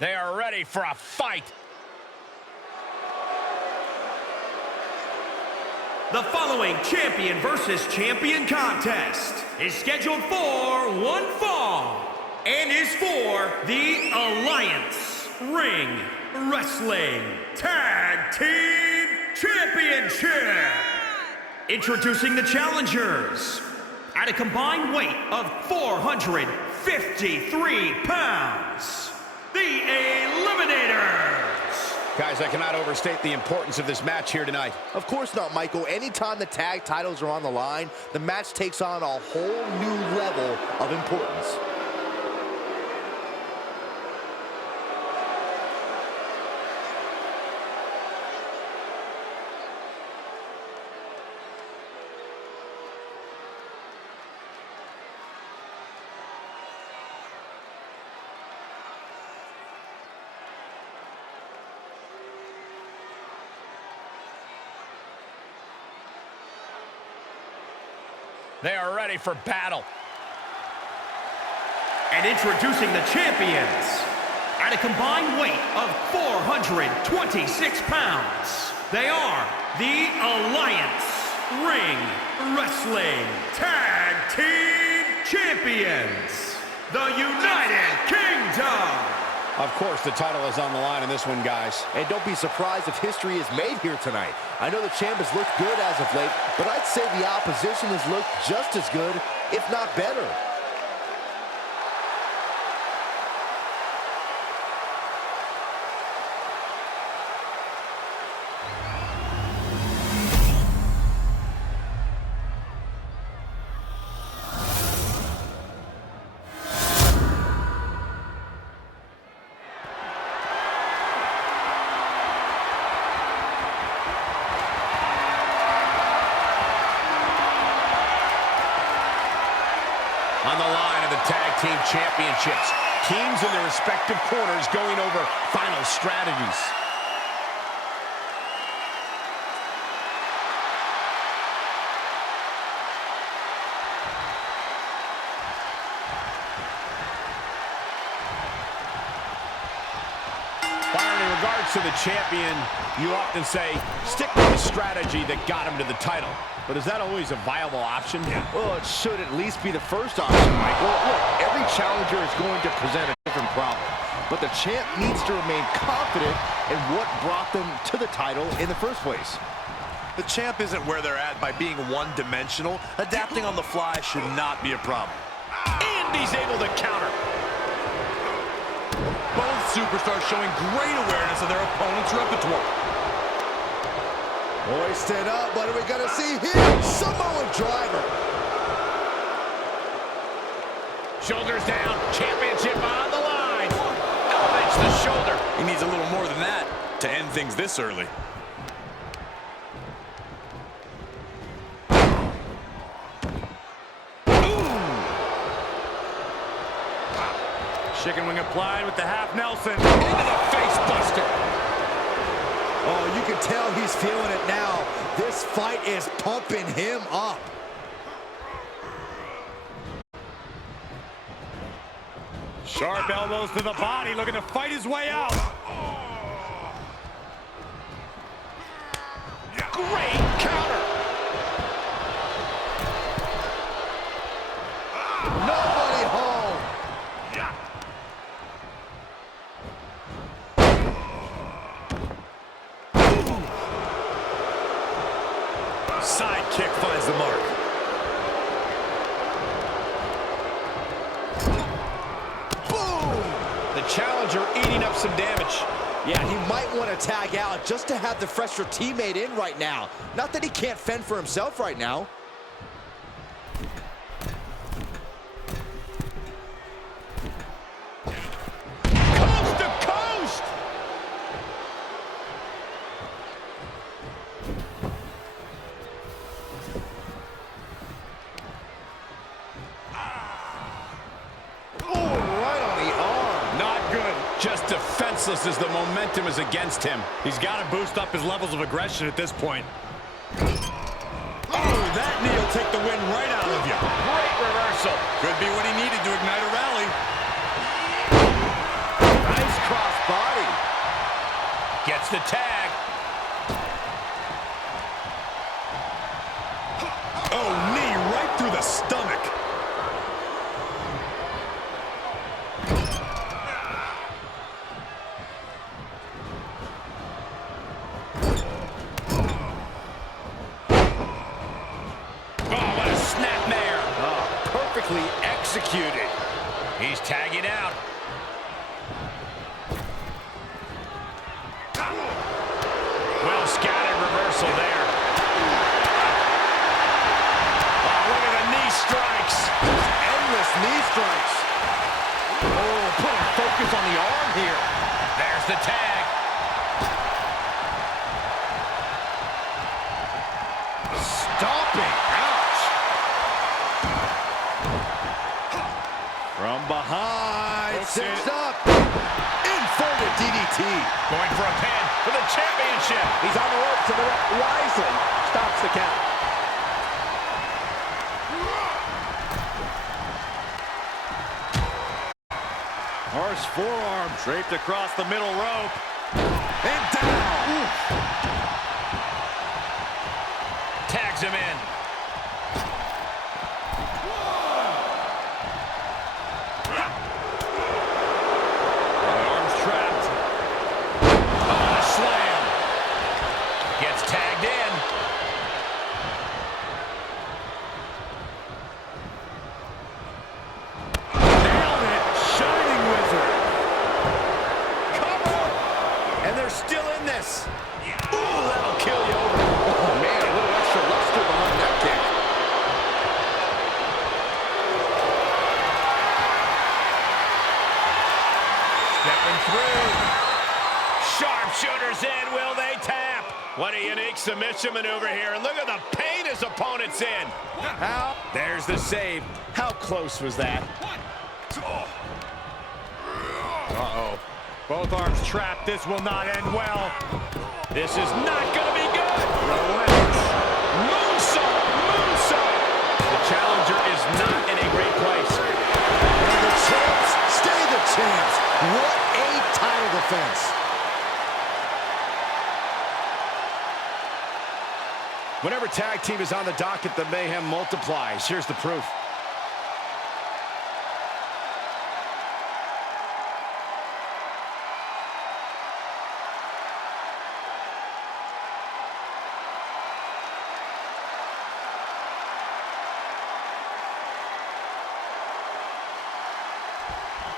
They are ready for a fight. The following champion versus champion contest is scheduled for one fall and is for the Alliance Ring Wrestling Tag Team Championship. Introducing the challengers at a combined weight of 453 pounds, the Eliminators. Guys, I cannot overstate the importance of this match here tonight. Of course not, Michael. Anytime the tag titles are on the line, the match takes on a whole new level of importance. They are ready for battle. And introducing the champions at a combined weight of 426 pounds, they are the Alliance Ring Wrestling Tag Team Champions, the United Kingdom. Of course, the title is on the line in this one, guys. And don't be surprised if history is made here tonight. I know the champ has looked good as of late, but I'd say the opposition has looked just as good, if not better. On the line of the Tag Team Championships, teams in their respective corners going over final strategies. Byron, in regards to the champion, you often say, stick with the strategy that got him to the title. But is that always a viable option? Yeah. Well, it should at least be the first option, Michael. Look, every challenger is going to present a different problem. But the champ needs to remain confident in what brought them to the title in the first place. The champ isn't where they're at by being one-dimensional. Adapting on the fly should not be a problem. And he's able to counter. Both superstars showing great awareness of their opponent's repertoire. Hoisted up, what are we gonna see here? Samoan driver. Shoulders down, championship on the line. Elevates the shoulder. He needs a little more than that to end things this early. Chicken wing applied with the half Nelson. Into the face buster. Oh, you can tell he's feeling it now. This fight is pumping him up. Sharp elbows to the body, looking to fight his way out. Great counter. Nobody home. Side kick finds the mark. Boom! The challenger eating up some damage. Yeah, he might want to tag out just to have the fresher teammate in right now. Not that he can't fend for himself right now. Coast to coast! Just defenseless as the momentum is against him. He's got to boost up his levels of aggression at this point. Oh, that knee will take the wind right out of you. Great reversal. Could be what he needed to ignite a rally. Nice cross the tag. Oh, knee right through the stomach. Oh, what a snapmare. Oh, perfectly executed. He's tagging out. Well scattered reversal there. Oh, look at the knee strikes. Endless knee strikes. Oh, putting focus on the arm here. There's the tag. Stomping. Ouch. From behind. Sits up. Inverted DDT. Going for a pin for the championship. He's on the ropes and the ref wisely stops the count. Harsh forearm draped across the middle rope. And down. Oof. Tags him in. Arms trapped. Oh, a slam. Gets tagged in. Nailed it. Shining Wizard. Cover. And they're still in this. Ooh, that'll kill you over. Oh, man, a little extra luster behind that kick. Stepping through. Sharpshooters in. Will they tap? What a unique submission maneuver here. And look at the pain his opponent's in. How? There's the save. How close was that? Uh-oh. Both arms trapped. This will not end well. This is not going to be good. Moonsault. Moonsault. The challenger is not in a great place. And the champs stay the champs. What a title defense. Whenever tag team is on the docket, the mayhem multiplies. Here's the proof.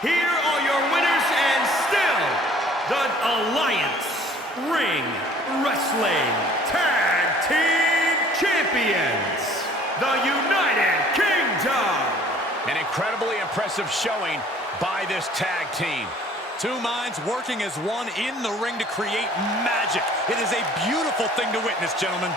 Here are your winners and still the Alliance Ring Wrestling Tag Team Champions, the United Kingdom. An incredibly impressive showing by this tag team. Two minds working as one in the ring to create magic. It is a beautiful thing to witness, gentlemen.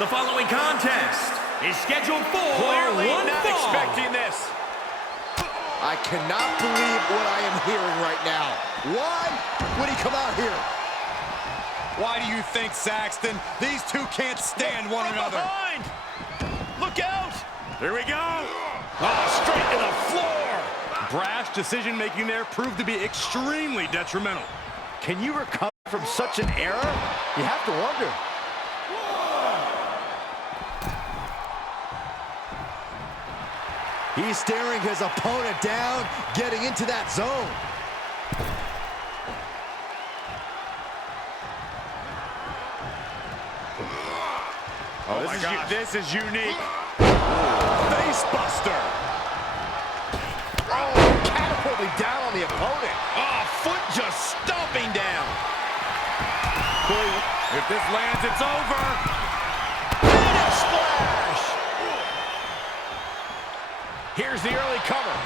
The following contest is scheduled for Clearly one not fall. expecting this. I cannot believe what I am hearing right now. Why would he come out here? Why do you think, Saxton? These two can't stand one From another. behind. Look out. Here we go. Oh, straight to the floor. Brash decision-making there proved to be extremely detrimental. Can you recover from such an error? You have to wonder. He's staring his opponent down, getting into that zone. Oh, this is unique. Face buster. Oh, catapulting down on the opponent. Oh, foot just stomping down. If this lands, it's over. Phoenix splash. Here's the early cover.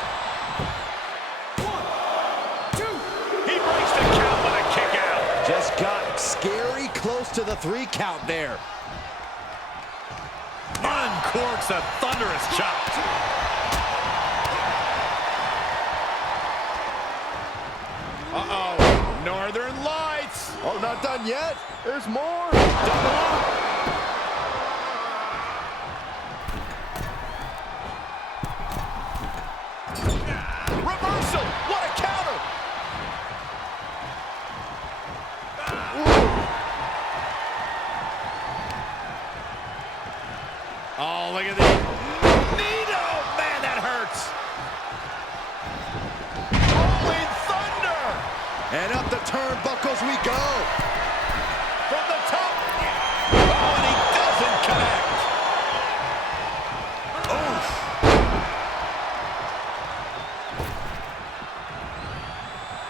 1, 2. He breaks the count with a kick out. Just got scary close to the 3 count there. Uncorks a thunderous chop. Uh-oh, Northern Lights. Oh, not done yet. There's more. Reversal, what a counter. Oh, look at this. Nito, man, that hurts. Rolling thunder. And up the turnbuckles we go. From the top. Oh, and he doesn't connect. Oof.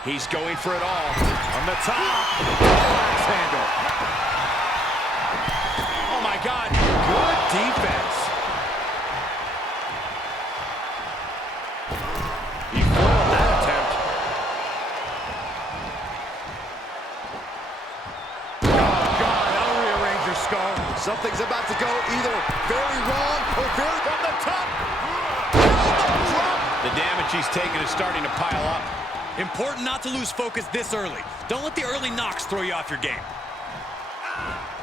He's going for it all. On the top. Axe handle. Oh, my God. Good defense. He foiled that attempt. Oh, God. That'll rearrange your skull. Something's about to go either very wrong or very... From the top. Elbow drop. The damage he's taken is starting to pile up. Important not to lose focus this early. Don't let the early knocks throw you off your game.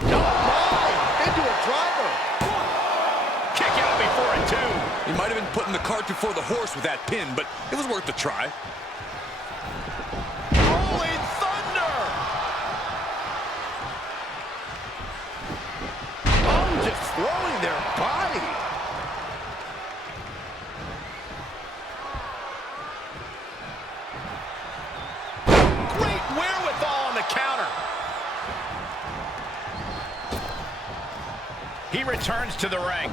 Oh, my! Into a driver. Kick out before a 2. He might have been putting the cart before the horse with that pin, but it was worth a try. Rolling thunder. Oh, just throwing their body. Great wherewithal on the counter. He returns to the ring.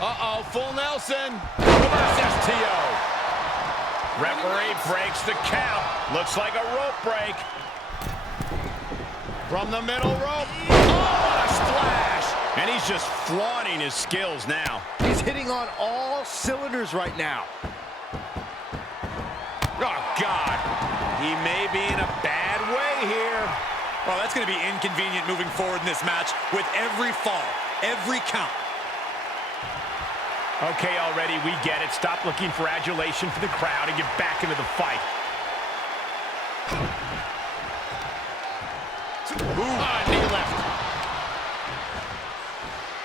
Uh-oh, full Nelson. Reverse STO. Referee breaks the count. Looks like a rope break. From the middle rope. Oh, what a splash. And he's just flaunting his skills now. He's hitting on all cylinders right now. Oh, God. He may be in a bad way here. Well, that's going to be inconvenient moving forward in this match with every fall, every count. Okay, already, we get it. Stop looking for adulation for the crowd and get back into the fight. Ooh, knee left.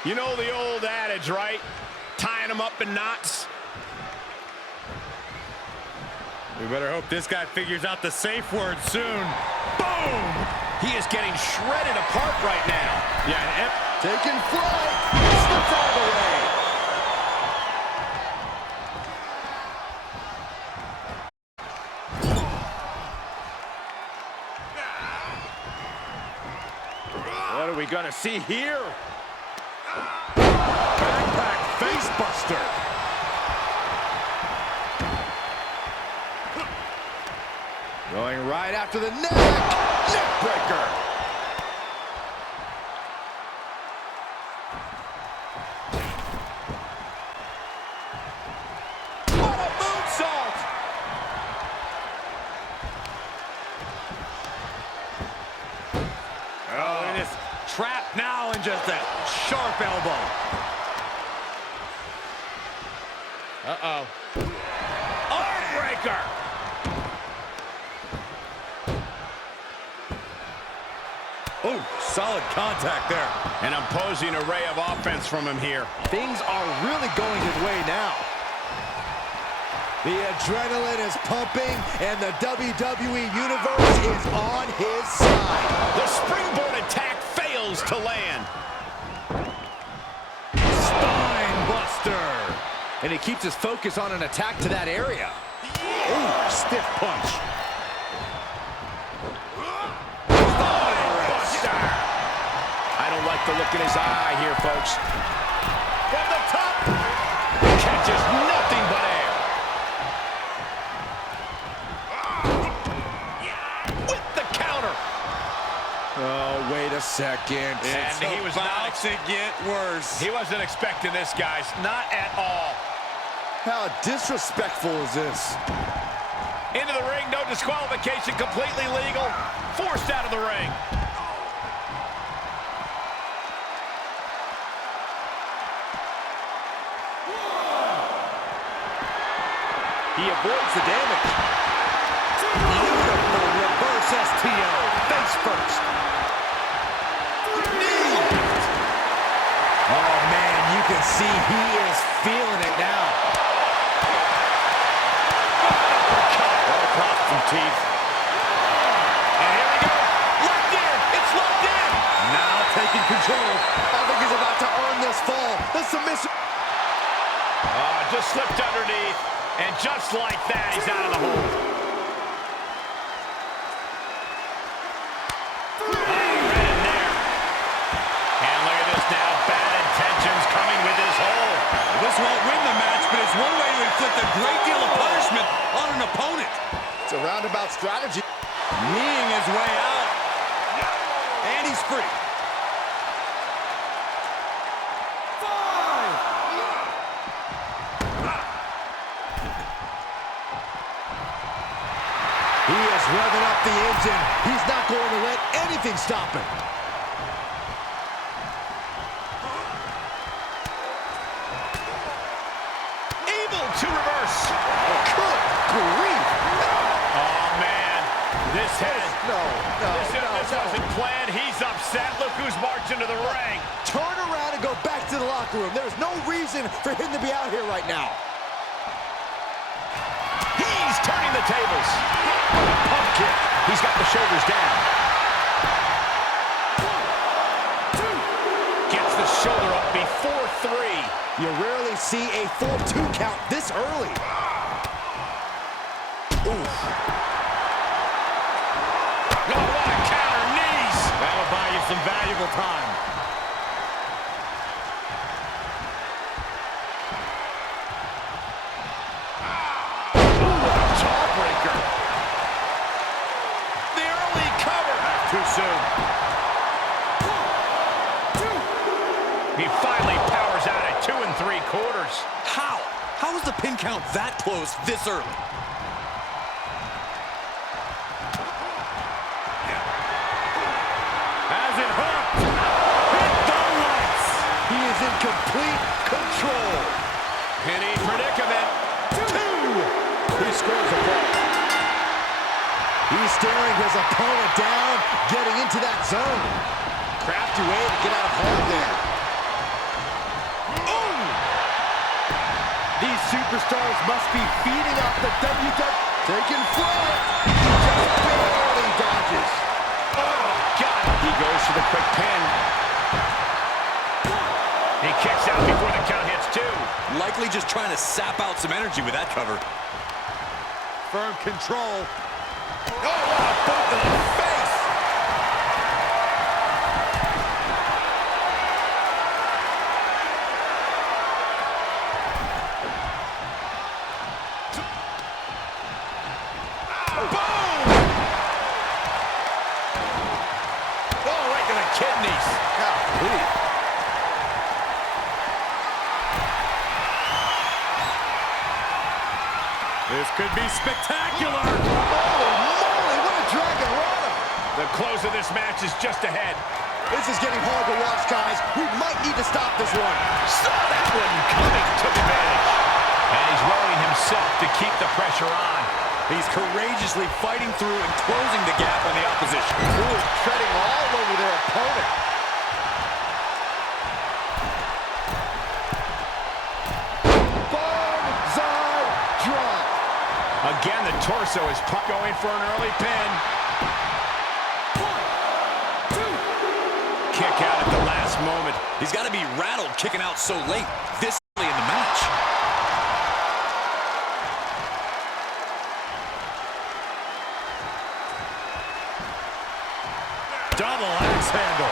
You know the old adage, right? Tying them up in knots. We better hope this guy figures out the safe word soon. Boom! He is getting shredded apart right now. Yeah, Taking flight. Slips out of the way. What are we gonna see here? Backpack face buster. Going right after the neck. Neck breaker. What a moonsault! Oh, look at this trap now, and just a sharp elbow. Uh-oh. Arm breaker. Oh, solid contact there. An imposing array of offense from him here. Things are really going his way now. The adrenaline is pumping, and the WWE Universe is on his side. The springboard attack fails to land. Spine buster. And he keeps his focus on an attack to that area. Ooh, stiff punch. Buster. I don't like the look in his eye here, folks. From the top. Catches nothing but air. With the counter. Oh, wait a second. And he was about to get worse. He wasn't expecting this, guys. Not at all. How disrespectful is this? Into the ring, no disqualification, completely legal. Forced out of the ring. He avoids the damage. Beautiful reverse STO. Face first. Oh, man, you can see he is feeling it now. Across from teeth. And here we go. Locked in. It's locked in. Now taking control. I think he's about to earn this fall. The submission. Just slipped underneath. And just like that, he's out of the hold. Right in there. And look at this now. Bad intentions coming with his hold. This won't win the match, but it's one way to inflict a great deal of punishment on an opponent. It's a roundabout strategy. Kneeing his way out. And he's free. He is revving up the engine. He's not going to let anything stop him. Able to reverse. Good grief. Oh, man. This wasn't no. planned. He's upset. Look who's marching to the ring. Turn around and go back to the locker room. There's no reason for him to be out here right now. He's turning the tables. Pump kick. He's got the shoulders down. 1, 2. Gets the shoulder up before 3. You rarely see a full 2 count this early. Oof. Oh, what a counter. Knees. That'll buy you some valuable time. Too soon. 1, 2. He finally powers out at 2 3/4. How? How is the pin count that close this early? Has it hooked. Hit the lights. He is in complete control. Penny predicament. 2. He scores a ball. He's staring his opponent down, getting into that zone. Crafty way to get out of harm there. Ooh. These superstars must be feeding off the WWE. Taking flight. He just barely dodges. Oh, God. He goes for the quick pin. He kicks out before the count hits 2. Likely just trying to sap out some energy with that cover. Firm control. Oh, what a boot to the face! Boom! Oh, right to the kidneys. Golly. This could be spectacular. Holy moly, what a dragon rana. The close of this match is just ahead. This is getting hard to watch, guys. We might need to stop this one. Saw that one coming, took advantage. And he's willing himself to keep the pressure on. He's courageously fighting through and closing the gap on the opposition. Ooh, treading all over their opponent. Banzai drop. Again, the torso is going for an early pin. Kick out at the last moment. He's got to be rattled kicking out so late this early in the match. Double axe handle.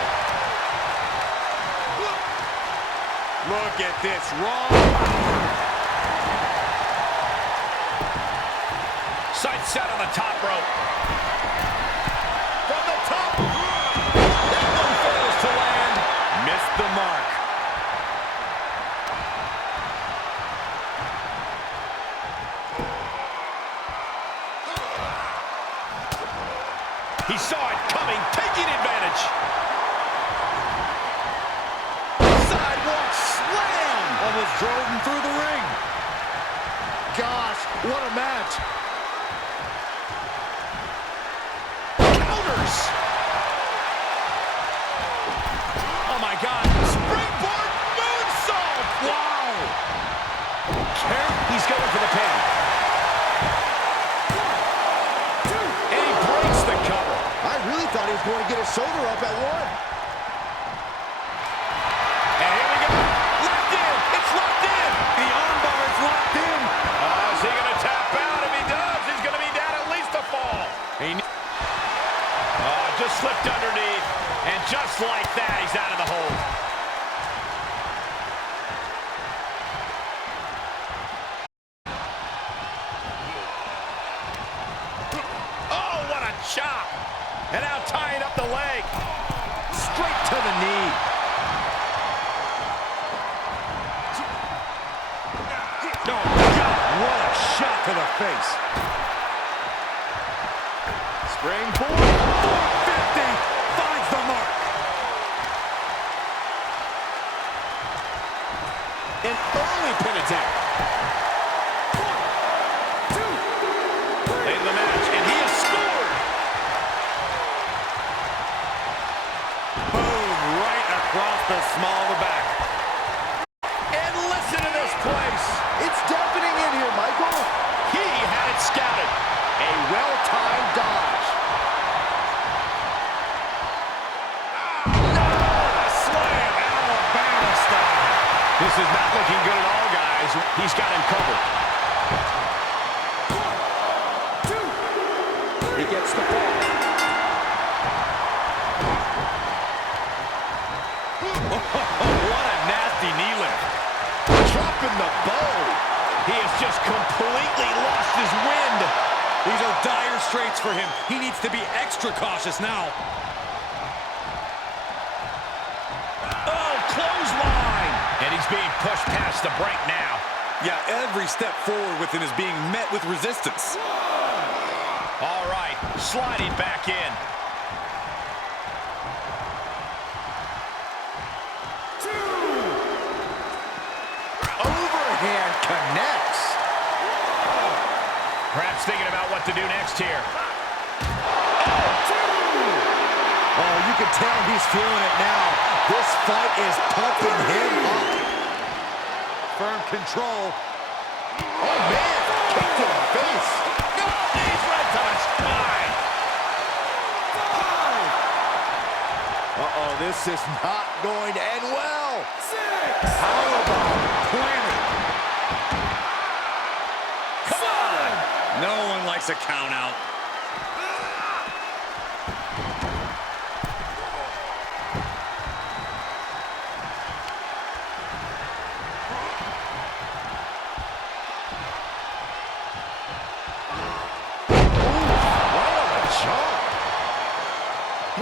Look at this raw. Sight set on the top rope. From the top. That one fails to land. Missed the mark. He saw it coming, taking advantage. Sidewalk slam. Almost drove him through the ring. Gosh, what a match. Counters. Oh my God. Springboard moonsault. Wow. He's going for the pin. And he breaks the cover. I really thought he was going to get his shoulder up at one. And here we go. Locked in. It's locked in. The armbar is locked in. Is he going to tap out? If he does, he's going to be down at least a fall. Just slipped underneath. And just like that, he's out of the hold. Oh, what a chop. And now tying up the leg. Straight to the knee. Oh, God, what a shot to the face. Springboard. 50 finds the mark. An early pin attempt. 1, 2. Late in the match, and he has scored. Boom, right across the small of the back. And listen to this place. It's deafening in here, Michael. He had it scouted. A well-timed dodge. Slam, Alabama style. This is not looking good at all, guys. He's got him covered. 1, 2. He gets the ball. What a nasty knee lift. Dropping the bow. He has just completely lost his wind. These are dire straits for him. He needs to be extra cautious now. Oh, clothesline. And he's being pushed past the break now. Yeah, every step forward with him is being met with resistance. All right, sliding back in. 2. Overhand connects. Perhaps thinking about what to do next here. Oh, you can tell he's feeling it now. This fight is pumping him up. Firm control. Oh, man. Kick to the face. No, knees right to the spine. 5. Uh-oh, this is not going to end well. 6. How about planted? Come on. No one likes a count out.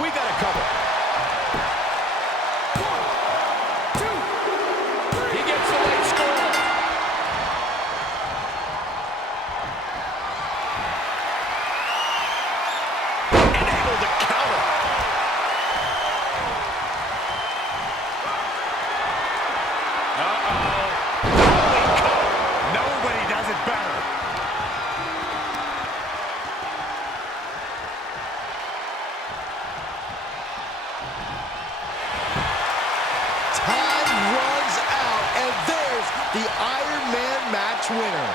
We got a cover. 1, 2. He gets the late score. And able to counter. match winner.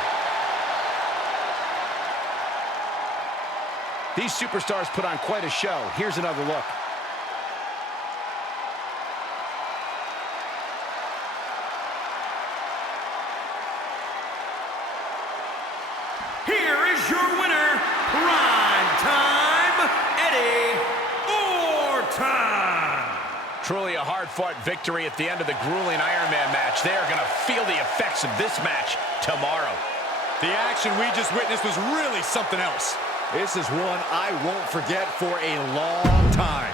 These superstars put on quite a show. Here's another look. Here is your winner, Primetime Eddie Orton. Truly a hard-fought victory at the end of the grueling Iron Man match. They are going to feel the effects of this match tomorrow. The action we just witnessed was really something else. This is one I won't forget for a long time.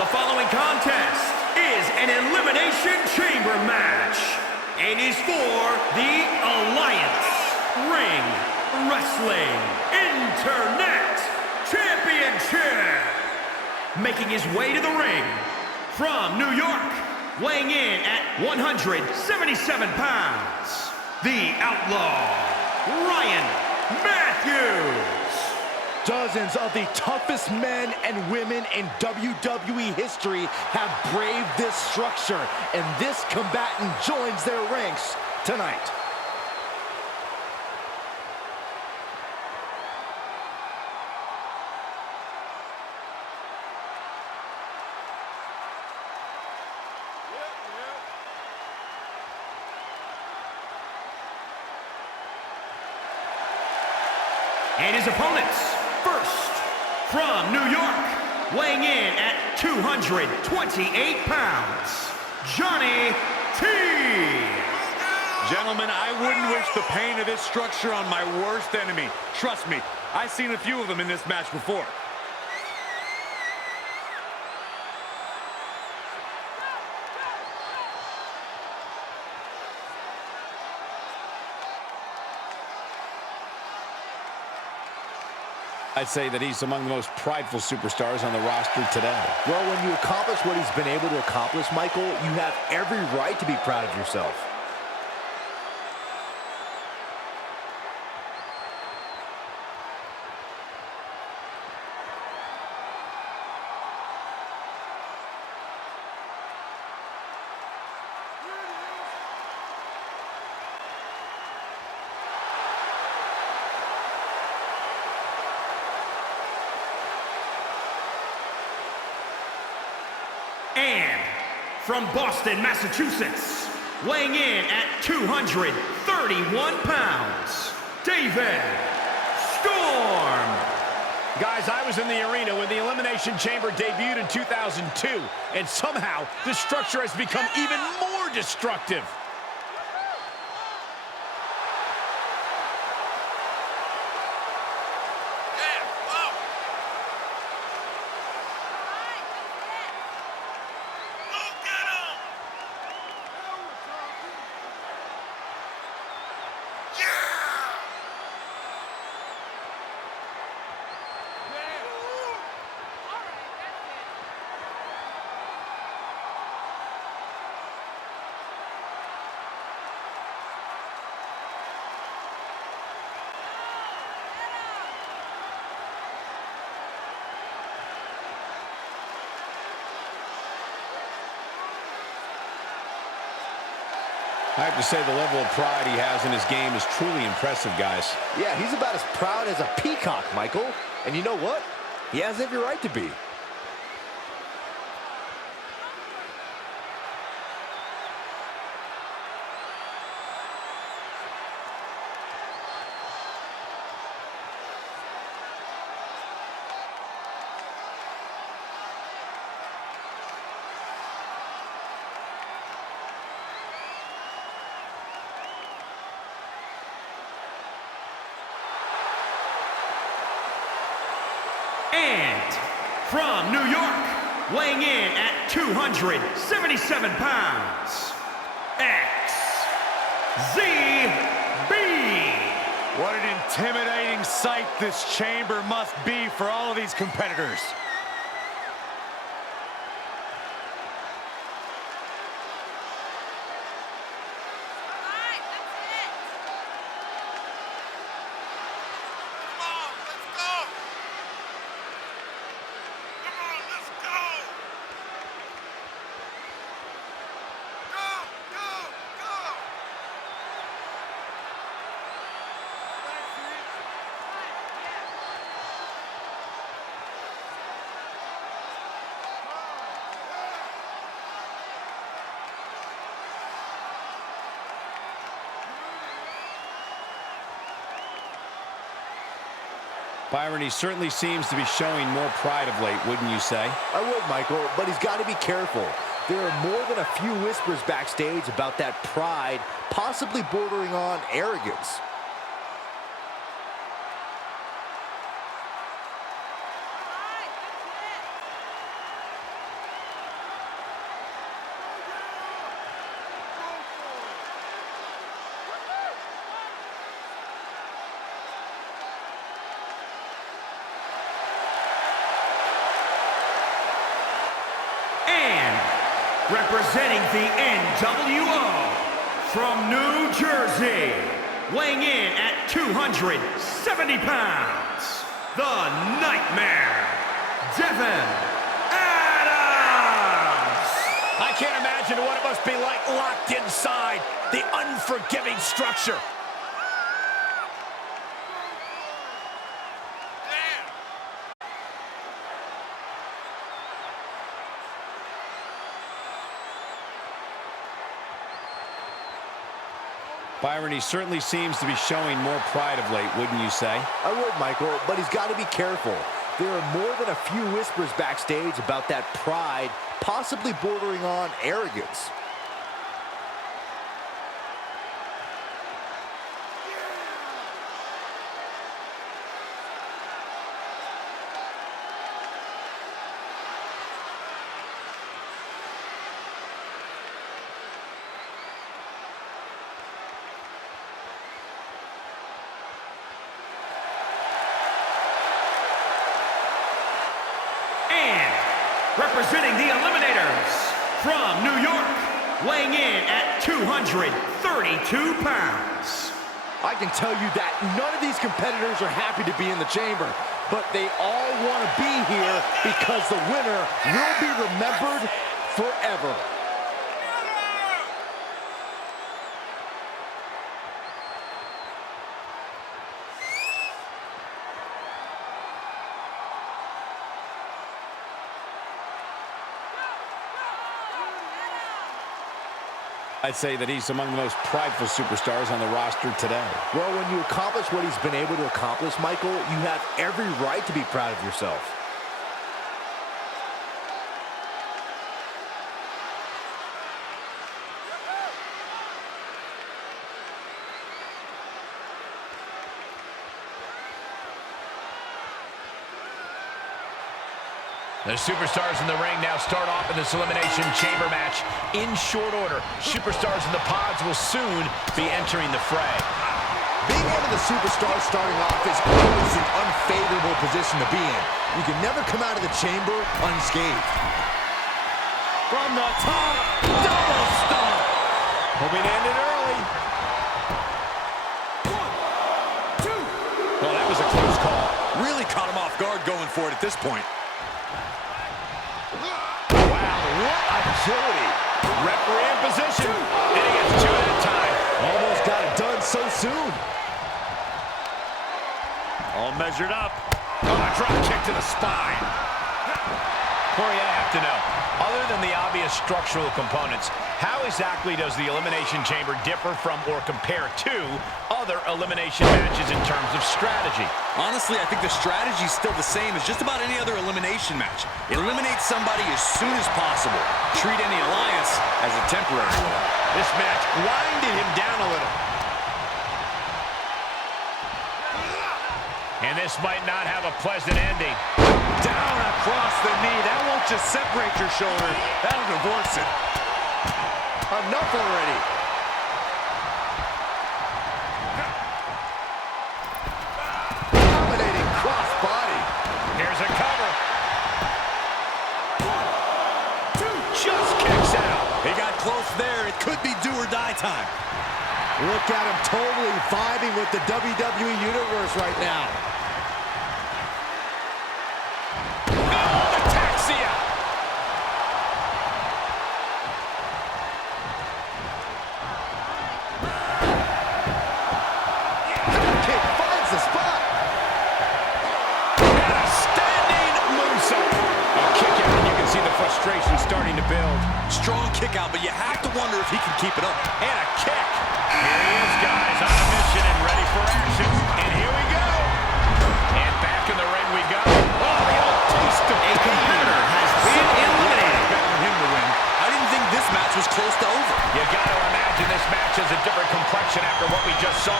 The following contest is an Elimination Chamber match and is for the Alliance Ring Wrestling Internet Championship. Making his way to the ring from New York, weighing in at 177 pounds, the Outlaw, Ryan Matthews. Dozens of the toughest men and women in WWE history have braved this structure, and this combatant joins their ranks tonight. And his opponents, first, from New York, weighing in at 228 pounds, Johnny T. Gentlemen, I wouldn't wish the pain of this structure on my worst enemy. Trust me, I've seen a few of them in this match before. I'd say that he's among the most prideful superstars on the roster today. Well, when you accomplish what he's been able to accomplish, Michael, you have every right to be proud of yourself. And from Boston, Massachusetts, weighing in at 231 pounds, David Storm. Guys, I was in the arena when the Elimination Chamber debuted in 2002, and somehow this structure has become even more destructive. I have to say the level of pride he has in his game is truly impressive, guys. Yeah, he's about as proud as a peacock, Michael. And you know what? He has every right to be. And from New York, weighing in at 277 pounds, XZB. What an intimidating sight this chamber must be for all of these competitors. Byron, he certainly seems to be showing more pride of late, wouldn't you say? I would, Michael, but he's got to be careful. There are more than a few whispers backstage about that pride, possibly bordering on arrogance. And representing the NWO from New Jersey, weighing in at 270 pounds, the Nightmare, Devin Adams! I can't imagine what it must be like locked inside the unforgiving structure. Byron, he certainly seems to be showing more pride of late, wouldn't you say? I would, Michael, but he's got to be careful. There are more than a few whispers backstage about that pride, possibly bordering on arrogance. Representing the Eliminators from New York, weighing in at 232 pounds. I can tell you that none of these competitors are happy to be in the chamber, but they all want to be here because the winner will be remembered forever. I'd say that he's among the most prideful superstars on the roster today. Well, when you accomplish what he's been able to accomplish, Michael, you have every right to be proud of yourself. The superstars in the ring now start off in this Elimination Chamber match in short order. Superstars in the pods will soon be entering the fray. Being one of the superstars starting off is always an unfavorable position to be in. You can never come out of the chamber unscathed. From the top, double stomp. Hoping to end it early. 1, 2. Well, that was a close call. Really caught him off guard going for it at this point. Agility. Referee in position. And he gets two at a time. Almost got it done so soon. All measured up. Oh, a drop kick to the spine. Corey, I have to know, other than the obvious structural components, how exactly does the Elimination Chamber differ from or compare to other elimination matches in terms of strategy? Honestly, I think the strategy is still the same as just about any other elimination match. Eliminate somebody as soon as possible. Treat any alliance as a temporary one. This match grinded him down a little. And this might not have a pleasant ending. Down across the knee. That won't just separate your shoulder. That'll divorce it. Enough already. Dominating cross body. Here's a cover. 1, 2. Just kicks out. He got close there. It could be do or die time. Look at him totally vibing with the WWE Universe right now. Starting to build. Strong kick out, but you have to wonder if he can keep it up. And a kick. Here he is, guys, on a mission and ready for action. And here we go. And back in the ring we go. Oh, the old taste of A competitor has been eliminated. For him to win. I didn't think this match was close to over. You got to imagine this match has a different complexion after what we just saw.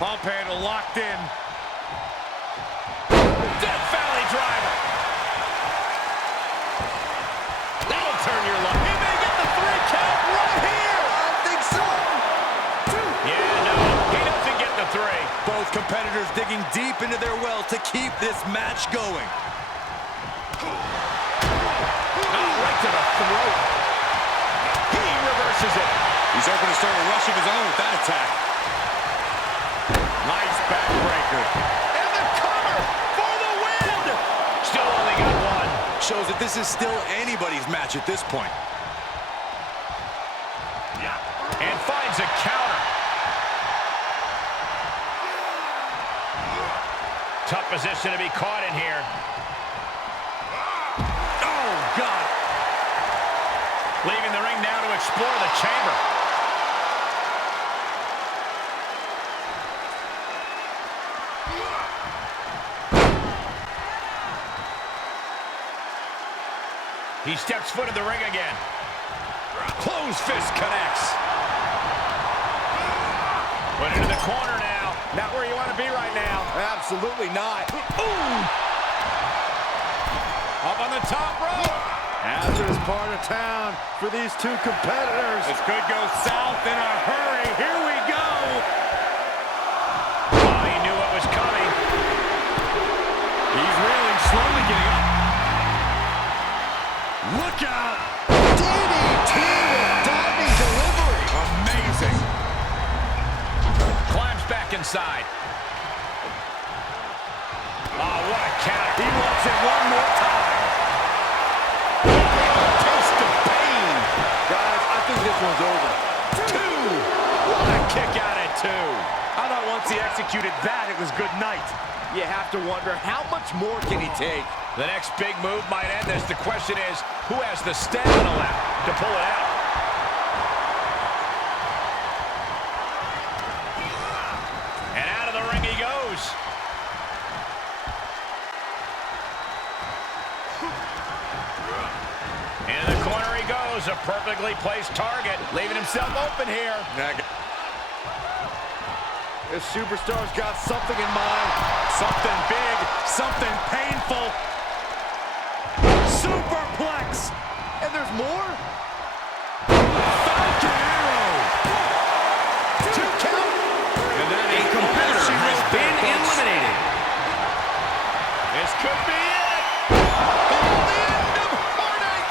Pump handle locked in. Death Valley driver. That'll turn your luck. He may get the 3 count right here. I think so. 2. Yeah, no, he doesn't get the 3. Both competitors digging deep into their well to keep this match going. Right to the throat. He reverses it. He's open to start a rush of his own with that attack. Nice backbreaker. And the cover for the win. Still only got one. Shows that this is still anybody's match at this point. And finds a counter. Tough position to be caught in here. Oh, God. Leaving the ring now to explore the chamber. He steps foot in the ring again. Closed fist connects. Put into the corner now. Not where you want to be right now. Absolutely not. Ooh! Up on the top rope. Hazardous part of town for these two competitors. This could go south in a hurry. Here we go. Oh, he knew what was coming. He's reeling, slowly getting up. Look out. DDT with diving delivery. Amazing. Climbs back inside. Oh, what a counter. He wants it one more time. Taste of pain. Guys, I think this one's over. Two. What a kick out at two. I thought once he executed that, it was good night. You have to wonder, how much more can he take? The next big move might end this. The question is, who has the stamina left to pull it out? And out of the ring he goes. Into the corner he goes. A perfectly placed target, leaving himself open here. This superstar's got something in mind. Something big, something painful. Superplex. And there's more? Falcon Arrow. Two count. And that A competitor has been eliminated. This could be it. The end of heartache.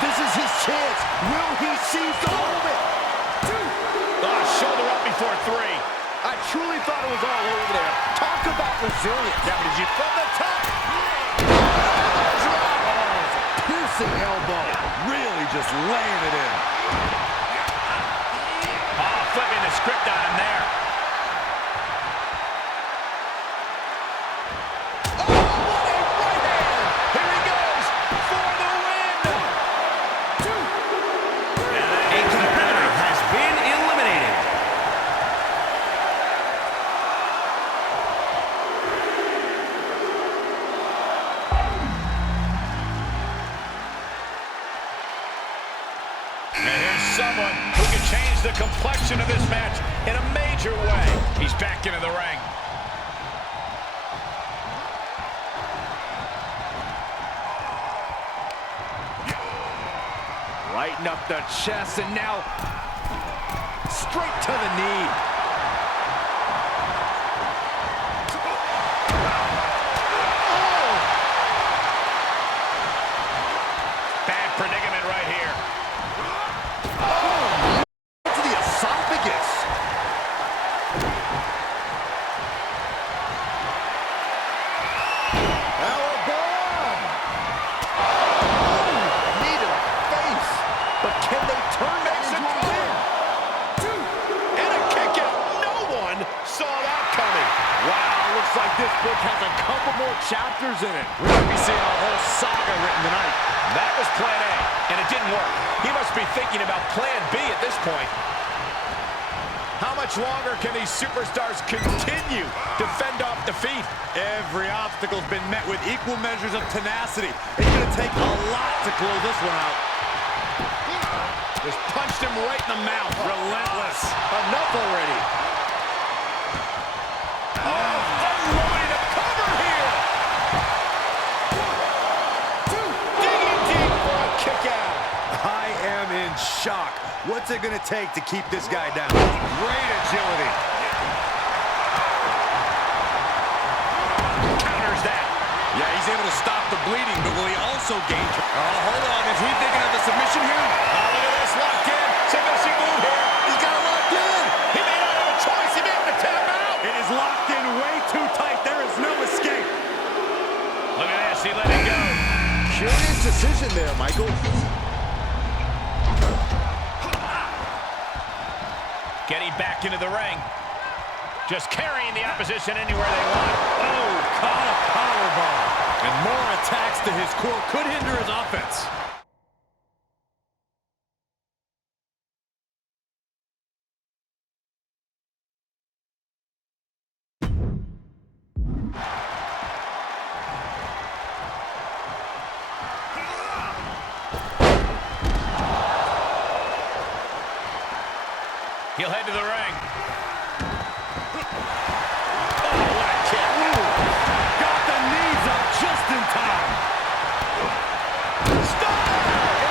This is his chance. Will he seize the moment? Shoulder up before three. I truly thought it was all over there. Talk about resilience. Yeah, but did you from the top? Piercing elbow. really just laying it in. Oh, flipping the script on him there. Someone who can change the complexion of this match in a major way. He's back into the ring. Lighten up the chest and now straight to the knee. Oh! Bad predicament right here. To the esophagus. Powerbomb. Oh, knee to the face. But can they turn that into a win? And a kick out. No one saw that coming. Wow, looks like this book has a couple more chapters in it. We might be seeing a whole saga written tonight. That was plan A, and it didn't work. He must be thinking about plan B at this point. How much longer can these superstars continue to fend off defeat? Every obstacle's been met with equal measures of tenacity. It's going to take a lot to close this one out. Just punched him right in the mouth. Relentless. Enough already. Unloading a cover here. Digging deep for a kick out. I am in shock. What's it going to take to keep this guy down? Great agility. Counters that. Yeah, he's he's able to stop the bleeding, but will he also gain... Oh, hold on. Is he thinking of the submission here? Oh, look at this, locked in. Submission move here. He's got it locked in. He may not have a choice. He may have to tap out. It is locked in way too tight. There is no escape. Look at this. He let it go. Curious decision there, Michael. Getting back into the ring. Just carrying the opposition anywhere they want. Oh, caught a powerbomb. And more attacks to his core could hinder his offense. He'll head to the ring. Got the knees up just in time.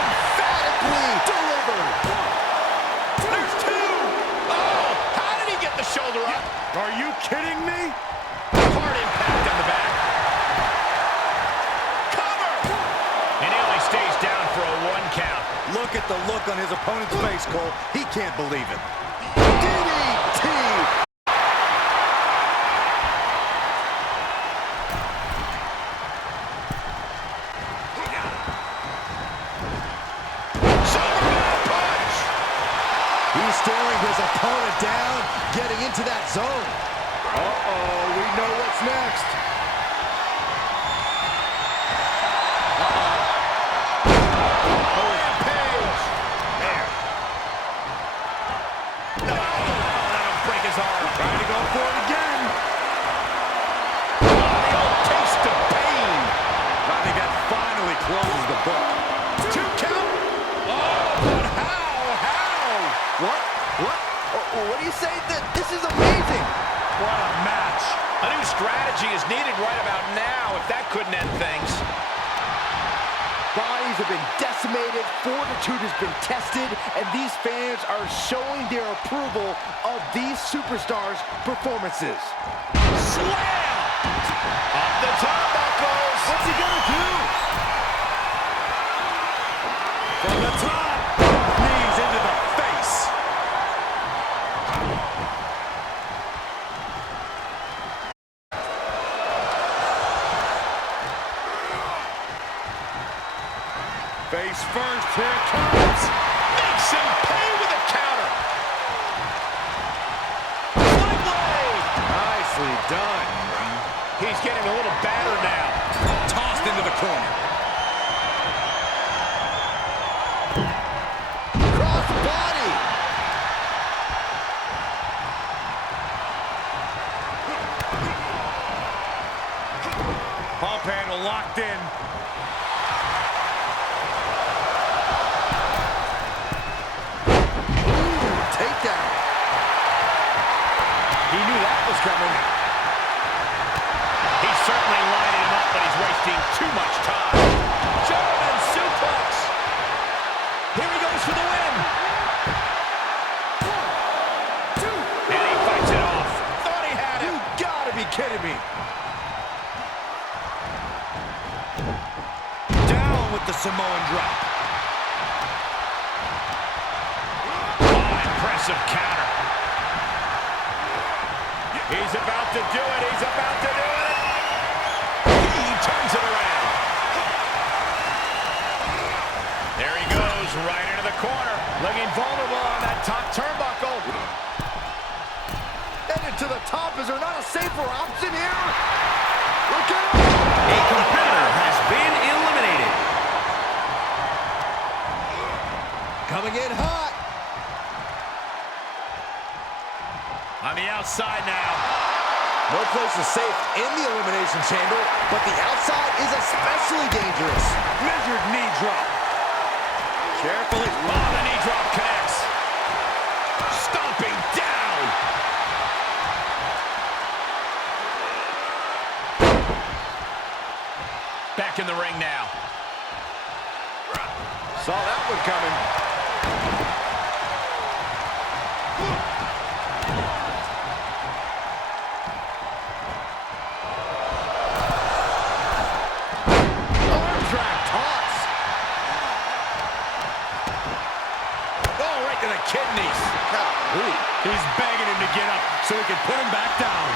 Emphatically delivered. There's two. Oh, how did he get the shoulder up? Are you kidding me? Hard impact on the back. Cover. And he only stays down for a 1 count. Look at the look on his opponent's face, Cole. He can't believe it. DDT. He's staring his opponent down, getting into that zone. Uh-oh, we know what's next. Rampage. There. No, that'll break his arm. Trying to go for it again. Oh, the old taste of pain. I think that finally closes the book. 2 count. Oh, but how? What? What do you say? This is amazing. What a match. A new strategy is needed right about now if that couldn't end things. Bodies have been decimated, fortitude has been tested, and these fans are showing their approval of these superstars' performances. Slam! Off the turnbuckles. What's he gonna do? From the top. Knees into the face. Face first, here it comes. Makes him pay with a counter. Sling blade. Nicely done. He's getting a little battered now. Tossed into the corner. Cross body. Pump handle locked in. Takedown. He knew that was coming. He's certainly lining him up, but he's wasting too much time. German suplex. Here he goes for the win. And he fights it off. Thought he had it. You gotta be kidding me. Down with the Samoan drop. Impressive counter. He's about to do it. He's about to do it. He turns it around. There he goes, right into the corner. Looking vulnerable on that top turnbuckle. Headed to the top. Is there not a safer option here? Look at him. A competitor has been eliminated. Coming in hot. On the outside now. No place is safe in the Elimination Chamber, but the outside is especially dangerous. Measured knee drop. Carefully. Oh, the knee drop connects. Stomping down. Back in the ring now. Saw that one coming. kidneys. Golly. He's begging him to get up so he can put him back down.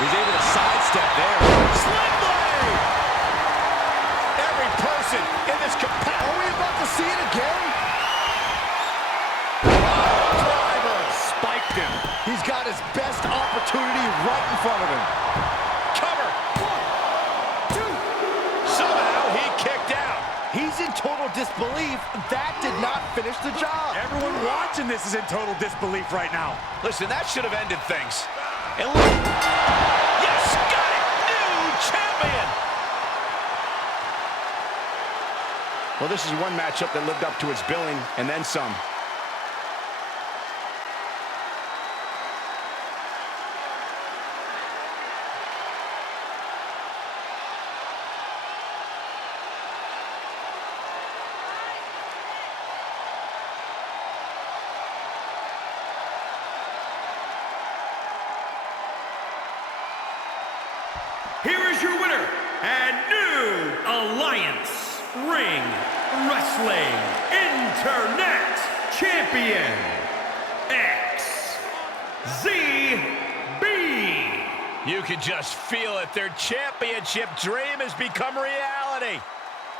He's able to sidestep there. Sling blade! Every person in this capacity. Are we about to see it again? Driver spiked him. He's got his best opportunity right in front of him. Cover. 1, 2. Somehow he kicked out. He's in total disbelief. That did not finish the job. Everyone watching this is in total disbelief right now. Listen, that should have ended things. And look. Yes, got it. New champion. Well, this is one matchup that lived up to its billing and then some. Here is your winner and new Alliance Ring Wrestling Internet Champion, XZB. You can just feel it. Their championship dream has become reality.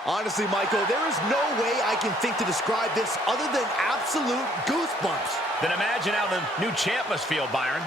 Honestly, Michael, there is no way I can think to describe this other than absolute goosebumps. Then imagine how the new champ must feel, Byron.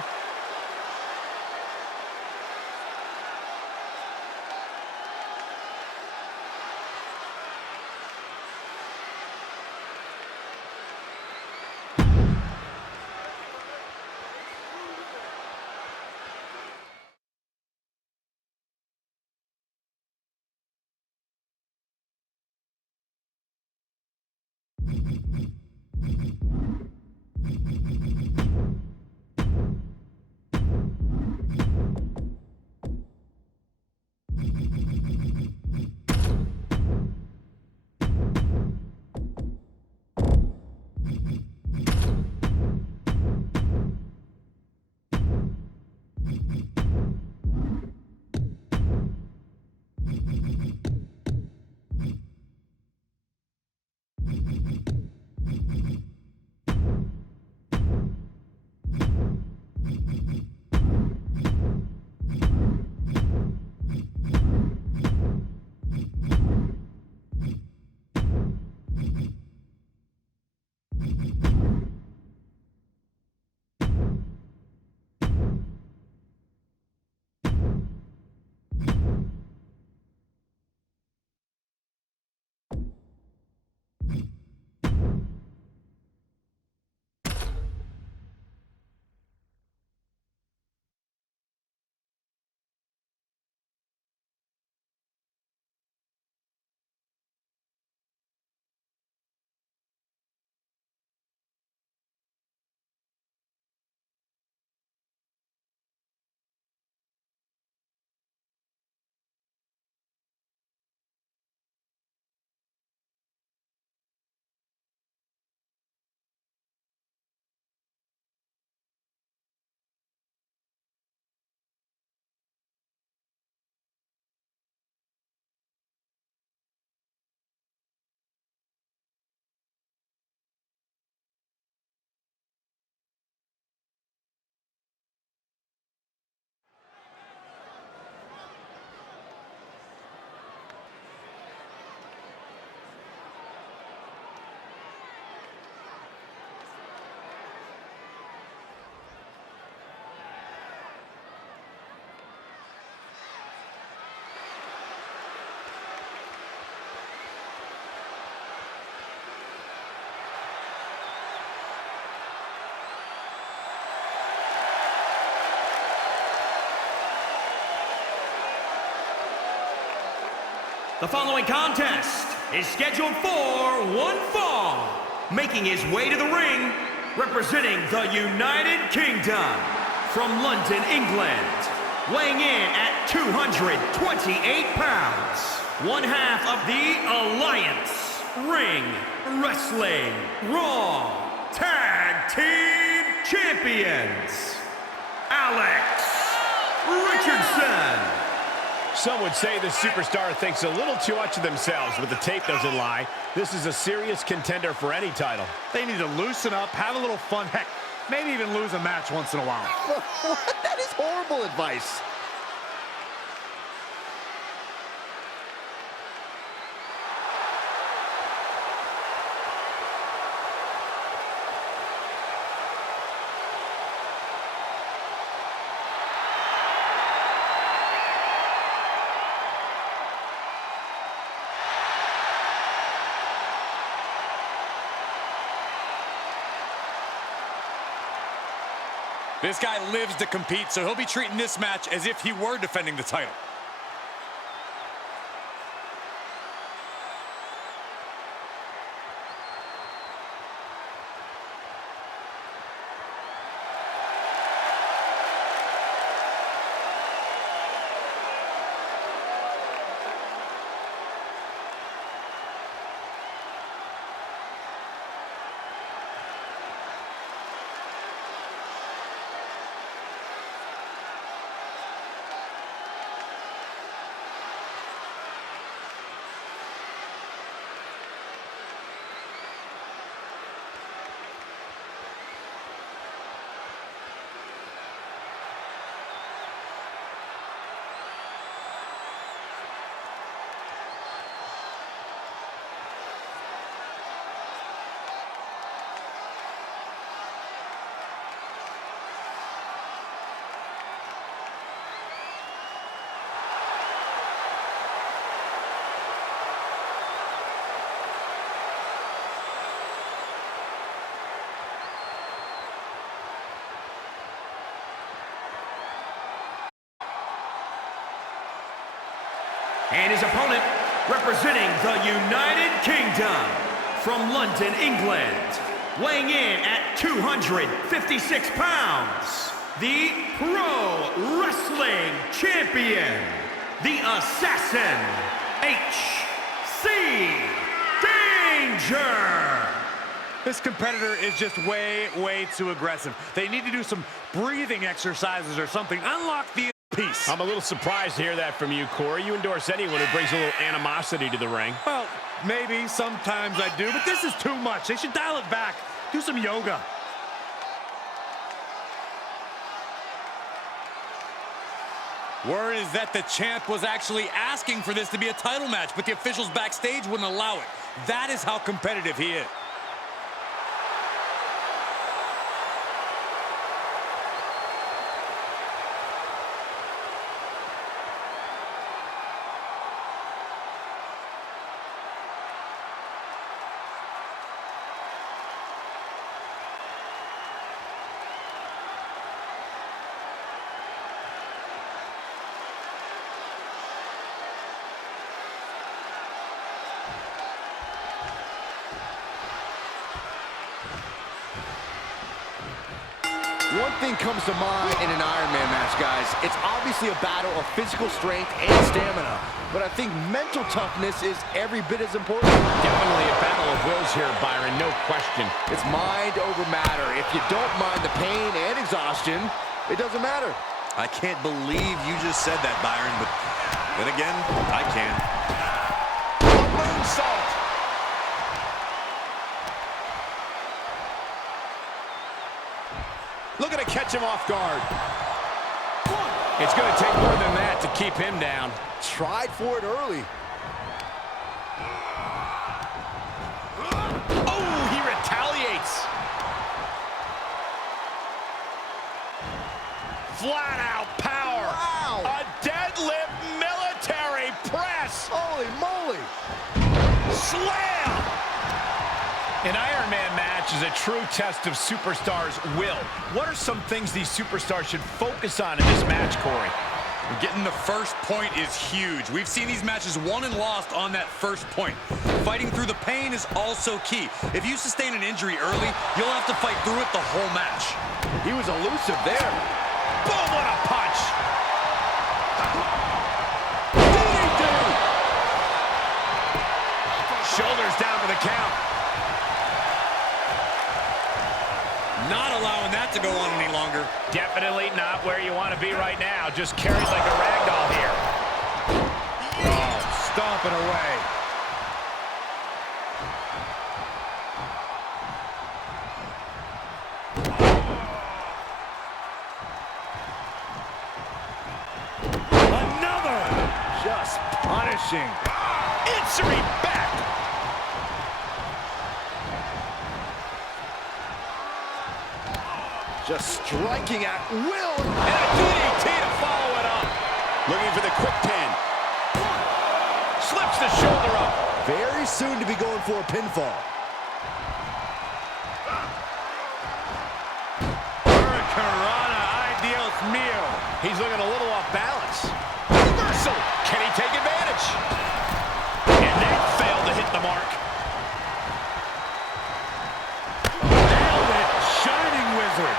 The following contest is scheduled for one fall. Making his way to the ring, representing the United Kingdom, from London, England, weighing in at 228 pounds, one half of the Alliance Ring Wrestling Raw Tag Team Champions, Alex Richardson Some would say this superstar thinks a little too much of themselves, but the tape doesn't lie. This is a serious contender for any title. They need to loosen up, have a little fun. Heck, maybe even lose a match once in a while. What? That is horrible advice. This guy lives to compete, so he'll be treating this match as if he were defending the title. And his opponent, representing the United Kingdom, from London, England, weighing in at 256 pounds, the Pro Wrestling Champion, the Assassin, H.C. Danger! This competitor is just way too aggressive. They need to do some breathing exercises or something. Unlock the peace. I'm a little surprised to hear that from you, Corey. You endorse anyone who brings a little animosity to the ring. Well, maybe sometimes I do, but this is too much. They should dial it back. Do some yoga. Word is that the champ was actually asking for this to be a title match, but the officials backstage wouldn't allow it. That is how competitive he is. One thing comes to mind in an Iron Man match, guys. It's obviously a battle of physical strength and stamina, but I think mental toughness is every bit as important. Definitely a battle of wills here, Byron, no question. It's mind over matter. If you don't mind the pain and exhaustion, it doesn't matter. I can't believe you just said that, Byron, but then again, I can. Moonsault! Looking to catch him off guard. It's going to take more than that to keep him down. Tried for it early. Oh, he retaliates. Flat out power. Wow. A deadlift military press. Holy moly. Slam. An Iron Man match is a true test of superstars' will. What are some things these superstars should focus on in this match, Corey? Getting the first point is huge. We've seen these matches won and lost on that first point. Fighting through the pain is also key. If you sustain an injury early, you'll have to fight through it the whole match. He was elusive there. Boom, what a punch! Shoulders down for the count. Not allowing that to go on any longer. Definitely not where you want to be right now. Just carried like a rag doll here. and away. Another! Just punishing. Answering back. Just striking at will. And a DDT to follow it up. Looking for the quick pin. Slips the shoulder up. Very soon to be going for a pinfall. Hurricanrana, ideals meal. He's looking a little off balance. Reversal. Can he take advantage? And that failed to hit the mark. Nailed it, Shining Wizard.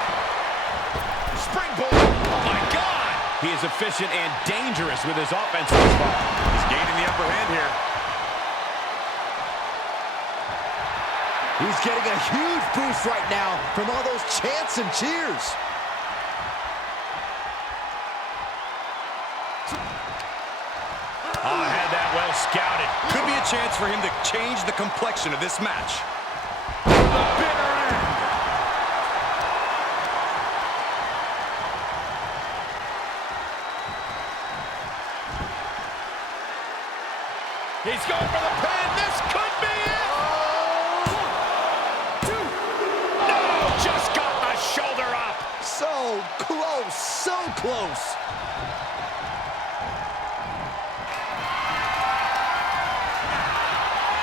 Springboard. Oh, my God. He is efficient and dangerous with his offense thus far. He's gaining the upper hand here. He's getting a huge boost right now from all those chants and cheers. Oh, had that well scouted. Could be a chance for him to change the complexion of this match. Bitter end. He's going for the pin. This could be it. No, just got the shoulder up. So close, so close.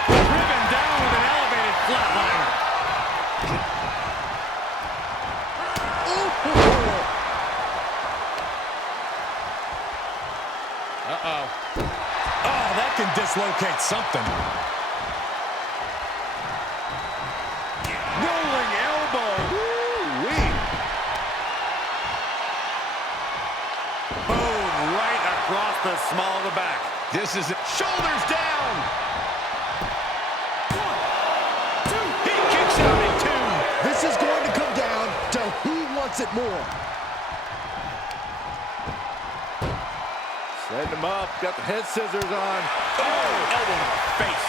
Driven down with an elevated flatliner. Oh, that can dislocate something. Rolling elbow. Woo-wee. Boom, right across the small of the back. This is it. Shoulders down. 1, 2. He kicks out at 2. This is going to come down to who wants it more. Setting him up, got the head scissors on. Oh, elbow to the face.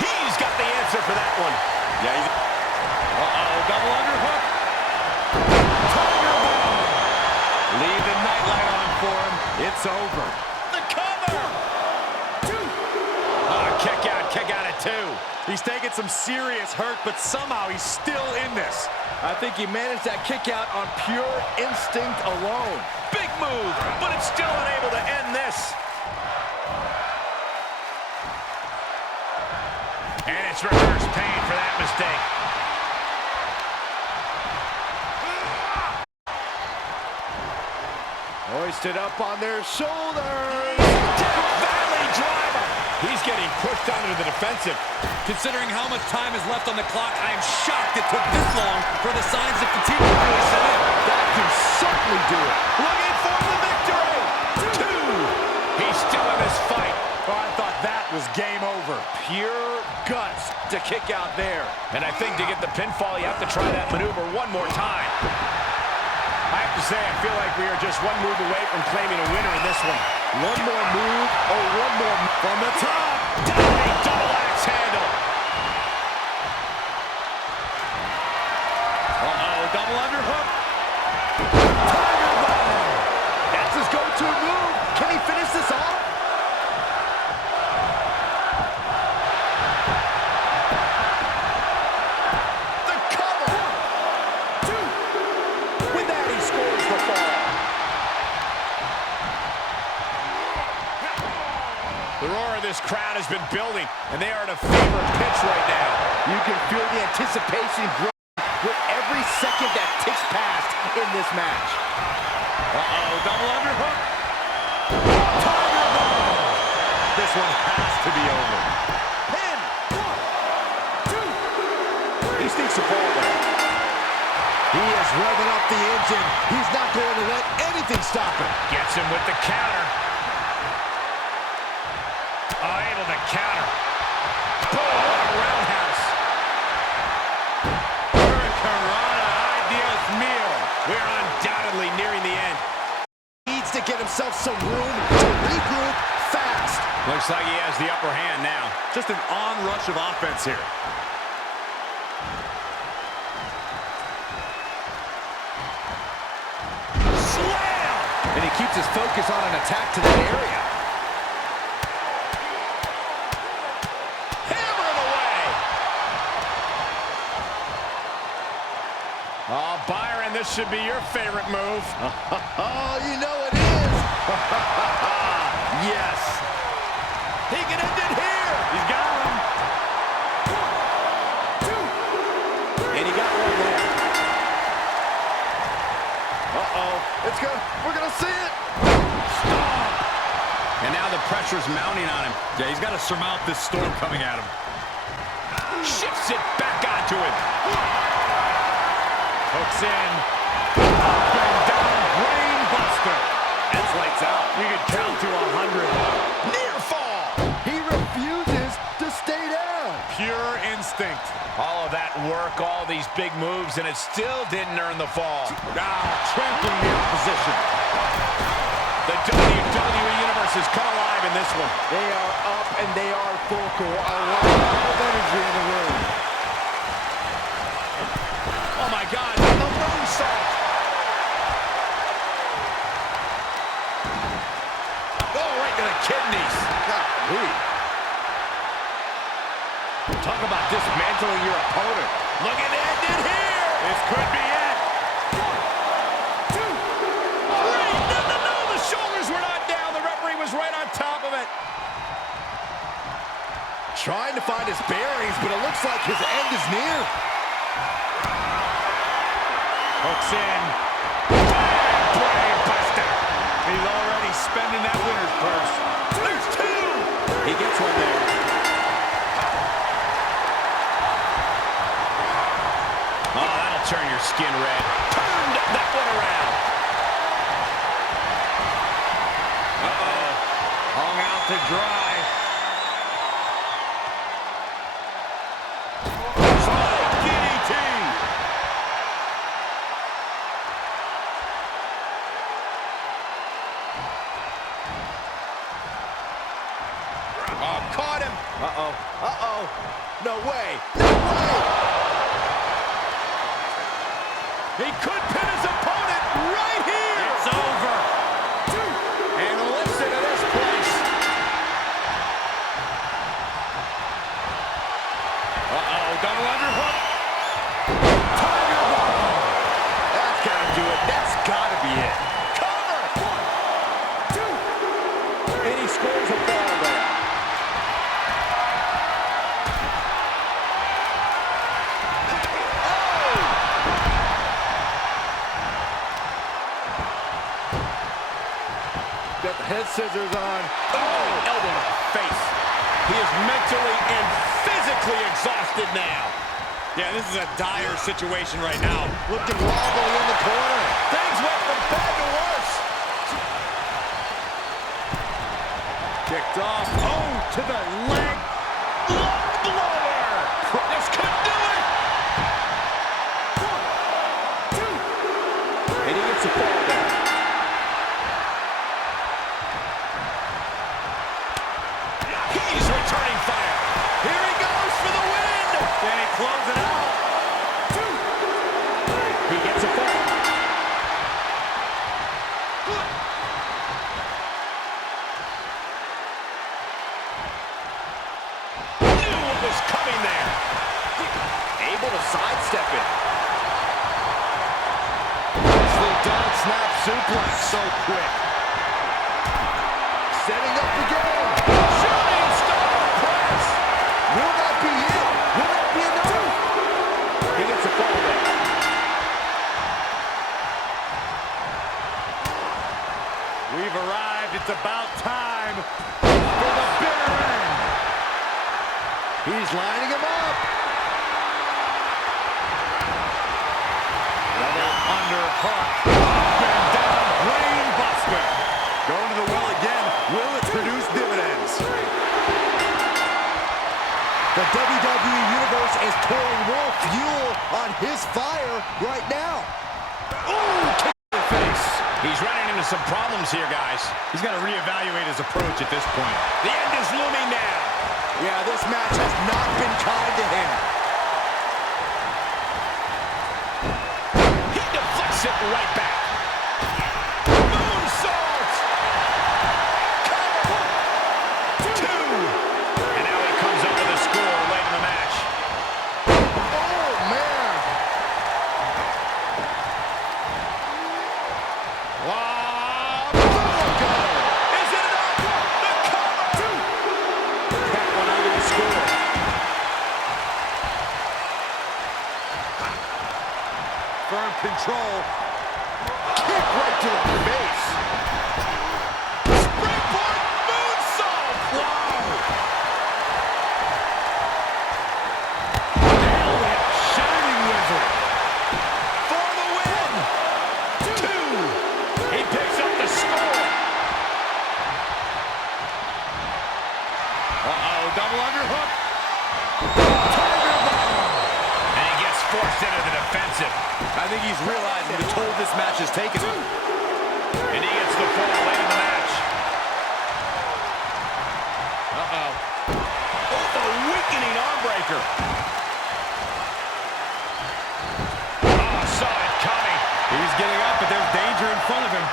He's got the answer for that one. Yeah, he's... Uh-oh, double underhook. Tiger bomb. Leave the nightlight on for him. It's over. The cover. 1, 2. Kick out at 2. He's taking some serious hurt, but somehow he's still in this. I think he managed that kick out on pure instinct alone. Big move, but it's still unable to end this. And it's reverse pain for that mistake. Hoisted up on their shoulders. Valley driver. He's getting pushed under the defensive. Considering how much time is left on the clock, I am shocked it took this long for the signs of fatigue to really set in. That can certainly do it. Looking for the victory. 2. He's still in this fight. Oh, I thought that was game over. Pure guts to kick out there. And I think to get the pinfall, you have to try that maneuver one more time. I have to say, I feel like we are just one move away from claiming a winner in this one. One more move, or one more From the top, down a double axe handle. Uh-oh, double underhook. Tiger bomb. That's his go-to move. Can he finish this off? The cover. 1, 2. With that, he scores the fall. The roar of this crowd has been building, and they are at a fever pitch right now. You can feel the anticipation growing with every second that ticks past in this match. Uh-oh, double underhook. Tiger bomb. This one has to be over. Pin. 1, 2. He sneaks the ball back. He is revving up the engine. He's not going to let anything stop him. Gets him with the counter. Able to counter. Boom, what a roundhouse. Hurricanrana, ideals meal. We're undoubtedly nearing the end. Needs to get himself some room to regroup fast. Looks like he has the upper hand now. Just an onrush of offense here. Slam! And he keeps his focus on an attack to that area. Hammering away. Oh, Byron, this should be your favorite move. Oh, you know it is. Yes. He can end it here. He's got him. 1, 2, 3. And he got one there. Uh-oh. We're gonna see it. Stop. And now the pressure's mounting on him. Yeah, he's got to surmount this storm coming at him. Shifts it back onto him. Hooks in. Up and down, brain buster. That's lights out. You could count to 100. Near fall. He refuses to stay down. Pure instinct. All of that work, all these big moves, and it still didn't earn the fall. Now trampling the opposition. The WWE Universe has come alive in this one. They are up and they are vocal. A lot of energy in the room. Oh my God, the moonsault. Oh, right to the kidneys. Golly. Talk about dismantling your opponent. Look at it, end it here. This could be it. 1, 2, 3. No, the shoulders were not down. The referee was right on top of it. Trying to find his bearings, but it looks like his end is near. Hooks in. Brain buster. He's already spending that winner's purse. There's 2. He gets one there. Oh, that'll turn your skin red. Turned that one around. Uh-oh. Hung out to dry. DDT. Oh, caught him. Uh-oh. Uh-oh. No way. No way. He could pin his opponent right here. It's over. 2. And lifts it to this place. Uh-oh, double underhook. Tiger bomb. That's gotta do it. That's gotta be it. Cover. 1, 2. And he scores a ball there. Got the head scissors on. Oh, elbow to the face. He is mentally and physically exhausted now. Yeah, this is a dire situation right now. Looking wobbly in the corner. Things went from bad to worse. Kicked off. Oh, to the leg. Lung blower. This could do it. 1, 2. And he gets a ball there. He's returning fire. Here he goes for the win. Can he close it out? 2, 3. He gets a ball. Knew what was coming there. Able to sidestep it. Nicely done. Snap suplex. So quick. Setting up again. Shooting star press. Will that be it? Will that be enough? He gets a ball there. We've arrived. It's about time for the bitter end. He's lining him up. Double underhook. Up and down, brain buster. Going to the well again. Will it produce dividends? The WWE Universe is pouring more fuel on his fire right now. Ooh, kick in the face. He's running into some problems here, guys. He's got to reevaluate his approach at this point. The end is looming now. Yeah, this match has not been kind to him. He deflects it right back. Moonsault! Cover! 2! And now he comes up with a score late in the match. Oh, man. Is it enough? The cover! That one under the score. Firm control. Kick right to the face. Springboard moonsault! Wow! Nailed it. Shining wizard. For the win! 2! He picks up the score! Uh-oh, double underhook. And he gets forced into the defensive. I think he's realizing the toll this match has taken him. And he gets the fall late in the match. Uh-oh. Oh, the weakening arm breaker. Oh, saw it coming. He's getting up, but there's danger in front of him.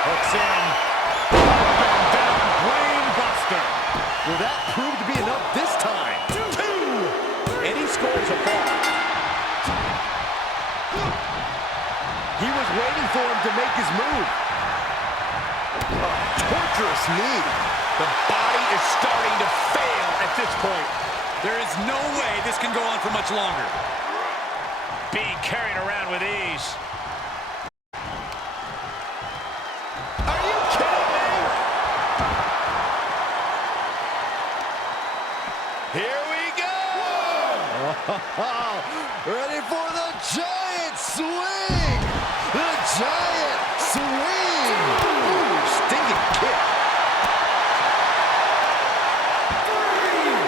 Hooks in. Up and down. Brain buster. Will that prove to be enough this time? 2! And he scores a fall. He was waiting for him to make his move. Torturous knee. The body is starting to fail at this point. There is no way this can go on for much longer. Being carried around with ease. Are you kidding me? Here we go! Ready for the giant swing! The giant swing! Ooh, stinging kick. 3!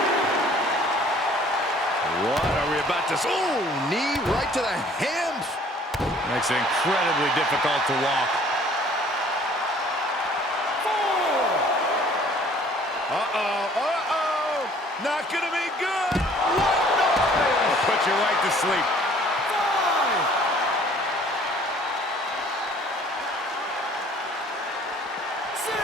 What are we about to... Ooh, knee right to the hams. Makes it incredibly difficult to walk. 4! Uh-oh. Not gonna be good. What noise? Put you right to sleep. 5! 6!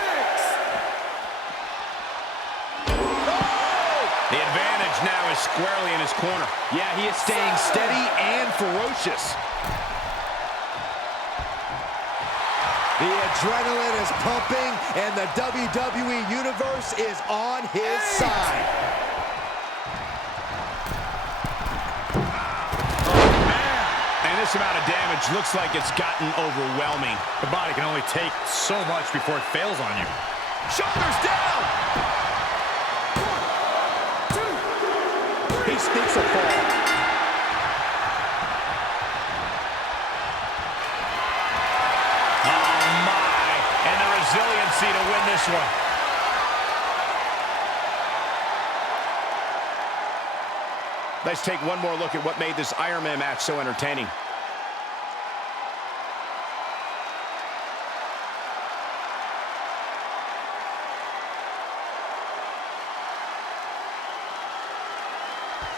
The advantage now is squarely in his corner. Yeah, he is staying steady and ferocious. The adrenaline is pumping, and the WWE Universe is on his side. And this amount of damage looks like it's gotten overwhelming. The body can only take so much before it fails on you. Shoulders down! He sneaks a fall. Oh, my. And the resiliency to win this one. Let's take one more look at what made this Iron Man match so entertaining.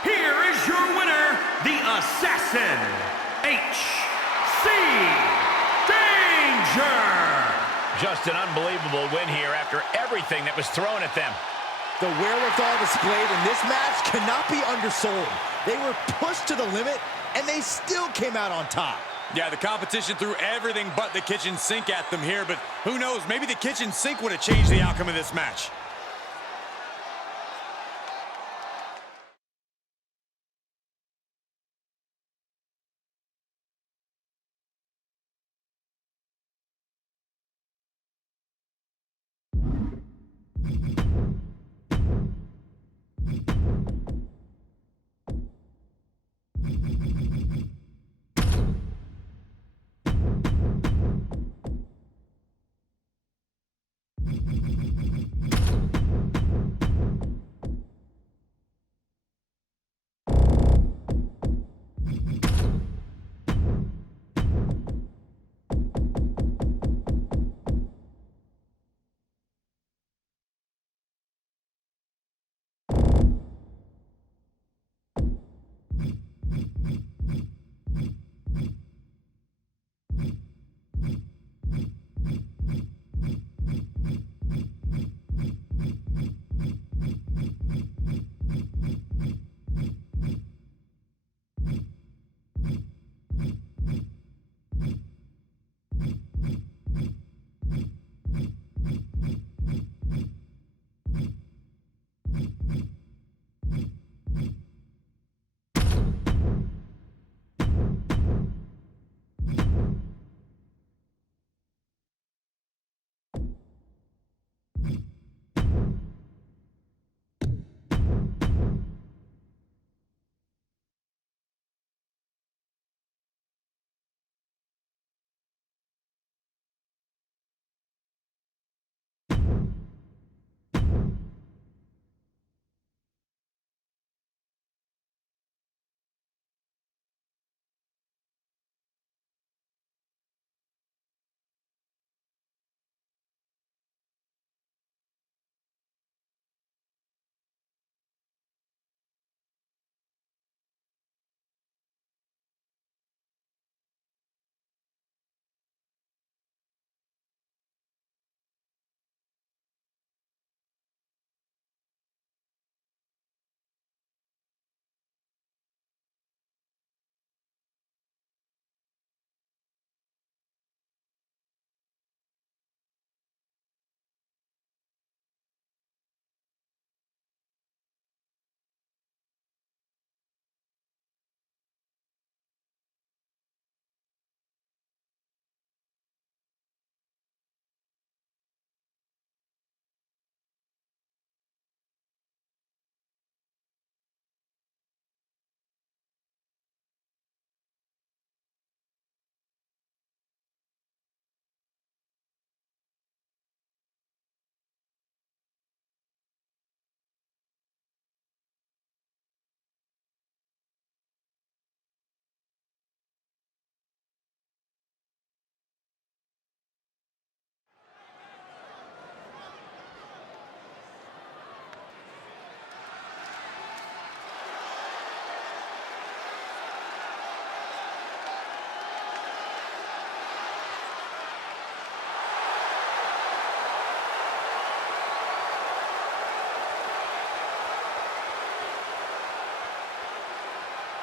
Here is your winner, the Assassin, H.C. Danger! Just an unbelievable win here after everything that was thrown at them. The wherewithal displayed in this match cannot be undersold. They were pushed to the limit, and they still came out on top. Yeah, the competition threw everything but the kitchen sink at them here, but who knows, maybe the kitchen sink would have changed the outcome of this match.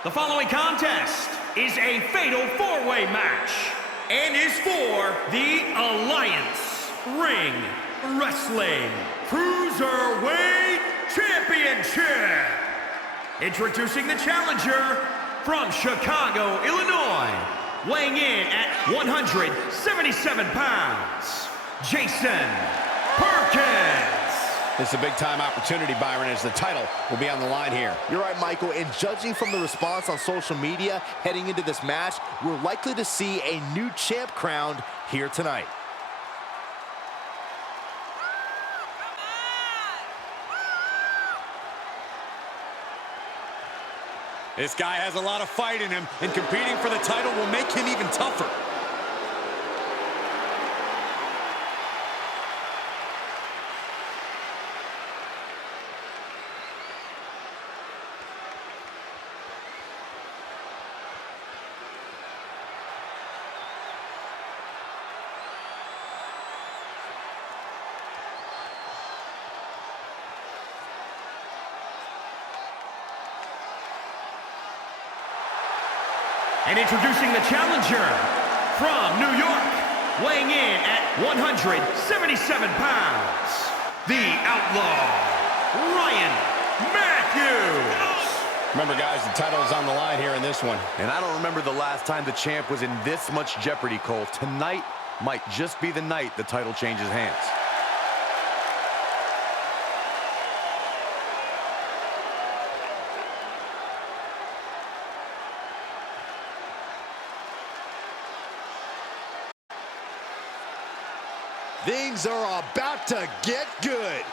The following contest is a fatal four-way match and is for the Alliance Ring Wrestling Cruiserweight Championship. Introducing the challenger from Chicago, Illinois, weighing in at 177 pounds, Jason Perkins. It's a big-time opportunity, Byron, as the title will be on the line here. You're right, Michael, and judging from the response on social media heading into this match, we're likely to see a new champ crowned here tonight. This guy has a lot of fight in him, and competing for the title will make him even tougher. And introducing the challenger from New York, weighing in at 177 pounds, the Outlaw, Ryan Matthews. Remember, guys, the title is on the line here in this one. And I don't remember the last time the champ was in this much jeopardy, Cole. Tonight might just be the night the title changes hands. Things are about to get good.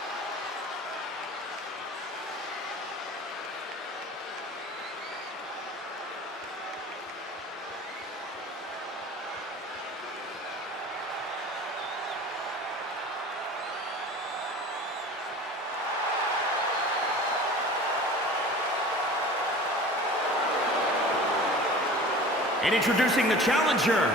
And introducing the challenger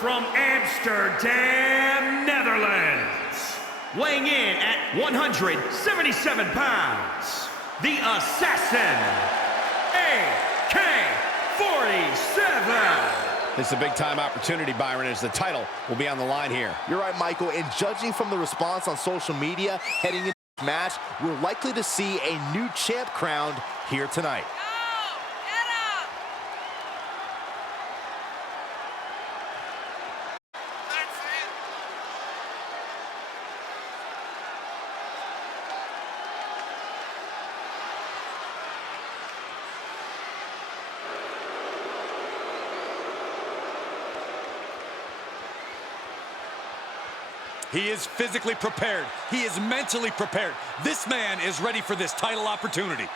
from Amsterdam, Netherlands, weighing in at 177 pounds, the Assassin, AK-47. It's a big-time opportunity, Byron, as the title will be on the line here. You're right, Michael, and judging from the response on social media heading into this match, we're likely to see a new champ crowned here tonight. He is physically prepared. He is mentally prepared. This man is ready for this title opportunity.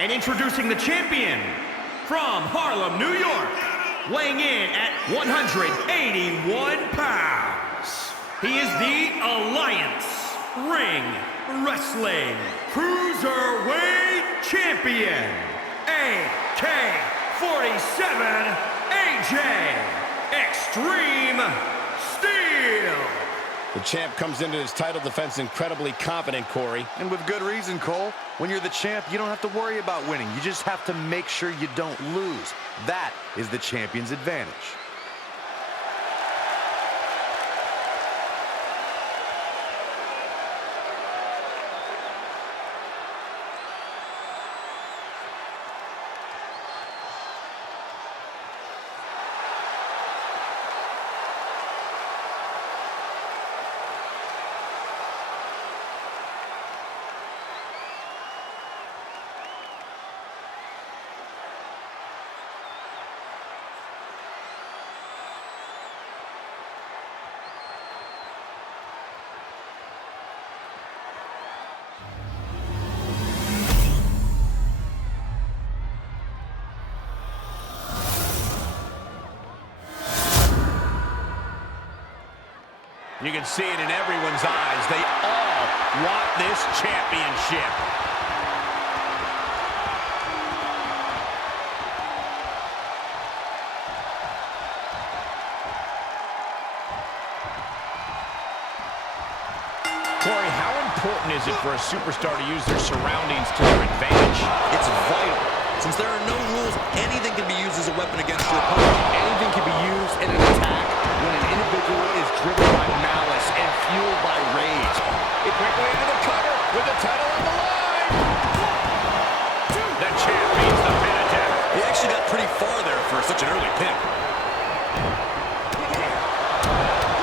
And introducing the champion from Harlem, New York, weighing in at 181 pounds. He is the Alliance Ring Wrestling Cruiserweight Champion, AK-47 AJ Extreme Steel. The champ comes into his title defense incredibly confident, Corey. And with good reason, Cole. When you're the champ, you don't have to worry about winning. You just have to make sure you don't lose. That is the champion's advantage. You can see it in everyone's eyes. They all want this championship. Corey, how important is it for a superstar to use their surroundings to their advantage? It's vital. Since there are no rules, anything can be used as a weapon against your opponent. Anything can be used in an attack when an individual is driven by malice and fueled by rage. It quickly into the cover with the title on the line. The champ beats the pin attempt. He actually got pretty far there for such an early pin.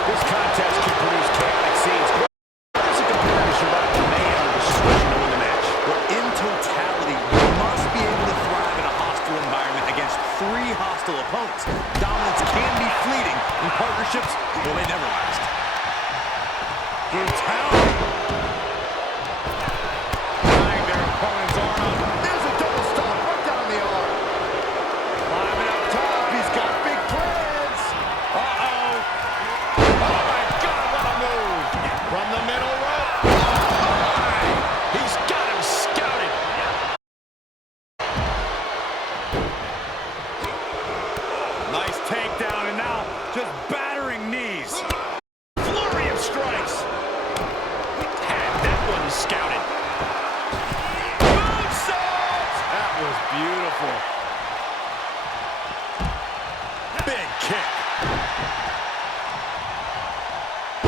This contest can produce chaotic scenes. How does a competitor survive the mayhem or destruction to win the match? Well, in totality, you must be able to thrive in a hostile environment against 3 hostile opponents. Dominance can be fleeting. In partnerships, well, they never last. Brutality. Tying their opponent's arm up. There's a double stop right down the arm. Climbing up top. He's got big plans. Uh-oh. Oh, my God, what a move. From the middle rope. Oh, He's got him scouted. nice takedown, and now just battering knees. Flurry of strikes. Had that one scouted. Moonsault! That was beautiful. Big kick.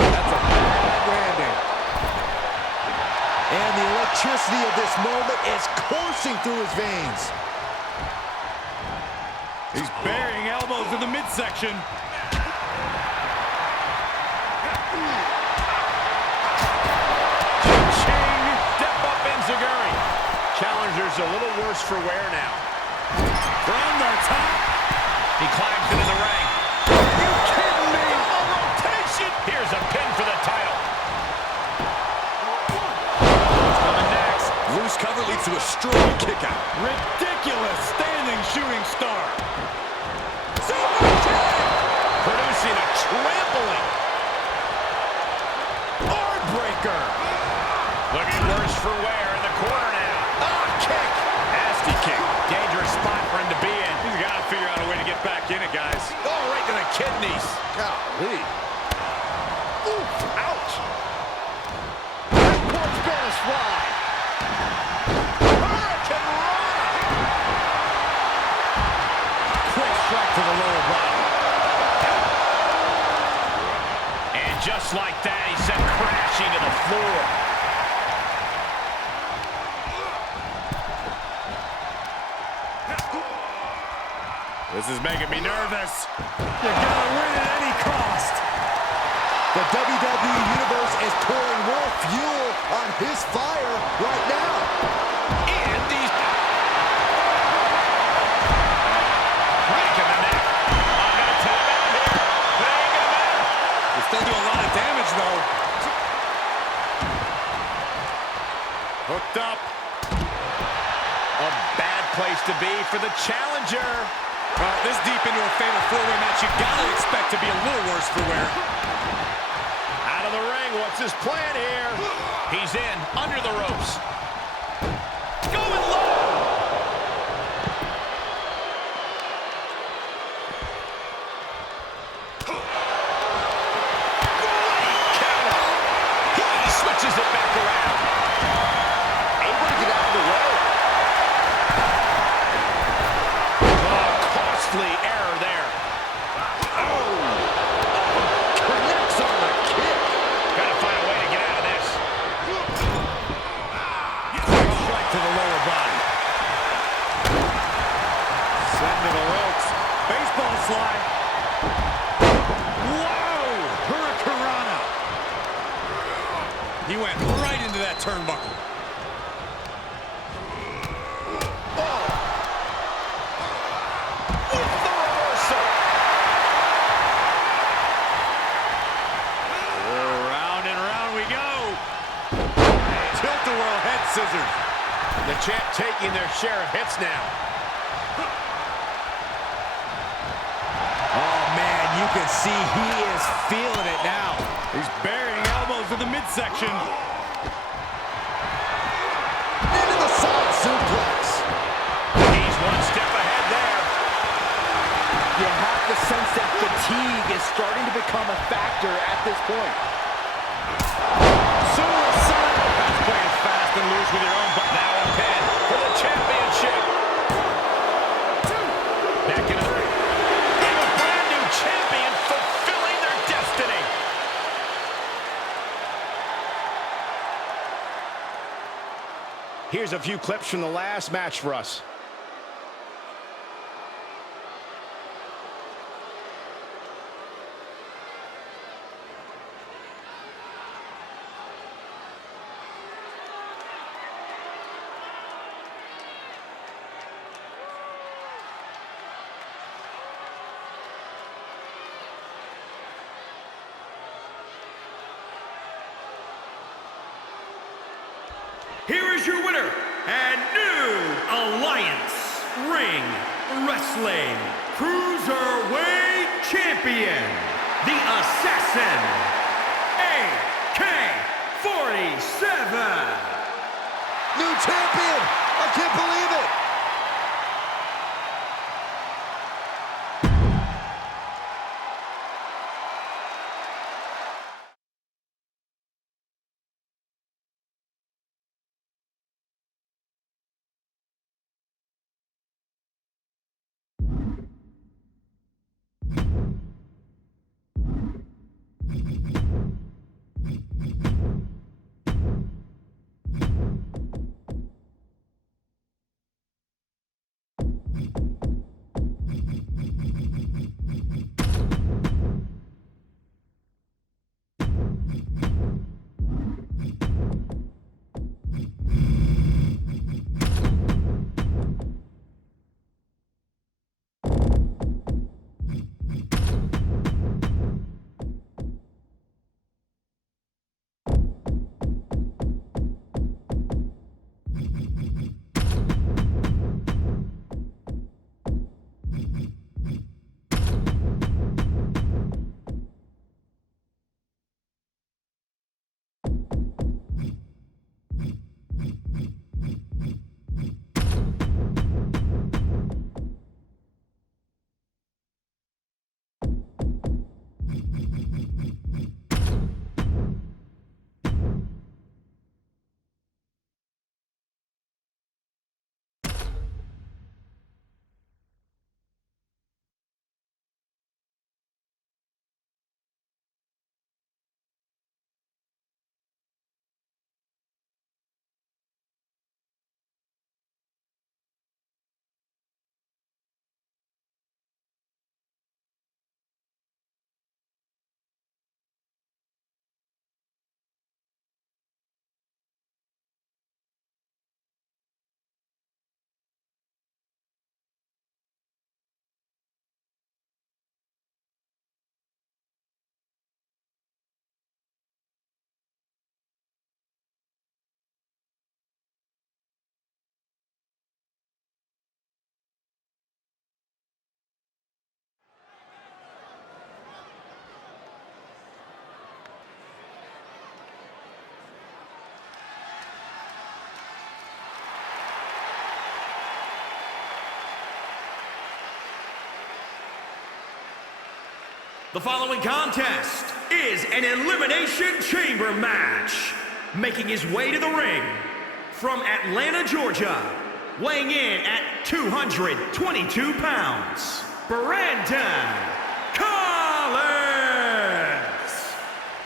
That's a bad landing. And the electricity of this moment is coursing through his veins. He's burying elbows in the midsection. Ching! Step up enziguri. Challenger's a little worse for wear now. From the top. He climbs into the ring. You kidding me? A rotation. Here's a pin for the title. What's coming next? Loose cover leads to a strong kick out. Ridiculous standing shooting star. Producing a trampling. Arm breaker. Looking worse for wear in the corner now. Kick. Nasty kick. Dangerous spot for him to be in. He's got to figure out a way to get back in it, guys. Oh, right to the kidneys. Golly. Oof, ouch. Backboard Spanish fly. Hurricane Rana. Quick strike to the lower body. And just like that, he sent crashing to the floor. This is making me nervous. You gotta win at any cost. The WWE Universe is pouring more fuel on his fire right now. And these... Break in the neck. I'm gonna tap out here, but it ain't gonna matter. They still do a lot of damage, though. Hooked up. A bad place to be for the challenger. This deep into a fatal 4-way match, you gotta expect to be a little worse for wear. Out of the ring, what's his plan here? He's in, under the ropes. Going low! Great counter! into that turnbuckle. Scissors. The champ taking their share of hits now. Oh, man, you can see he is feeling it now. He's burying elbows in the midsection. Into the side suplex. He's one step ahead there. You have to sense that fatigue is starting to become a factor at this point. Suicide. That's playing fast and loose with your own, but now a pin for the championship. Back into the ring. And a brand new champion fulfilling their destiny. Here's a few clips from the last match for us. Here is your winner and new Alliance Ring Wrestling Cruiserweight Champion, the Assassin, AK-47. New champion! I can't believe it! The following contest is an Elimination Chamber match. Making his way to the ring from Atlanta, Georgia, weighing in at 222 pounds, Brandon Collins.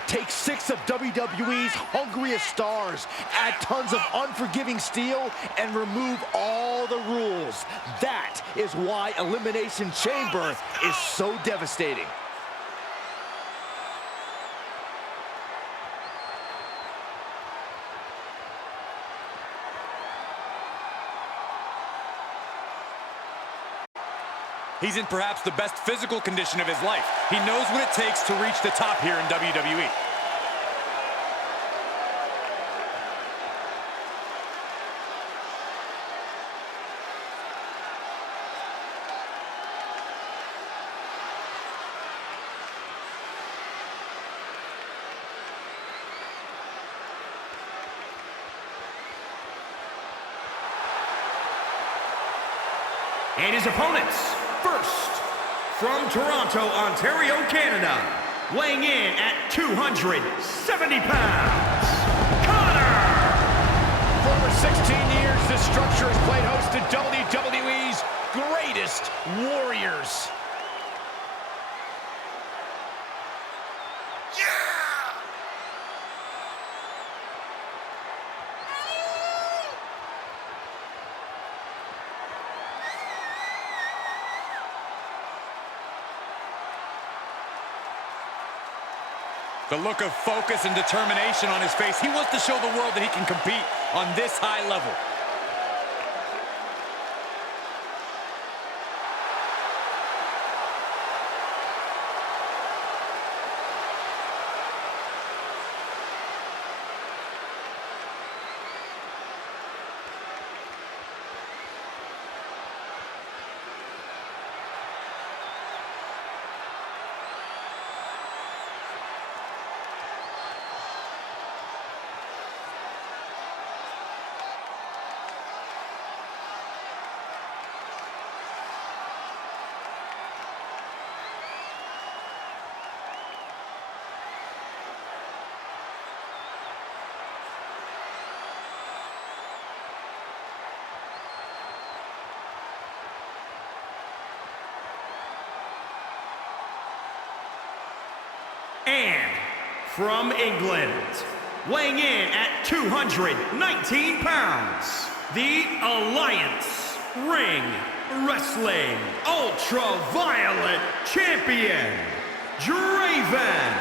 Take 6 of WWE's hungriest stars, add tons of unforgiving steel, and remove all the rules. That is why Elimination Chamber is so devastating. He's in perhaps the best physical condition of his life. He knows what it takes to reach the top here in WWE. And his opponents, first, from Toronto, Ontario, Canada, weighing in at 270 pounds, Connor! For over 16 years, this structure has played host to WWE's greatest warriors. The look of focus and determination on his face. He wants to show the world that he can compete on this high level. And from England, weighing in at 219 pounds, the Alliance Ring Wrestling Ultraviolet Champion, Draven.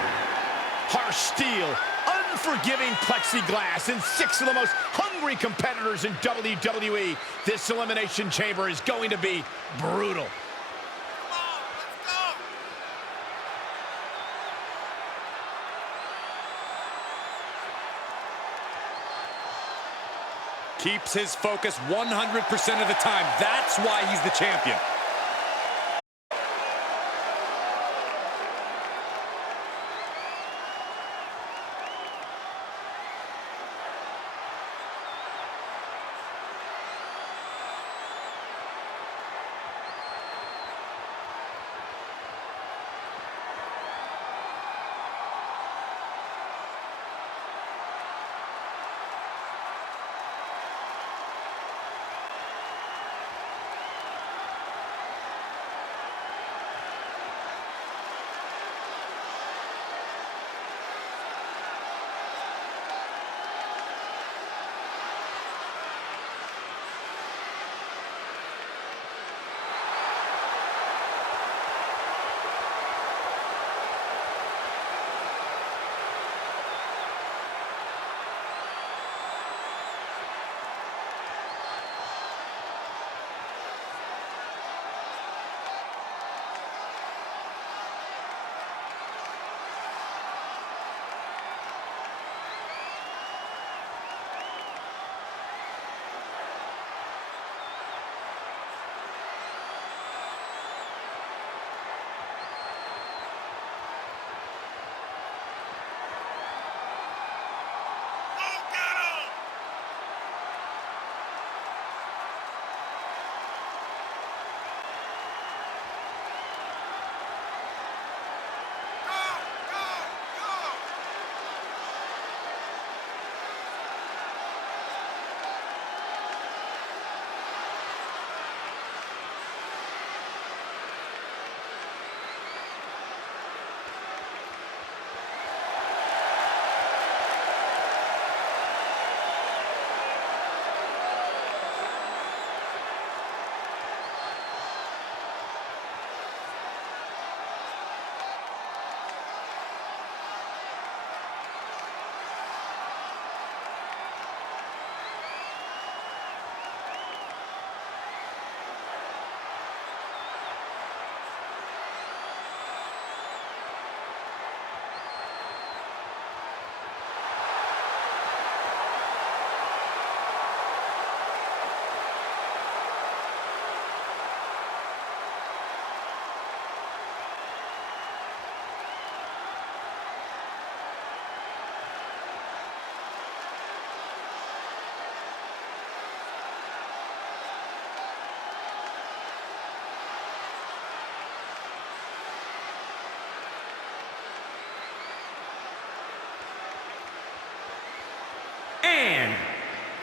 Harsh steel, unforgiving plexiglass, and 6 of the most hungry competitors in WWE. This Elimination Chamber is going to be brutal. Keeps his focus 100% of the time. That's why he's the champion.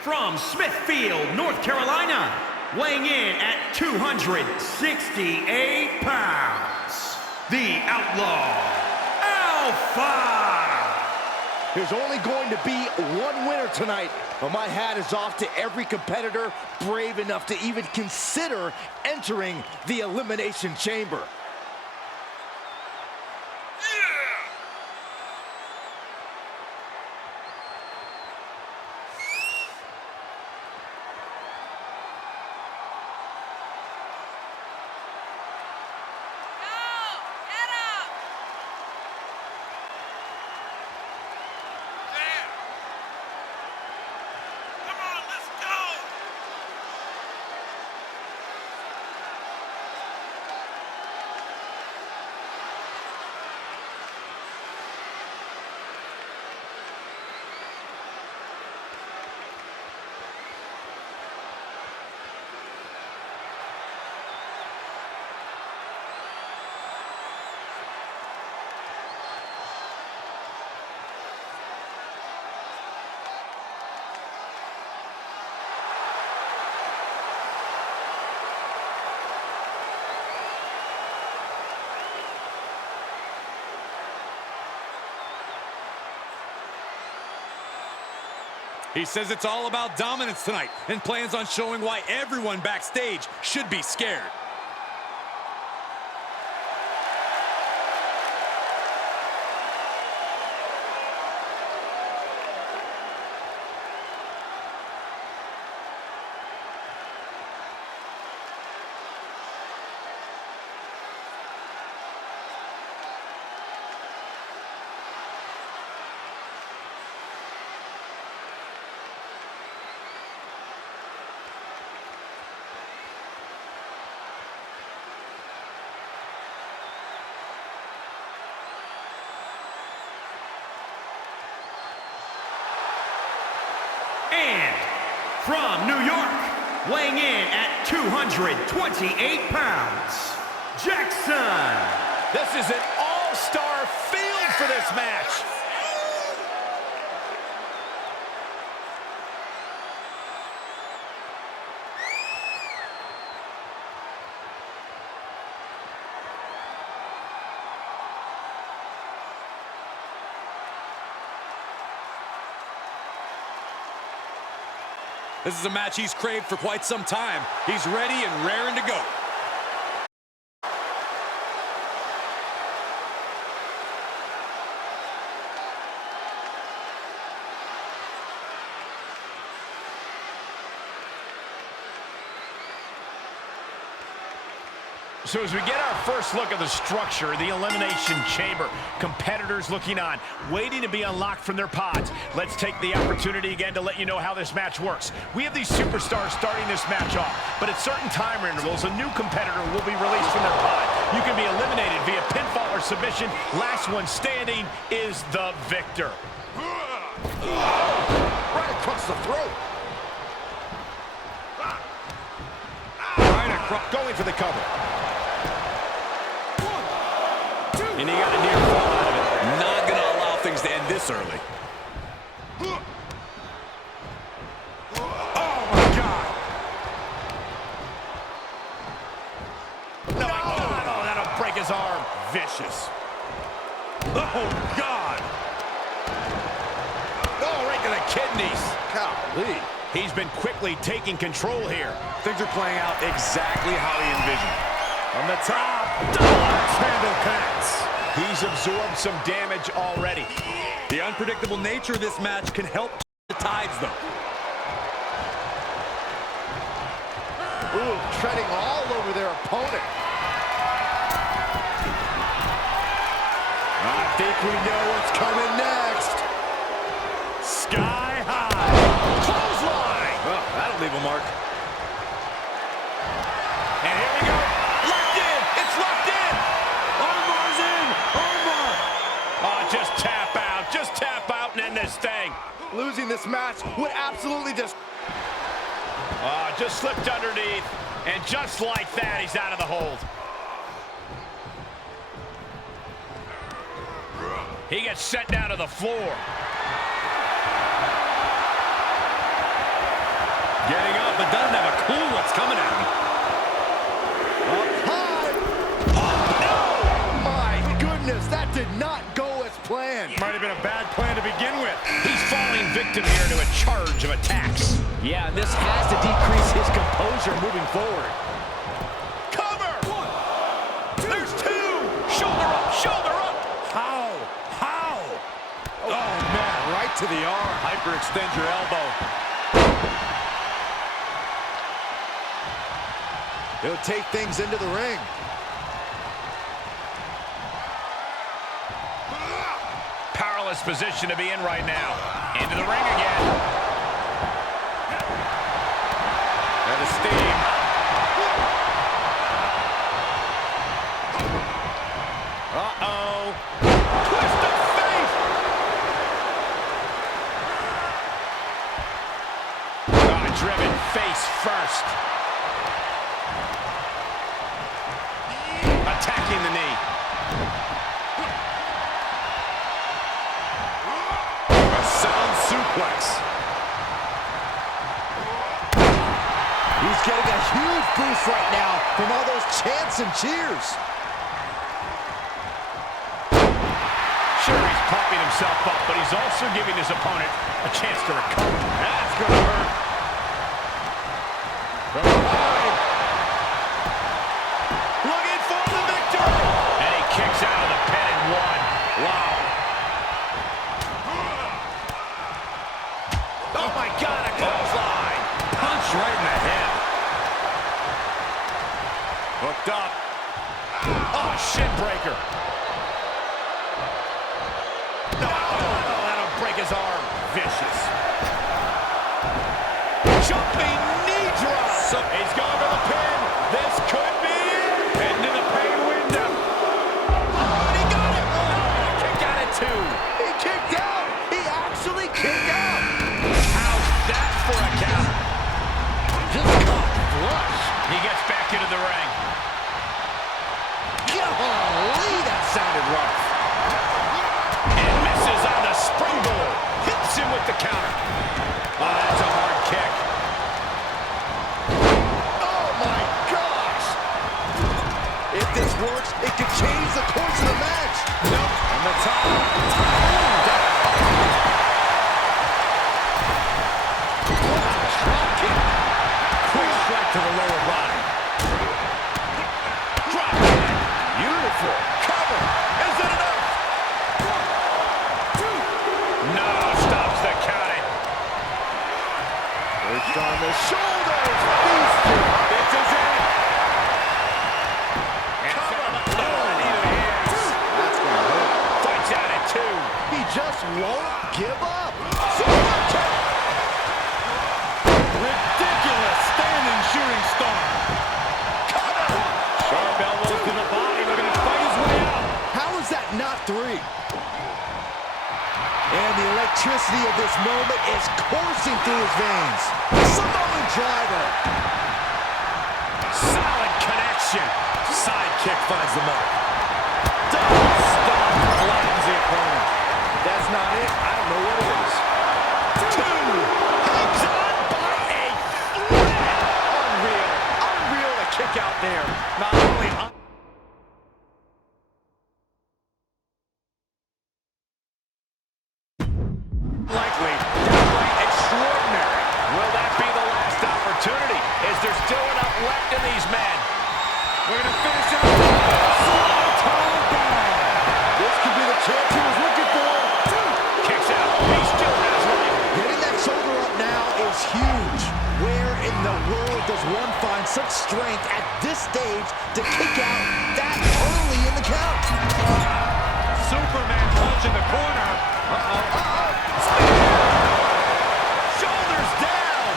from Smithfield, North Carolina, weighing in at 268 pounds, the Outlaw Alpha. There's only going to be one winner tonight, but my hat is off to every competitor brave enough to even consider entering the Elimination Chamber. He says it's all about dominance tonight and plans on showing why everyone backstage should be scared. And from New York, weighing in at 228 pounds, Jackson. This is an all-star field for this match. This is a match he's craved for quite some time. He's ready and raring to go. So as we get our first look at the structure, the Elimination Chamber, competitors looking on, waiting to be unlocked from their pods. Let's take the opportunity again to let you know how this match works. We have these superstars starting this match off, but at certain time intervals, a new competitor will be released from their pod. You can be eliminated via pinfall or submission. Last one standing is the victor. Right across the throat. Right across, going for the cover. And he got a near fall out of it. Not going to allow things to end this early. Oh, my God. No, oh, that'll break his arm. Vicious. Oh, God. Oh, right to the kidneys. Golly. He's been quickly taking control here. Things are playing out exactly how he envisioned. On the top, double axe handle connects. He's absorbed some damage already. The unpredictable nature of this match can help the tides, though. Ooh, treading all over their opponent. I think we know what's coming next. Sky high. Clothesline. Well, that'll leave a mark. And here we go. Locked in. It's locked in. Armbar's in. Armbar. Oh, just tap out. Just tap out and end this thing. Losing this match would absolutely just... Just slipped underneath. And just like that, he's out of the hold. He gets sent down to the floor. coming at him. That did not go as planned. Might have been a bad plan to begin with. He's falling victim here to a charge of attacks. Yeah, this has to decrease his composure moving forward. Cover! One, there's two! Shoulder up, shoulder up! How? Oh, man, right to the arm. Hyperextend your elbow. He'll take things into the ring. Powerless position to be in right now. Into the ring again. That is steam. Uh-oh. Twist of fate. Driven face first. Attacking the knee. Sound suplex. He's getting a huge boost right now from all those chants and cheers. Sure, he's pumping himself up, but he's also giving his opponent a chance to recover. That's going to hurt. From behind. Looking for the victory. And he kicks out of the pin and one. Wow. Oh, my God, a clothesline. Punch right in the head. Hooked up. Oh, shin breaker. No, that'll break his arm. Vicious. Jumping knee drop. He's going for the pin. This could be it. Into the pay window. Oh, and he got it. Oh, kick out at two. He kicked out. He actually kicked out. How's that for a count? Just caught flush. He gets back into the ring. Golly, that sounded rough. And misses on the springboard. Hits him with the counter. Oh, that's a hard kick. Oh, my gosh. If this works, it could change the course of the match. Nope. On the top. Drop kick. Quick strike to the lower body. Drop kick. Beautiful. Cover. Is it enough? One, two. No, stops the counting. Perched on the shoulders. Feasting. This is it. And cover. Oh, into the hands. That's going to hurt. Fights out at two. He just won't give up. Super kick. Ridiculous standing shooting star. Cover. Sharp elbows to the body. Looking to fight his way out. How is that not three? And the electricity of this moment is coursing through his veins. Samoan driver. Solid connection. Sidekick finds the mark. Double stomp flattens the opponent. If that's not it, I don't know what it is. Two. Hangs on by a thread. Unreal. Unreal to kick out there. Not only likely, downright extraordinary. Will that be the last opportunity? Is there still enough left in these men? We're going to finish out. This could be the chance he was looking for. Kicks out. He still has life. Getting that shoulder up now is huge. Where in the world does one find such strength at this stage to kick out that early in the count? Superman punch in the corner. Shoulders down.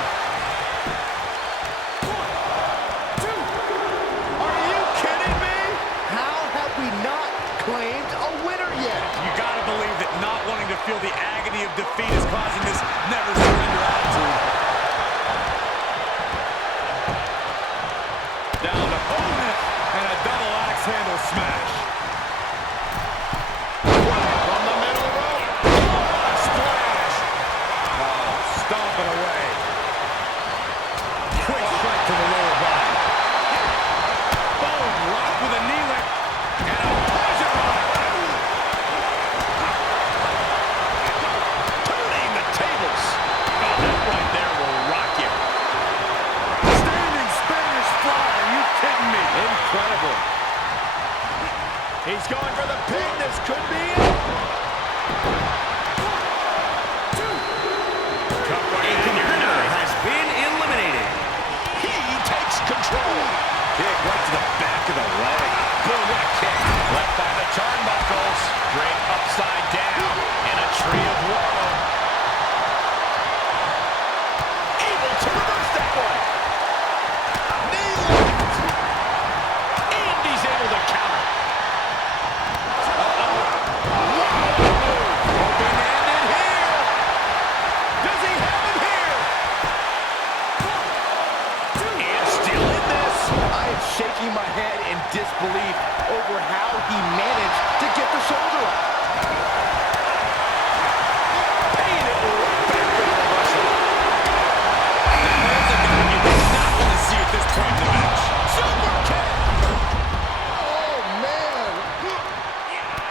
One, two. Are you kidding me? How have we not claimed a winner yet? You gotta believe that not wanting to feel the agony of defeat is causing this never surrender attitude. Down opponent and a double axe handle smash. From the middle rope. Oh, what a splash. he managed to get the shoulder up. Paying it right back to the reversal. There's a guy you do not want to see at this point in the match. Super kick. Oh, man.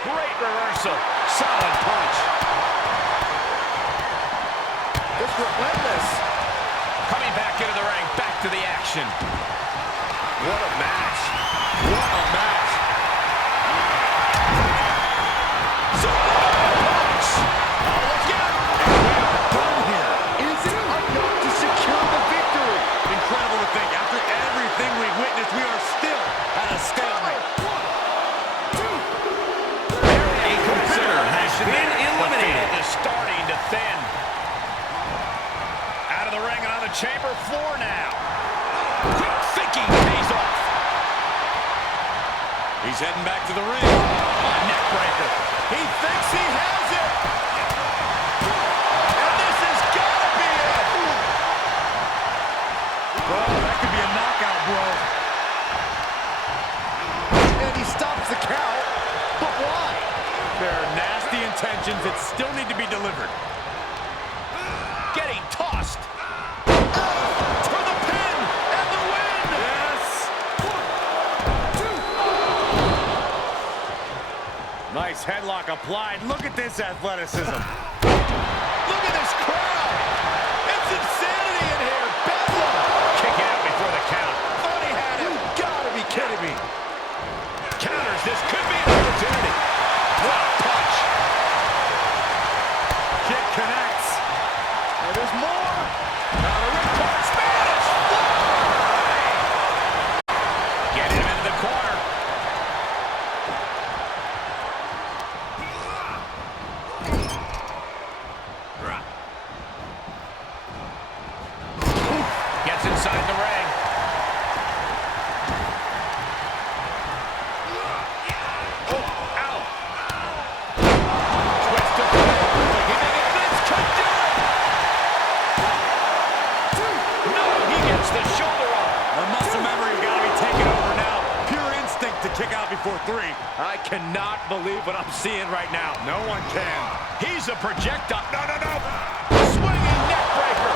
Great reversal. Solid punch. It's relentless. Coming back into the ring, back to the action. What a match. What a match. Is it enough to secure the victory? Incredible to think. After everything we've witnessed, we are still at a stalemate. A competitor has been eliminated. Is starting to thin. Out of the ring and on the chamber floor now. Quick thinking pays off. He's heading back to the ring. Neck breaker. He thinks he has it. And this has got to be it. Bro, that could be a knockout, bro. And he stops the count. But why? There are nasty intentions that still need to be delivered. Getting tossed. For the pin and the win. Yes. Nice headlock applied. Look at this athleticism. Look at this crowd. It's insanity in here. Bedlam. Kick out before the count. Thought he had it. You gotta be kidding me. Counters. This could be an opportunity. What a punch. Kick connects. And there's more. Now the ripcord Spanish. Get him into the corner. Gets inside the ring. Oh, ow. Twist to this could do it. No, he gets the shoulder up. The muscle memory's got to be taken over now. Pure instinct to kick out before 3. I cannot believe what I'm seeing right now. No one can. He's a projectile. No, no, no. Swinging neck breaker.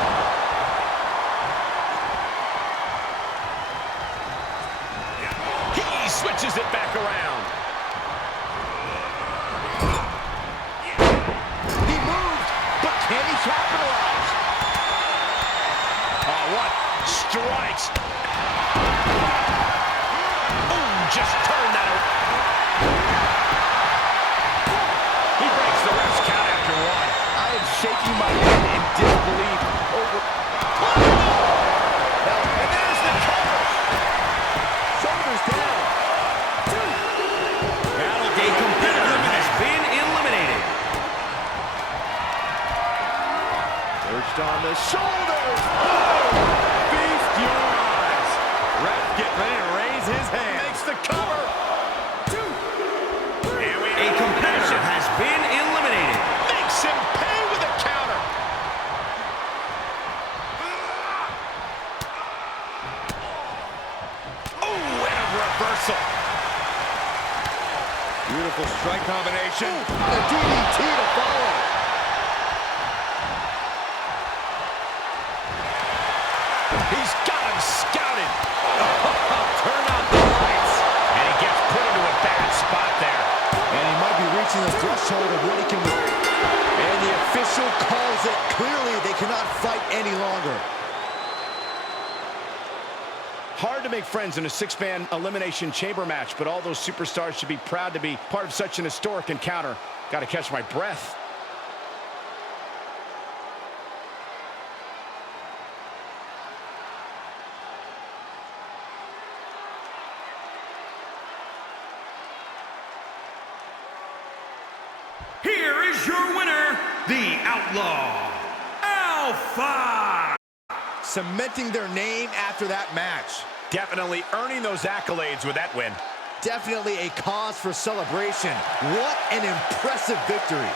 He switches it back around. He moved, but can he capitalize? Oh, what? Strikes. Ooh, just turn that around. He breaks the ref's count after 1. I am shaking my head in disbelief over. And there's the cover. Shoulders down. A competitor has been eliminated. Perched on the shoulders. Feast your eyes. Ref get ready to raise his hand. Makes the cover. And we A competitor has been eliminated. makes him pay with a counter. Oh, and a reversal. Beautiful strike combination. The DDT to follow. He's got him scouted. Turn out the lights. And he gets put into a bad spot there. And he might be reaching the threshold of what he can do. And the official calls it. Clearly, they cannot fight any longer. Hard to make friends in a 6-man elimination chamber match, but all those superstars should be proud to be part of such an historic encounter. Got to catch my breath. Here is your winner, the Outlaw Alpha. Cementing their name after that match. Definitely earning those accolades with that win. Definitely a cause for celebration. What an impressive victory.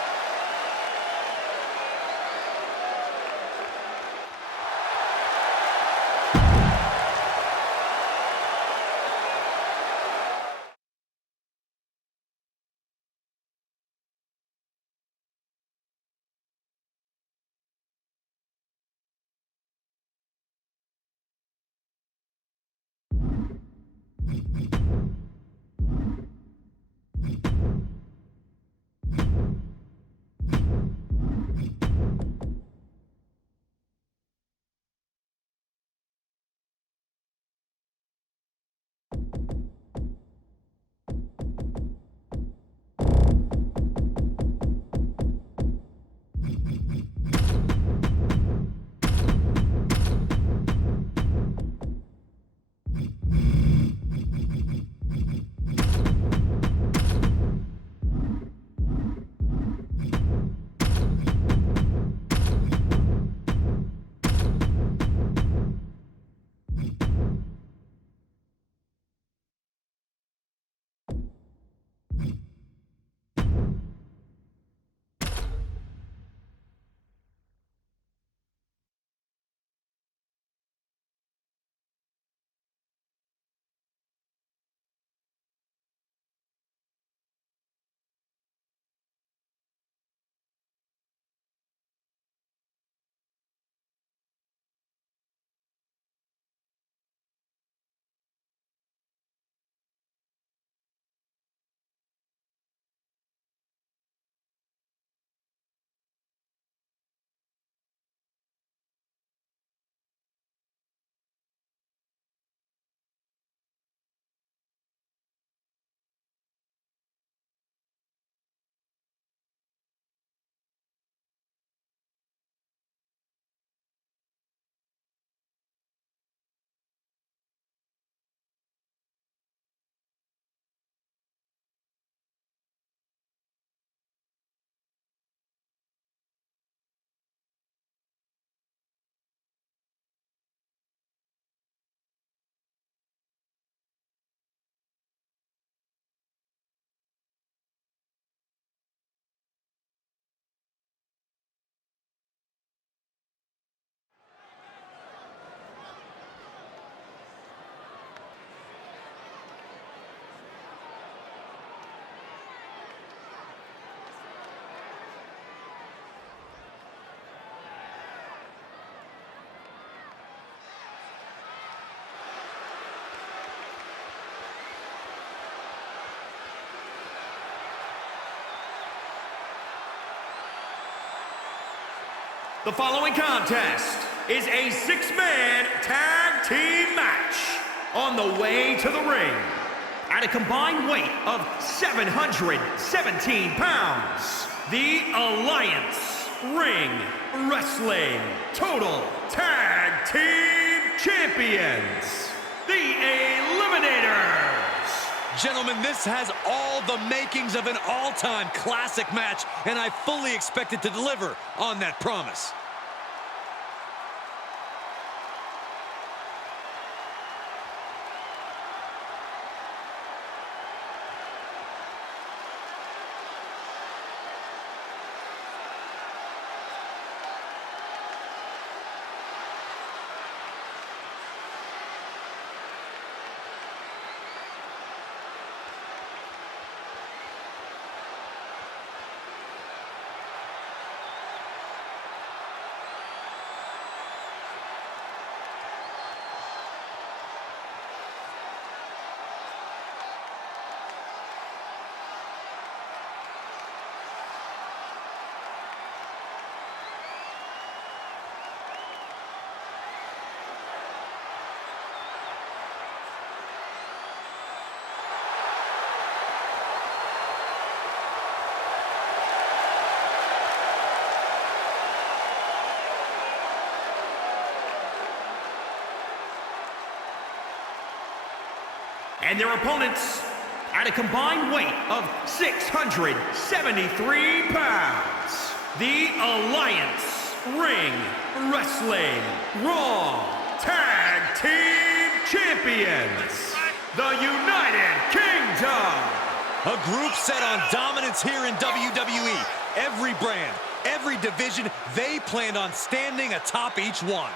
The following contest is a six-man tag team match on the way to the ring. At a combined weight of 717 pounds, the Alliance Ring Wrestling Total Tag Team Champions, the Eliminators. Gentlemen, this has all the makings of an all-time classic match, and I fully expect it to deliver on that promise. And their opponents, at a combined weight of 673 pounds, the Alliance Ring Wrestling Raw Tag Team Champions, the United Kingdom. A group set on dominance here in WWE. Every brand, every division, they planned on standing atop each one.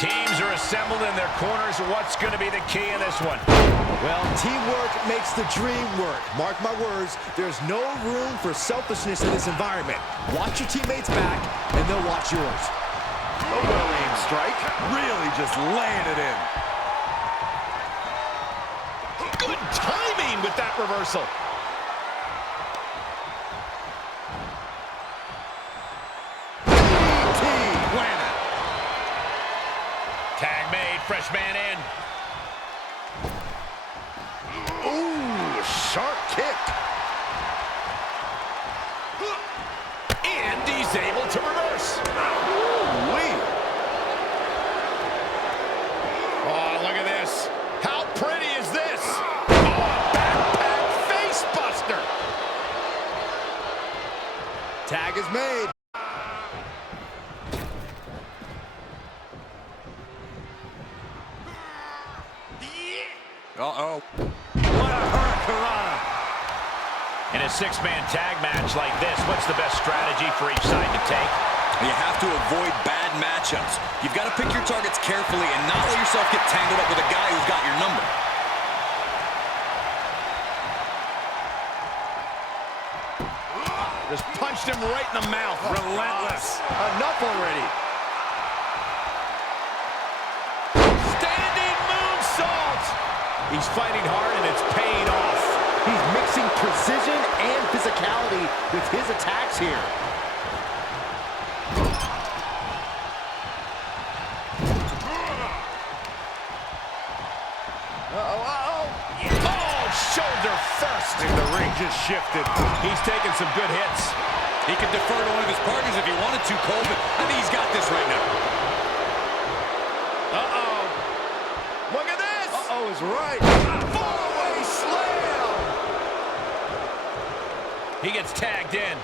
Teams are assembled in their corners. What's going to be the key in this one? Well, teamwork makes the dream work. Mark my words, there's no room for selfishness in this environment. Watch your teammates' back, and they'll watch yours. A well-aimed strike. Really just laying it in. Good timing with that reversal. Tag made, fresh man in. Ooh, sharp kick. And he's able to reverse. Ooh-wee. Oh, look at this. How pretty is this? Oh, backpack face buster. Tag is made. Uh-oh. What a hurricanrana. In a six-man tag match like this, what's the best strategy for each side to take? You have to avoid bad matchups. You've got to pick your targets carefully and not let yourself get tangled up with a guy who's got your number. Just punched him right in the mouth. Relentless. Enough already. Standing moonsault. He's fighting hard and it's paying off. He's mixing precision and physicality with his attacks here. Oh, shoulder first. And the ring just shifted. He's taking some good hits. He could defer to one of his partners if he wanted to, Cole, but I think he's got this right now. Uh-oh. Look at this. Uh-oh is right. Fallaway slam. He gets tagged in.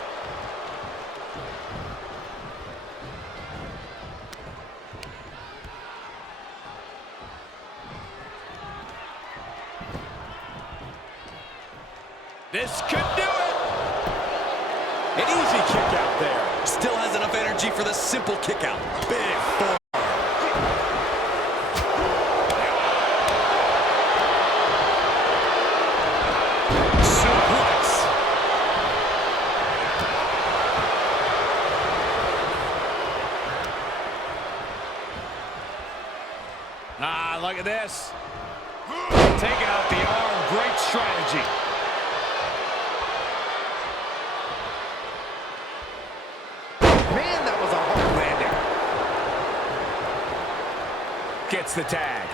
This could do it. An easy kick out there. Still has enough energy for the simple kick out. Big forearm. Suplex. Ah, look at this. Taking out the arm. Great strategy. Man, that was a hard landing. Gets the tag.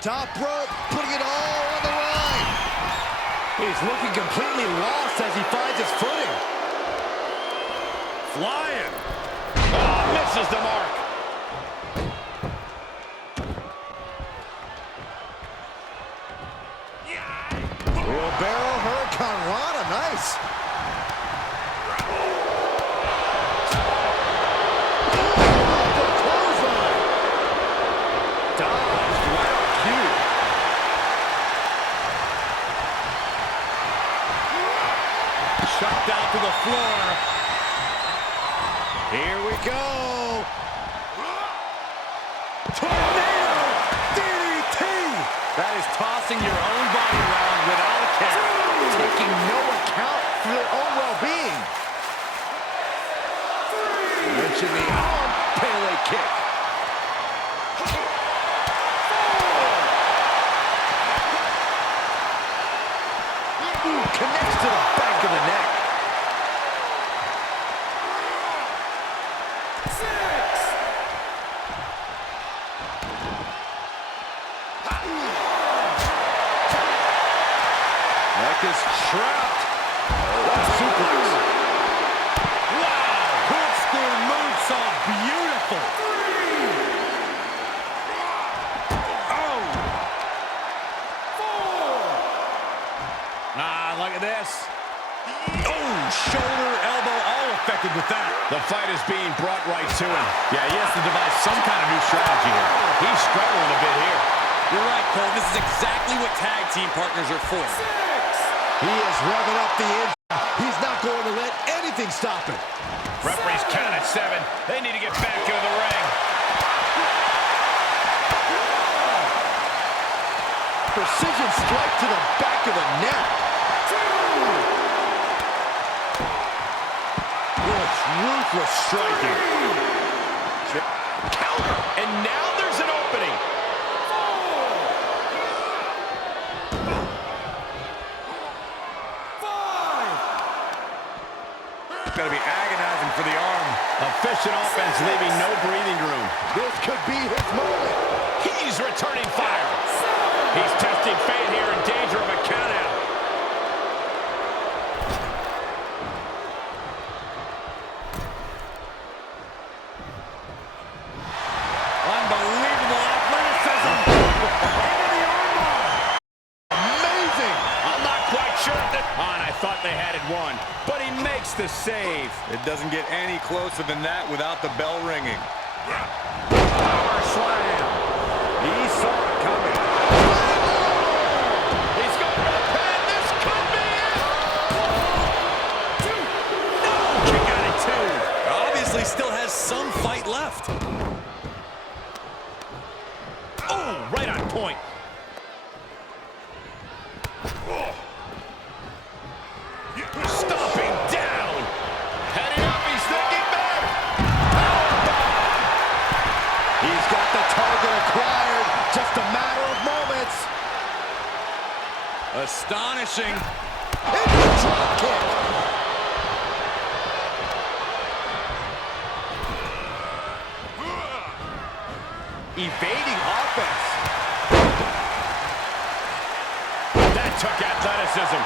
Top rope, putting it all on the line. He's looking completely lost as he finds his footing. Flying. Oh, misses the mark. Wheelbarrow Hurricane Rana, nice. Clothesline. Dodged right on cue. Chopped out to the floor. Here we go. Tornado DDT. That is tossing your own body around without a care. Taking no account for their own well-being. Mention the arm Pele kick. Ooh, connects to the back of the neck. Neck is trapped. Suplex. Wow! Hook school moonsault, beautiful. Oh! 4. Ah, look at this. Oh, shoulder, elbow, all affected with that. The fight is being brought right to him. Yeah, he has to devise some kind of new strategy here. He's struggling a bit here. You're right, Cole. This is exactly what tag team partners are for. He is revving up the engine. He's not going to let anything stop him. Referee's count at 7. They need to get back into the ring. Precision strike to the back of the neck. Ruthless striking. Counter. And now there's an opening. 5. Gotta be agonizing for the arm. Efficient offense, leaving no breathing room. This could be his moment. He's returning fire. He's testing fate here, in danger of a countout. Unbelievable athleticism. Into the armbar. Amazing. I'm not quite sure if that... And I thought they had it won, but he makes the save. It doesn't get any closer than that without the bell ringing. Power slam. He saw it coming. He's going for the pin. This could be it. 2. No. Kick out at 2. Obviously still has some fight left. Oh, right on point. Stomping down. Heading up, he's thinking back. He's got the target acquired. Just a matter of moments. Astonishing. Into the drop kick. Evading offense. That took athleticism.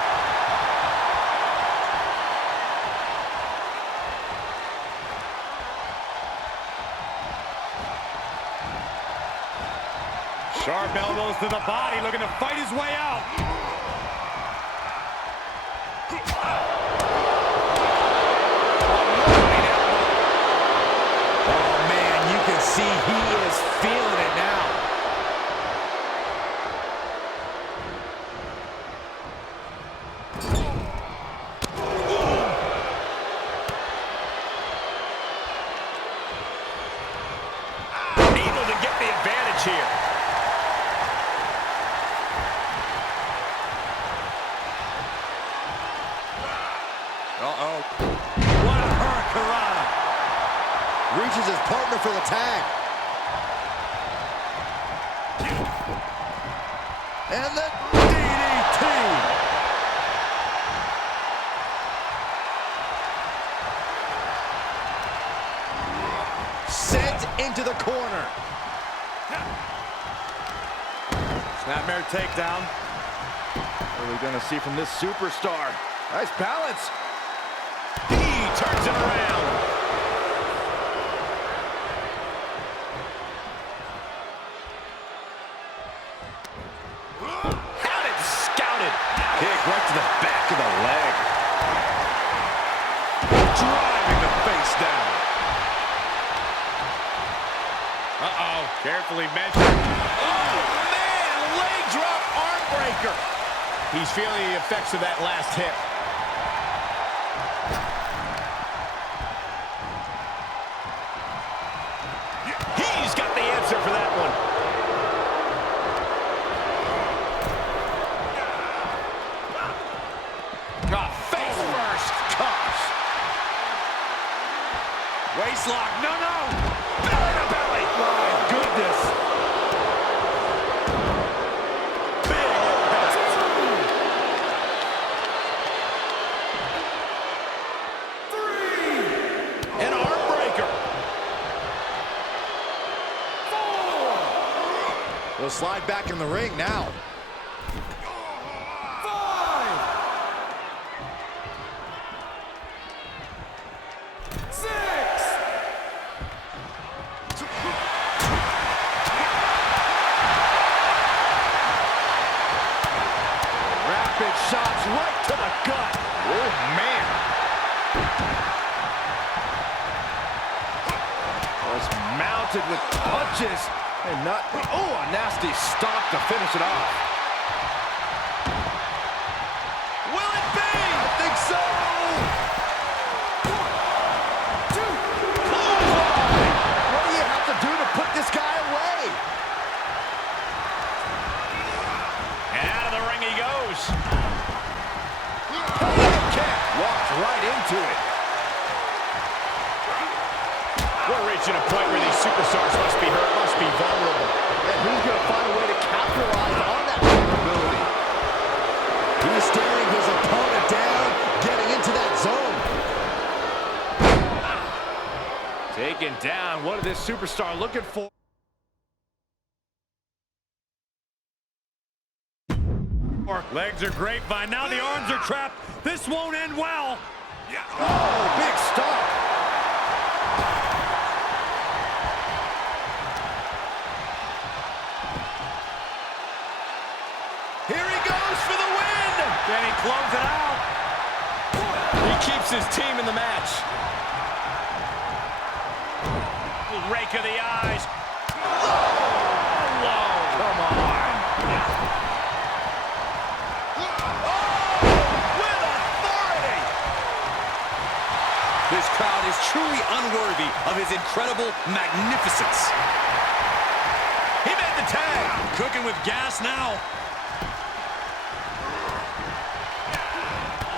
Sharp elbows to the body, looking to fight his way out. Oh, man, you can see he is feeling it now. challenges his partner for the tag. And the DDT. Sent into the corner. Snapmare takedown. What are we going to see from this superstar? Nice balance. He turns it around. Had it scouted. Kick right to the back of the leg. Driving the face down. Uh-oh, carefully measured. Oh, man, leg drop arm breaker. He's feeling the effects of that last hit. He's got the answer for that one. Face first. Gosh. Waist lock. No, no. Belly to belly. My goodness. Big impact. An arm breaker. We'll slide back in the ring now. Rapid shots right to the gut. Oh, man. Was mounted with punches and not... Oh, a nasty stop to finish it off. Will it be? I think so. 1, 2. What do you have to do to put this guy away? And out of the ring he goes. Kick. Walks right into it. We're reaching a point where these superstars must be hurt, must be vulnerable. And who's going to find a way to capitalize on that vulnerability? He's staring his opponent down, getting into that zone. Taken down. What is this superstar looking for? Legs are grapevine. Now the arms are trapped. This won't end well. Oh, big stop. Here he goes for the win. Can he close it out? He keeps his team in the match. Rake of the eyes. Whoa, come on. With authority. This crowd is truly unworthy of his incredible magnificence. He made the tag. Cooking with gas now.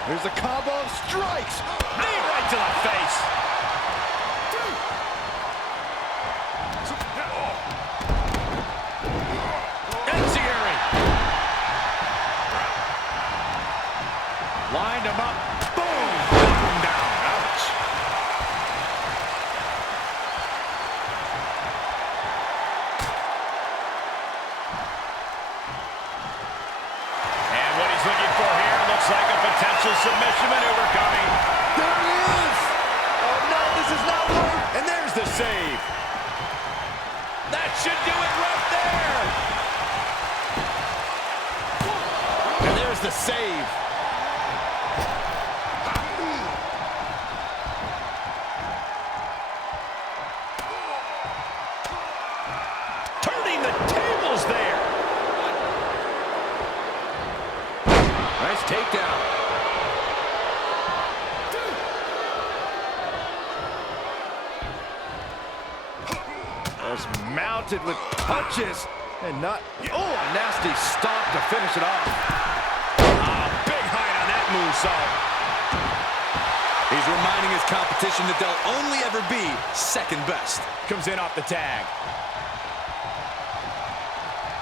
Here's a combo of strikes. Knee right to the face. Enziguri. Lined him up. Boom! Knocked him down. Ouch. And what he's looking for here looks like a potential submission maneuver coming. There he is. Oh, no, this is not right. And there's the save. That should do it right there. And there's the save. Turning the tables there. Nice takedown. Was mounted with punches and not... Oh, a nasty stop to finish it off. Big height on that moonsault. He's reminding his competition that they'll only ever be second best. Comes in off the tag.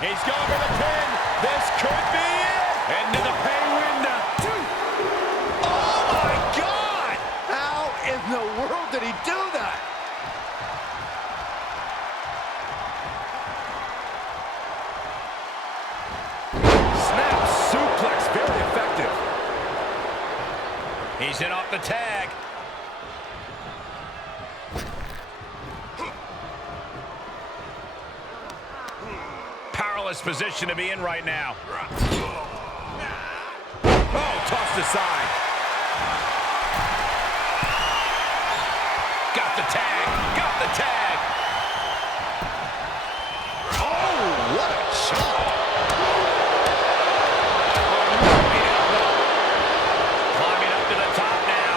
He's going for the pin. This could be it. Into the pay window. Oh, my God! How in the world did he do that? Snap suplex. Very effective. He's in off the tag. Powerless position to be in right now. Oh, tossed aside. Got the tag. Got the tag. Oh, what a shot! Climbing up to the top now.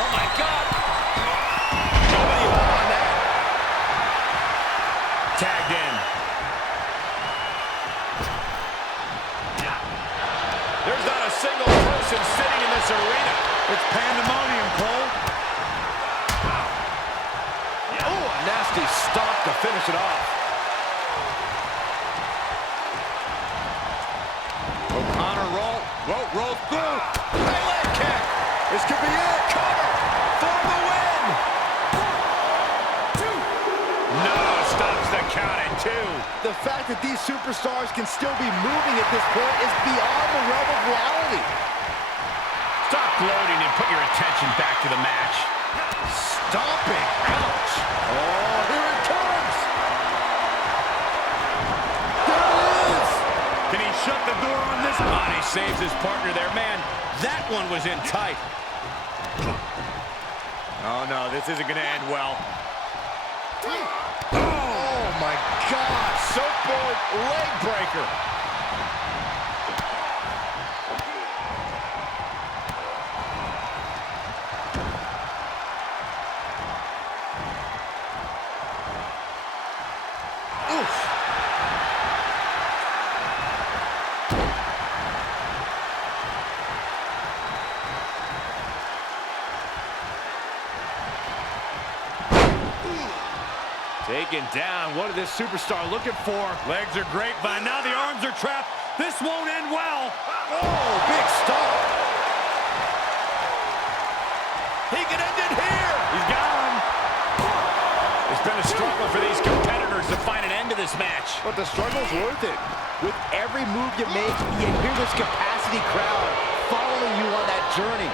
Oh, my God. Nobody home on that. Tagged in. There's not a single person sitting in this arena. It's pandemonium, Cole. Oh, a nasty stop to finish it off. O'Connor rolls through. Hey, leg kick. This could be it. Cover for the win. No, stops the count at 2. The fact that these superstars can still be moving at this point is beyond the realm of reality. Stop gloating and put your attention back to the match. Stomping. Ouch. Oh, here it comes. There it is. Can he shut the door on this? Oh, and he saves his partner there. Man, that one was in tight. Oh, no, this isn't going to end well. Oh, my God. Surfboard leg breaker. Taken down. What is this superstar looking for? Legs are grapevine. Now the arms are trapped. This won't end well. Oh, big stop. He can end it here. He's gone. It's been a struggle for these competitors to find an end to this match. But the struggle's worth it. With every move you make, you hear this capacity crowd following you on that journey.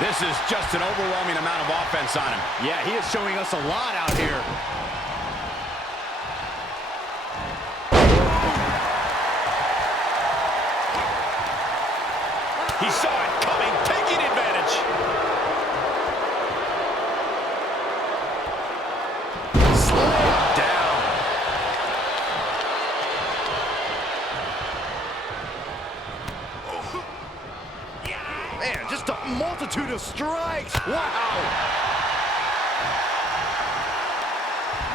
This is just an overwhelming amount of offense on him. Yeah, he is showing us a lot out here. He saw it coming, taking advantage. Slam down. Man, just a multitude of strikes. Wow.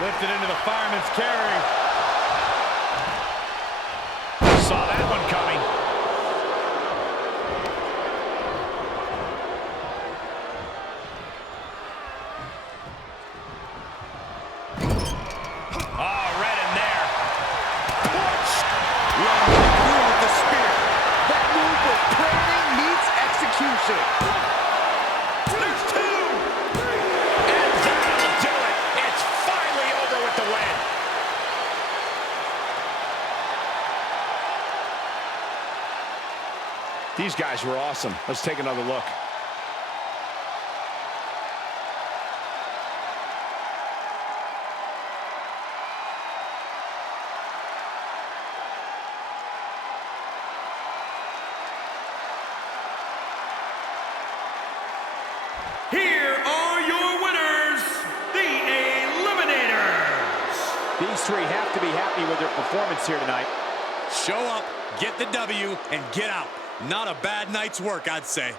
Lifted into the fireman's carry. Saw that one coming. Oh, right in there. Running through with the spear. That move was planning meets execution. There's 2. And that'll do it. It's finally over with the win. These guys were awesome. Let's take another look. Here are your winners, the Eliminators. These 3 have to be happy with their performance here tonight. Show up, get the W, and get out. Not a bad night's work, I'd say.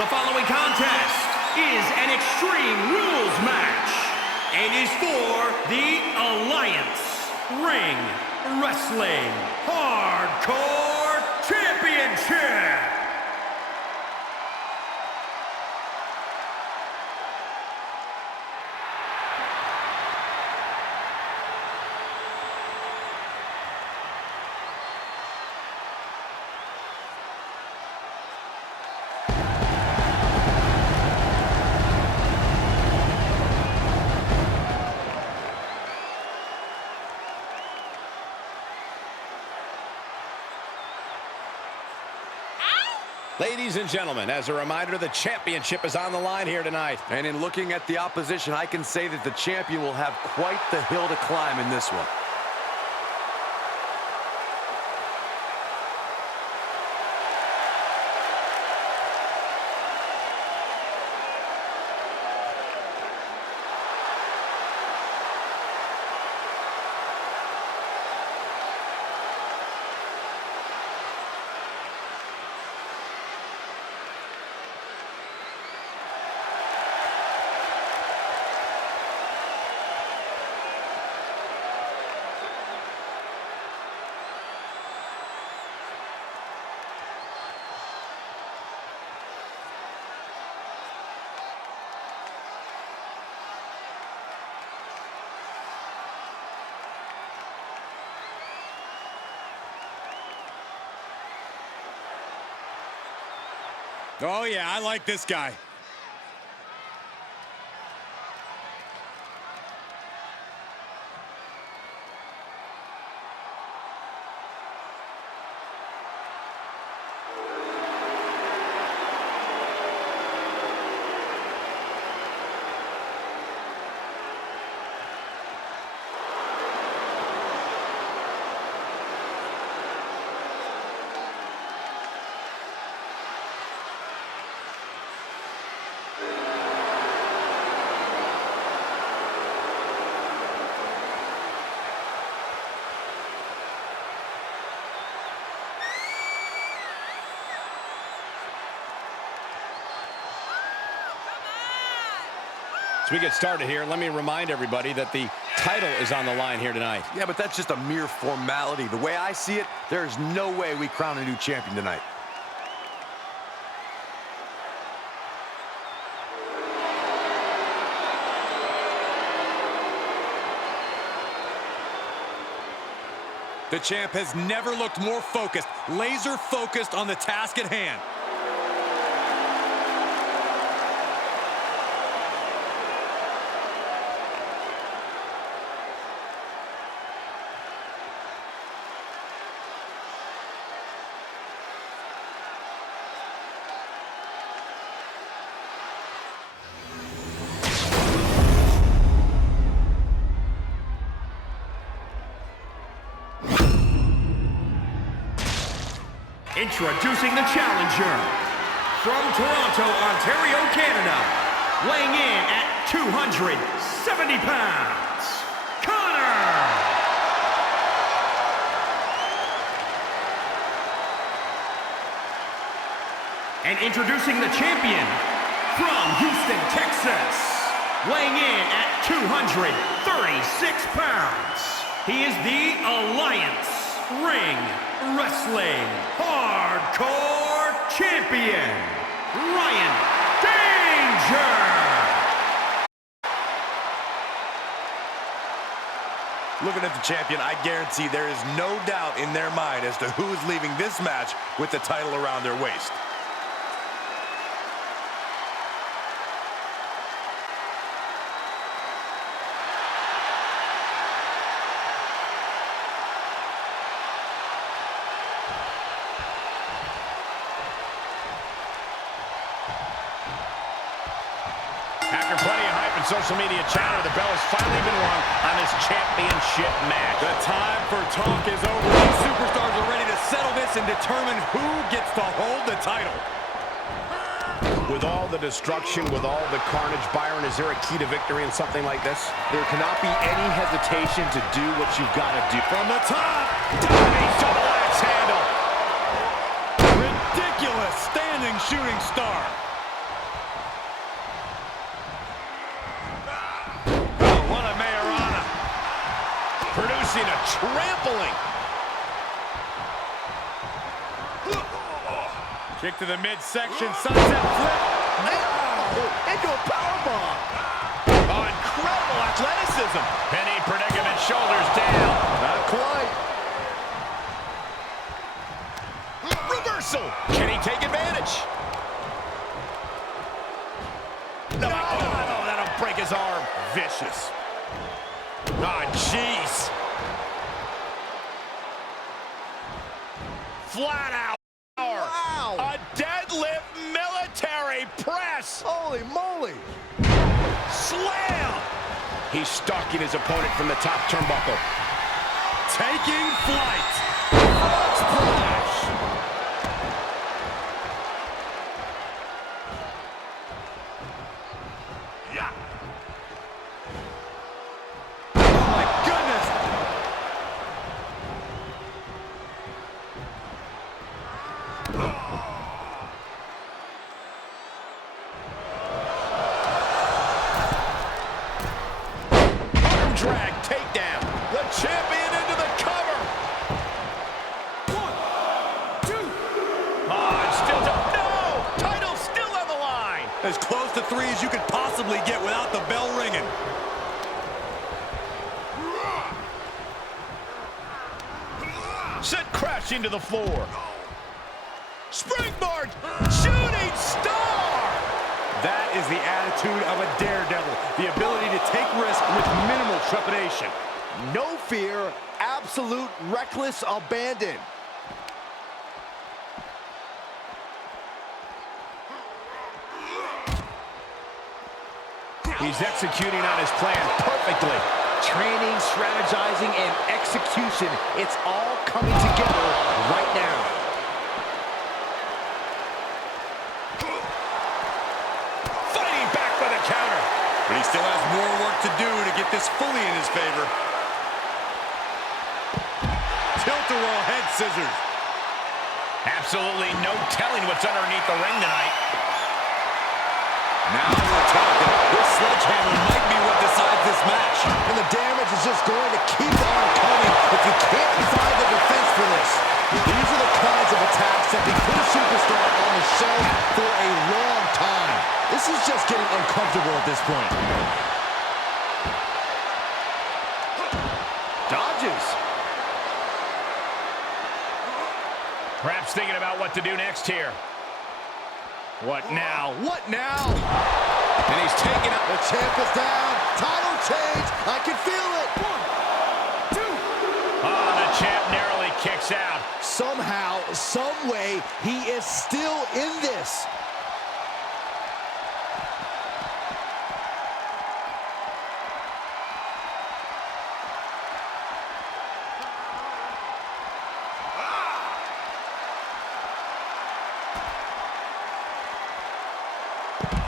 The following contest is an Extreme Rules match and is for the Alliance Ring Wrestling Hardcore Championship. Ladies and gentlemen, as a reminder, the championship is on the line here tonight. And in looking at the opposition, I can say that the champion will have quite the hill to climb in this one. Oh, yeah, I like this guy. As we get started here, let me remind everybody that the title is on the line here tonight. Yeah, but that's just a mere formality. The way I see it, there's no way we crown a new champion tonight. The champ has never looked more focused, laser focused on the task at hand. Introducing the challenger, from Toronto, Ontario, Canada, weighing in at 270 pounds, Connor! And introducing the champion, from Houston, Texas, weighing in at 236 pounds, he is the Alliance Ring Wrestling Hardcore Champion, Ryan Danger! Looking at the champion, I guarantee there is no doubt in their mind as to who is leaving this match with the title around their waist. After plenty of hype and social media chatter, the bell has finally been rung on this championship match. The time for talk is over. These superstars are ready to settle this and determine who gets to hold the title. With all the destruction, with all the carnage, Byron, is there a key to victory in something like this? There cannot be any hesitation to do what you've got to do. From the top, Diving double axe handle. ridiculous standing shooting star. Oh, what a Mayorana. Producing a trampling. Kick to the midsection, sunset flip. Into a powerbomb. Oh, incredible athleticism. Penny predicament, shoulders down. Not quite. Reversal. Can he take advantage? No, oh, that'll break his arm. Vicious. Ah, jeez. Flat out. Wow. A deadlift military press. Holy moly. Slam. He's stalking his opponent from the top turnbuckle. Taking flight. Splash. Yeah. Oh my goodness. Arm drag takedown. The champion into the cover. 1, 2. Oh, it's still no. Title still on the line. As close to 3 as you could possibly get without the bell ringing. Sent crashing to the floor. Springboard. Shooting star. That is the attitude of a daredevil. The ability to take risks with minimal trepidation. No fear, absolute reckless abandon. He's executing on his plan perfectly. Training, strategizing, and execution. It's all coming together right now. Fighting back with a counter. But he still has more work to do to get this fully in his favor. Tilt-a-whirl head scissors. Absolutely no telling what's underneath the ring tonight. Now we're talking. This sledgehammer might be what decides this match. And the damage is just going to keep on coming if you can't find the defense for this. These are the kinds of attacks that can put a superstar on the shelf for a long time. This is just getting uncomfortable at this point. Dodges. Perhaps thinking about what to do next here. What now? What now? And he's taking it. The champ is down. Title change. I can feel it. 1, 2. Oh, the champ narrowly kicks out. Somehow, some way, he is still in this.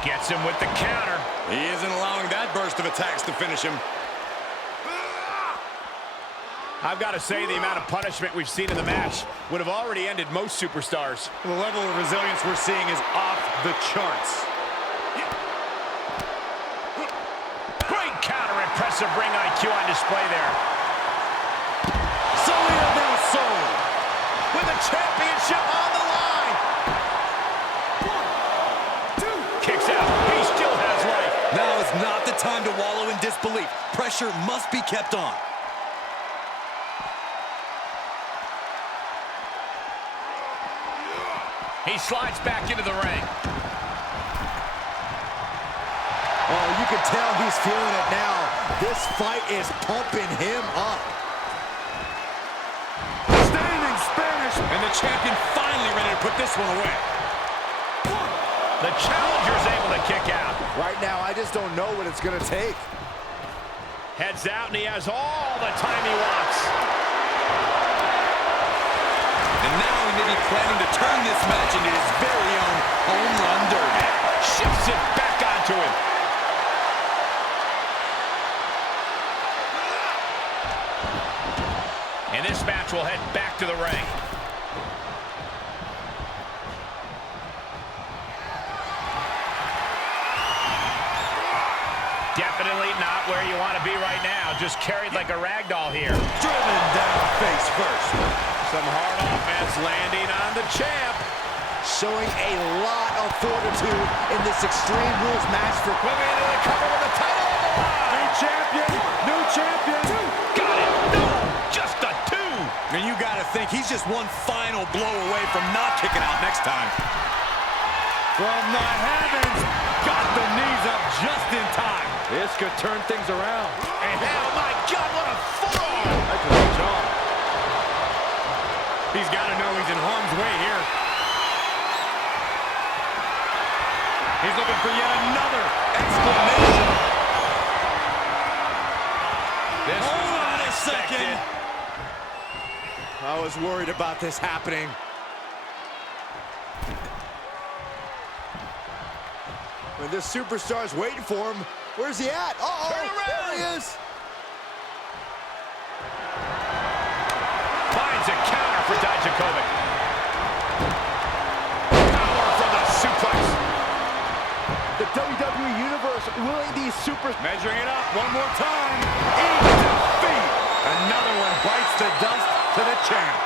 Gets him with the counter. He isn't allowing that burst of attacks to finish him. I've got to say, the amount of punishment we've seen in the match would have already ended most superstars. The level of resilience we're seeing is off the charts. Great counter, impressive ring IQ on display there. Selena now sold. With the championship on the line. 1, 2. Kicks out. He still has life. Now is not the time to wallow in disbelief. Pressure must be kept on. He slides back into the ring. Oh, you can tell he's feeling it now. This fight is pumping him up. Standing Spanish. And the champion finally ready to put this one away. The challenger's able to kick out. Right now, I just don't know what it's going to take. Heads out, and he has all the time he wants. And now he may be planning to turn this match into his very own home run derby. Shifts it back onto him. And this match will head back to the ring. Definitely not where you want to be right now. Just carried like a rag doll here. Driven down face first. Some hard offense landing on the champ. Showing a lot of fortitude in this Extreme Rules match for... Moving into the cover with the title on the line. New champion. New champion. Got it. No, just a 2. And you got to think he's just one final blow away from not kicking out next time. From the heavens. Got the knees up just in time. This could turn things around. And oh my God, what a forearm! That's a good job. He's got to know he's in harm's way here. He's looking for yet another exclamation. This was Hold on a unexpected. second. I was worried about this happening. When this superstar's waiting for him, where's he at? Uh-oh, Turn around. there he is. Finds a counter for Dijakovic. Power for the suplex. The WWE Universe willing these Measuring it up one more time. In defeat. Another one bites the dust to the champ.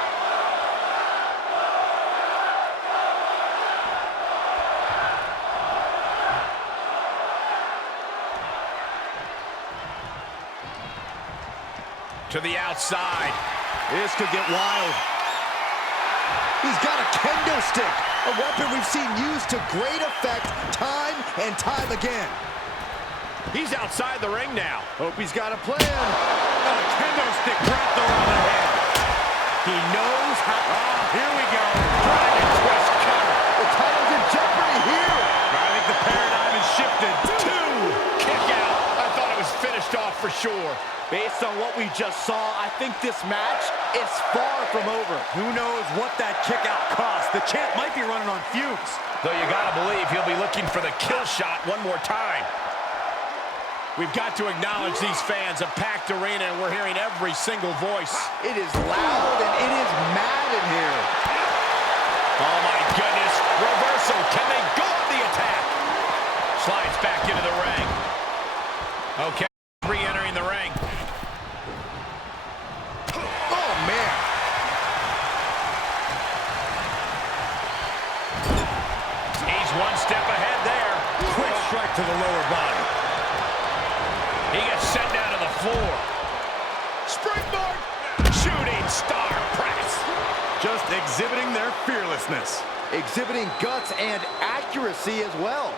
To the outside. This could get wild. He's got a kendo stick, a weapon we've seen used to great effect time and time again. He's outside the ring now. Hope he's got a plan. A kendo stick wrapped around the head. He knows how. Oh, here we go. Dragon twist cover. The title's in jeopardy here. I think the paradigm has shifted. 2. Kick out. I thought it was finished off for sure. Based on what we just saw, I think this match is far from over. Who knows what that kick out cost? The champ might be running on fumes. Though you gotta believe he'll be looking for the kill shot one more time. We've got to acknowledge these fans, a packed arena, and we're hearing every single voice. It is loud and it is mad in here. Oh my goodness, reversal, can they go on the attack? Slides back into the ring. Okay, re-entering the ring. Oh, man. He's one step ahead there. Quick strike to the lower body. He gets sent down to the floor. Springboard, shooting star press. Just exhibiting their fearlessness. Exhibiting guts and accuracy as well.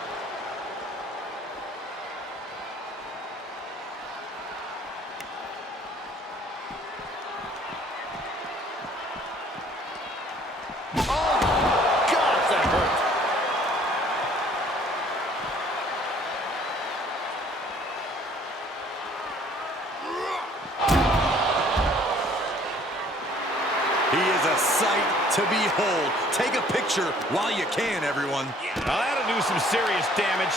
Oh, gosh, that hurt. He is a sight to behold. Take a picture while you can, everyone. Now that'll do some serious damage.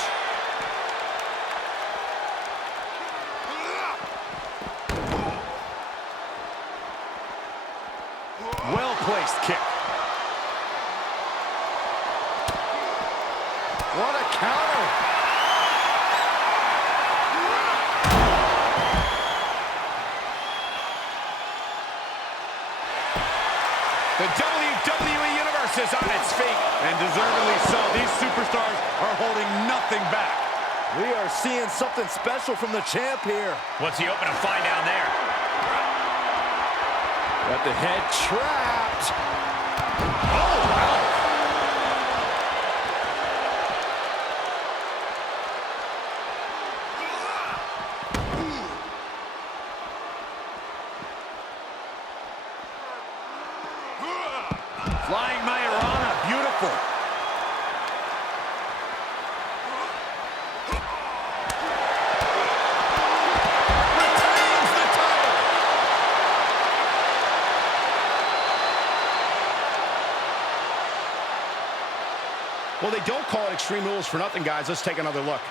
Well-placed kick. What a counter. The WWE Universe is on its feet. And deservedly so. These superstars are holding nothing back. We are seeing something special from the champ here. What's he hoping to find down there? Got the head trapped. Oh, wow. Flying Majorana, beautiful. Retains the title. Well, they don't call it Extreme Rules for nothing, guys. Let's take another look.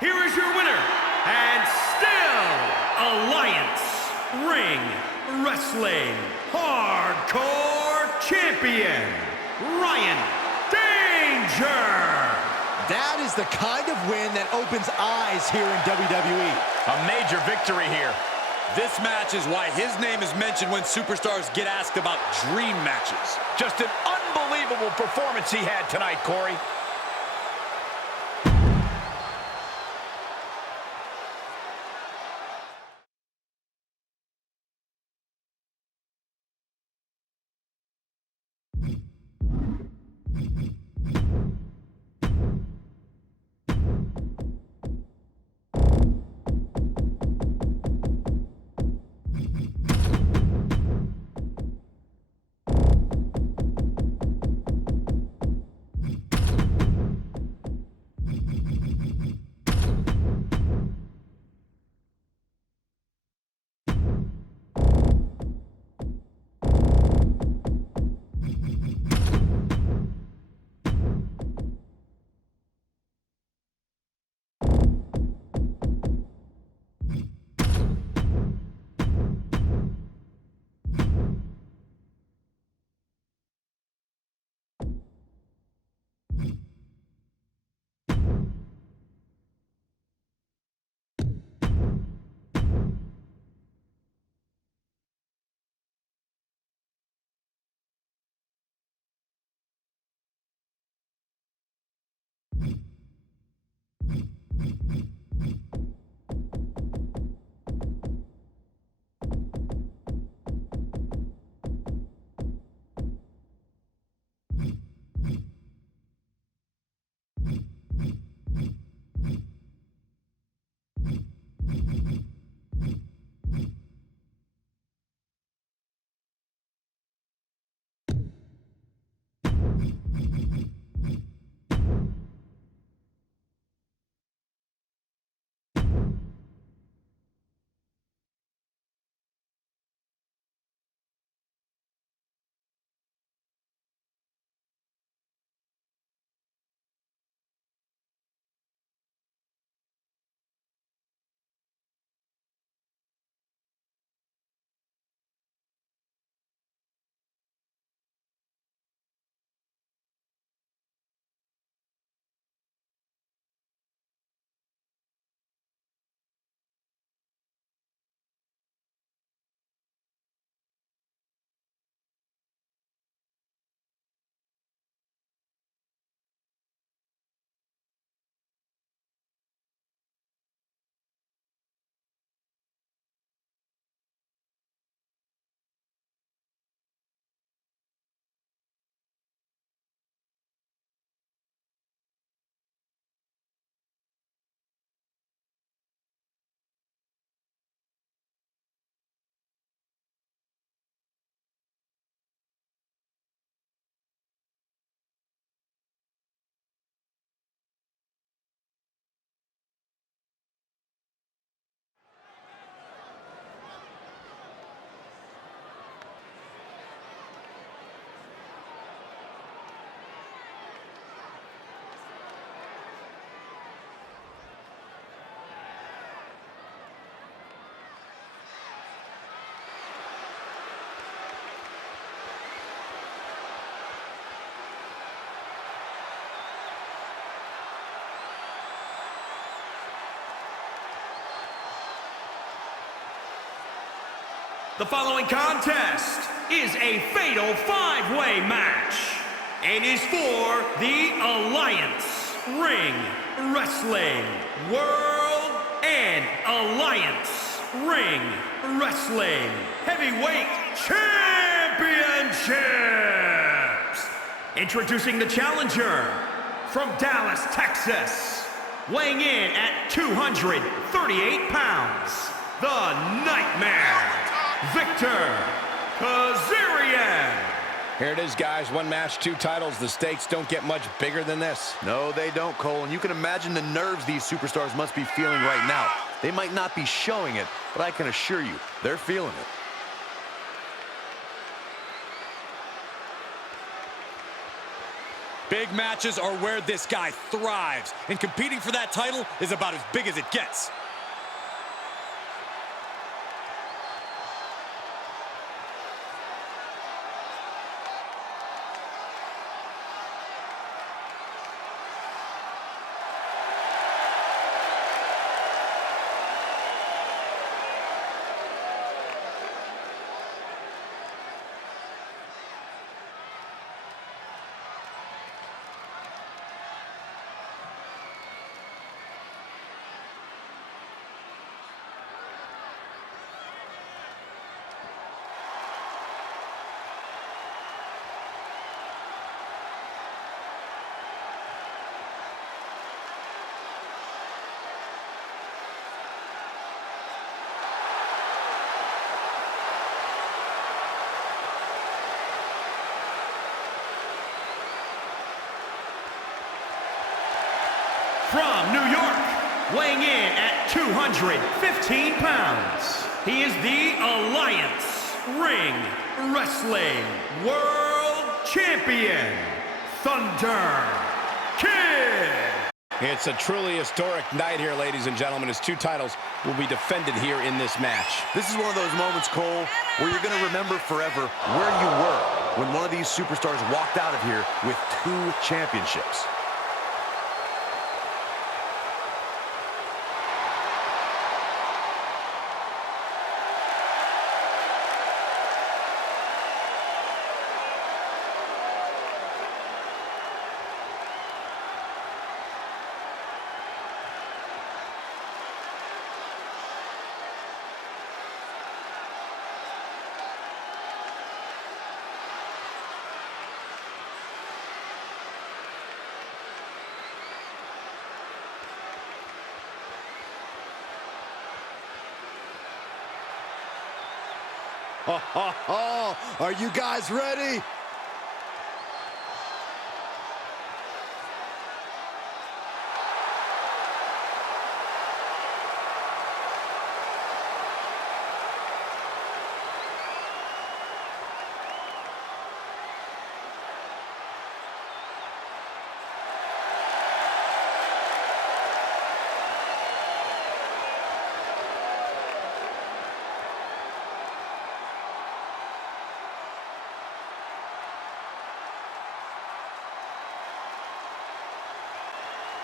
Here is your winner, and still Alliance Ring Wrestling Hardcore Champion, Ryan Danger. That is the kind of win that opens eyes here in WWE. A major victory here. This match is why his name is mentioned when superstars get asked about dream matches. Just an unbelievable performance he had tonight, Corey. The following contest is a fatal five-way match and is for the Alliance Ring Wrestling World and Alliance Ring Wrestling Heavyweight Championships. Introducing the challenger from Dallas, Texas, weighing in at 238 pounds, the Nightmare, Victor Kazarian. Here it is, guys. One match, two titles. The stakes don't get much bigger than this. No, they don't, Cole. And you can imagine the nerves these superstars must be feeling right now. They might not be showing it, but I can assure you, they're feeling it. Big matches are where this guy thrives, and competing for that title is about as big as it gets. From New York, weighing in at 215 pounds, he is the Alliance Ring Wrestling World Champion, Thunder Kid. It's a truly historic night here, ladies and gentlemen, as two titles will be defended here in this match. This is one of those moments, Cole, where you're going to remember forever where you were when one of these superstars walked out of here with 2 championships. Are you guys ready?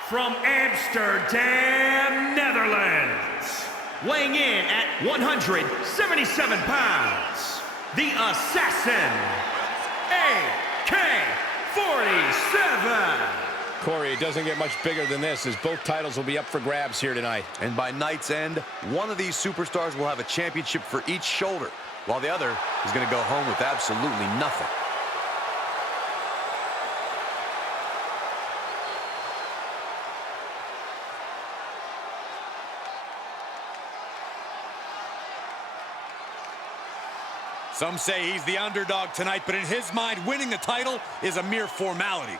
From Amsterdam, Netherlands, weighing in at 177 pounds, the Assassin, AK-47. Corey, it doesn't get much bigger than this, as both titles will be up for grabs here tonight. And by night's end, one of these superstars will have a championship for each shoulder, while the other is going to go home with absolutely nothing. Some say he's the underdog tonight, but in his mind, winning the title is a mere formality.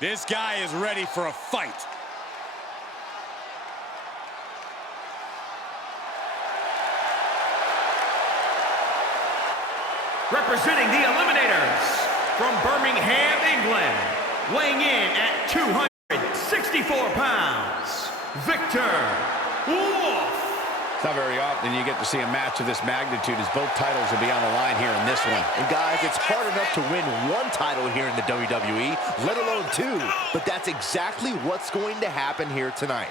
This guy is ready for a fight. Representing the Eliminators from Birmingham, England, weighing in at 264 pounds, Victor Wolf. It's not very often you get to see a match of this magnitude, as both titles will be on the line here in this one. And guys, it's hard enough to win one title here in the WWE, let alone two. But that's exactly what's going to happen here tonight.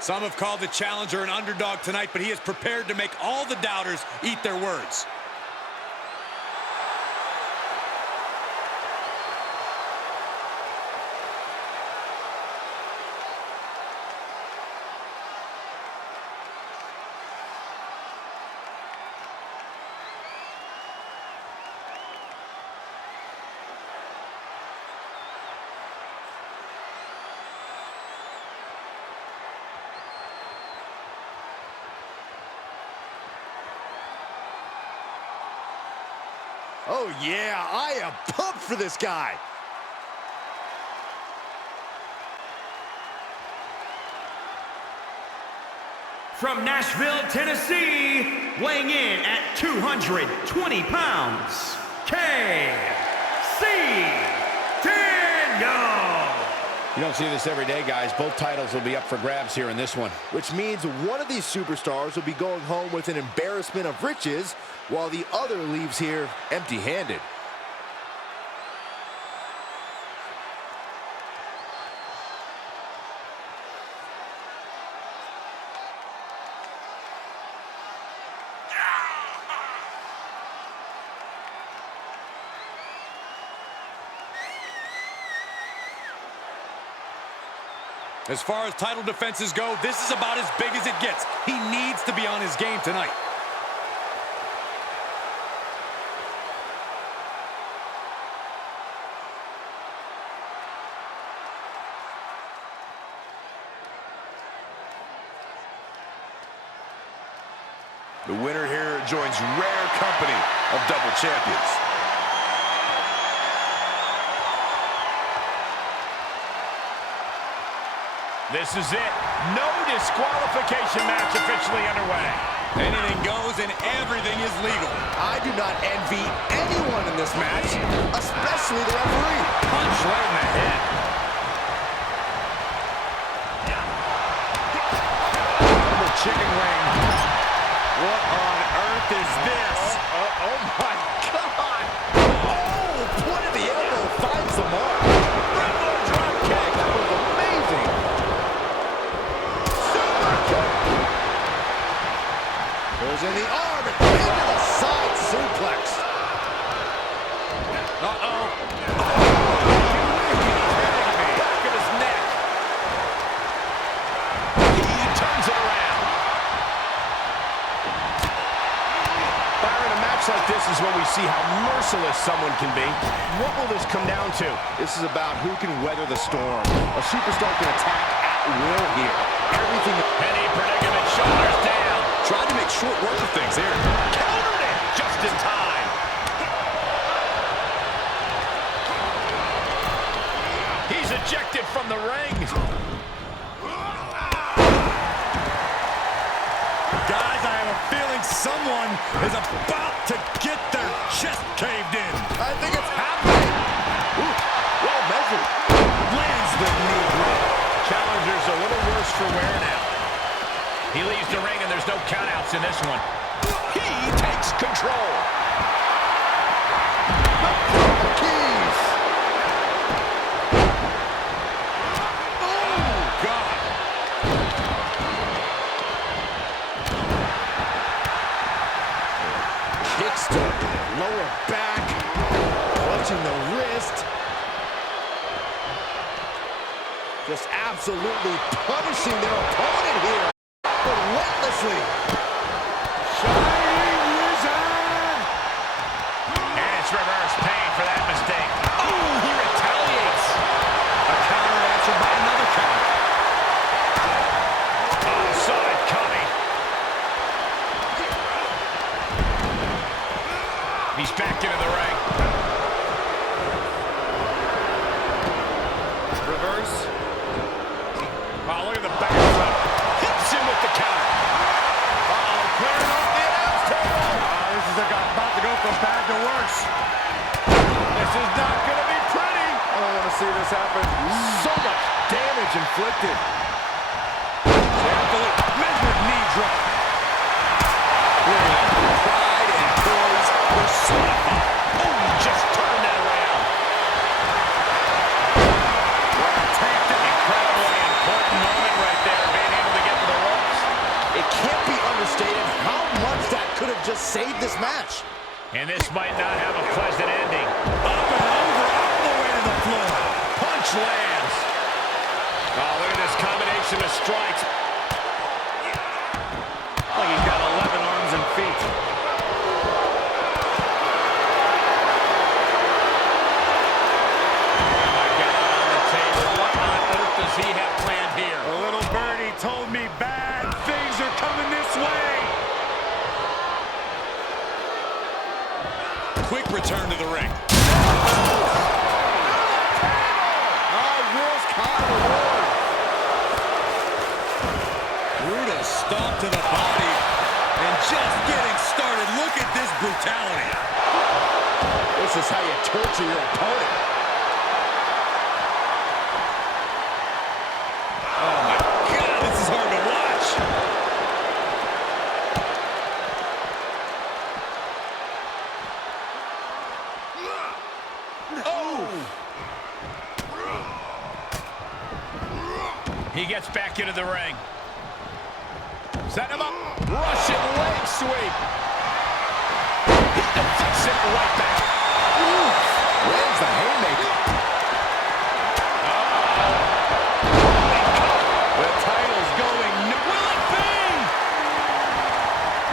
Some have called the challenger an underdog tonight, but he is prepared to make all the doubters eat their words. Oh, yeah, I am pumped for this guy. From Nashville, Tennessee, weighing in at 220 pounds, KC Daniel. You don't see this every day, guys. Both titles will be up for grabs here in this one. Which means one of these superstars will be going home with an embarrassment of riches, while the other leaves here empty-handed. As far as title defenses go, this is about as big as it gets. He needs to be on his game tonight. The winner here joins rare company of double champions. This is it. No disqualification match officially underway. Anything goes and everything is legal. I do not envy anyone in this match, especially the referee. Punch right in the head. The chicken wing. What on earth is this? Oh my God! Oh, point of the elbow finds the mark. Rainbow drop kick. That was amazing. Super kick. Goes in the arm and into the side suplex. Uh-oh. Back of his neck. He turns it around. Byron, a match like this is when we see how merciless someone can be. What will this come down to? This is about who can weather the storm. A superstar can attack at will here. Everything. Penny predicament, shoulders down. Tried to make short work of things here. Countered it just in time. He's ejected from the ring. Guys, I have a feeling someone is about to get their chest caved in. I think it's happening. Ooh, well measured. Lands the knee drop. Challenger's a little worse for wear now. He leaves the ring and there's no countouts in this one. He takes control. The keys. Oh, God. Kicks to lower back. Clutching the wrist. Just absolutely punishing their opponent here. Relentlessly. Shining Wizard! And it's reverse pain for that mistake. Oh, he retains. He's back into the ring. Reverse. Oh, look at the back flip. Hits him with the counter. Clearing off the announce table. This is about to go from bad to worse. This is not going to be pretty. I don't want to see this happen. So much damage inflicted. Carefully measured knee drop. Look at that. Pride and poise personified. Oh, just turned that around. Incredibly important moment right there, being able to get to the ropes. It can't be understated how much that could have just saved this match. And this might not have a pleasant ending. Up and over, all the way to the floor. Punch lands. Oh, look at this combination of strikes. Like he's got 11 arms and feet. Oh, my God, on the table. What on earth does he have planned here? A little birdie told me bad things are coming this way. Quick return to the ring. Will's caught the ward. Brutal stomp to the body. And just getting started. Look at this brutality. This is how you torture your opponent. Oh my God, this is hard to watch. He gets back into the ring. Setting him up. Russian leg sweep. He deflects it right back. Lands the haymaker. The title's going. Will it be?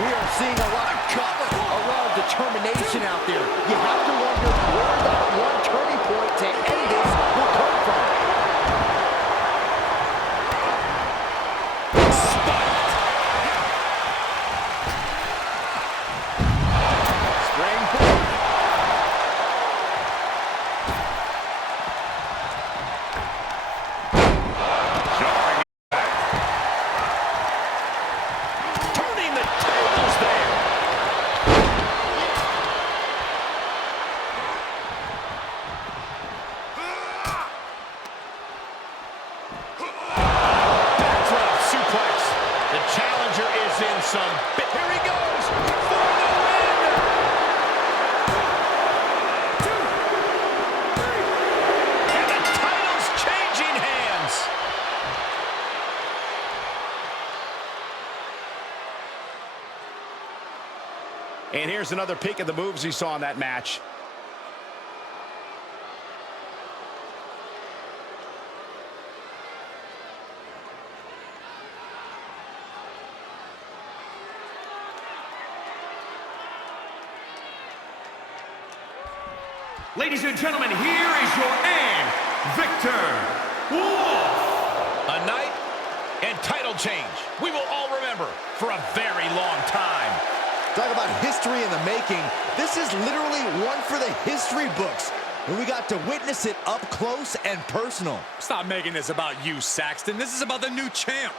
We are seeing a lot of guts, a lot of determination out there. You have to wonder where that one turning point to end this will come from. Springboard. Jarring impact. Turning the tables there. Backdrop suplex. The challenger is in some. Here he goes. For the win. 2, 3. And the title's changing hands. And here's another peek at the moves he saw in that match. Ladies and gentlemen, here is your Victor Wolf. A night and title change we will all remember for a very long time. Talk about history in the making. This is literally one for the history books. And we got to witness it up close and personal. Stop making this about you, Saxton. This is about the new champ.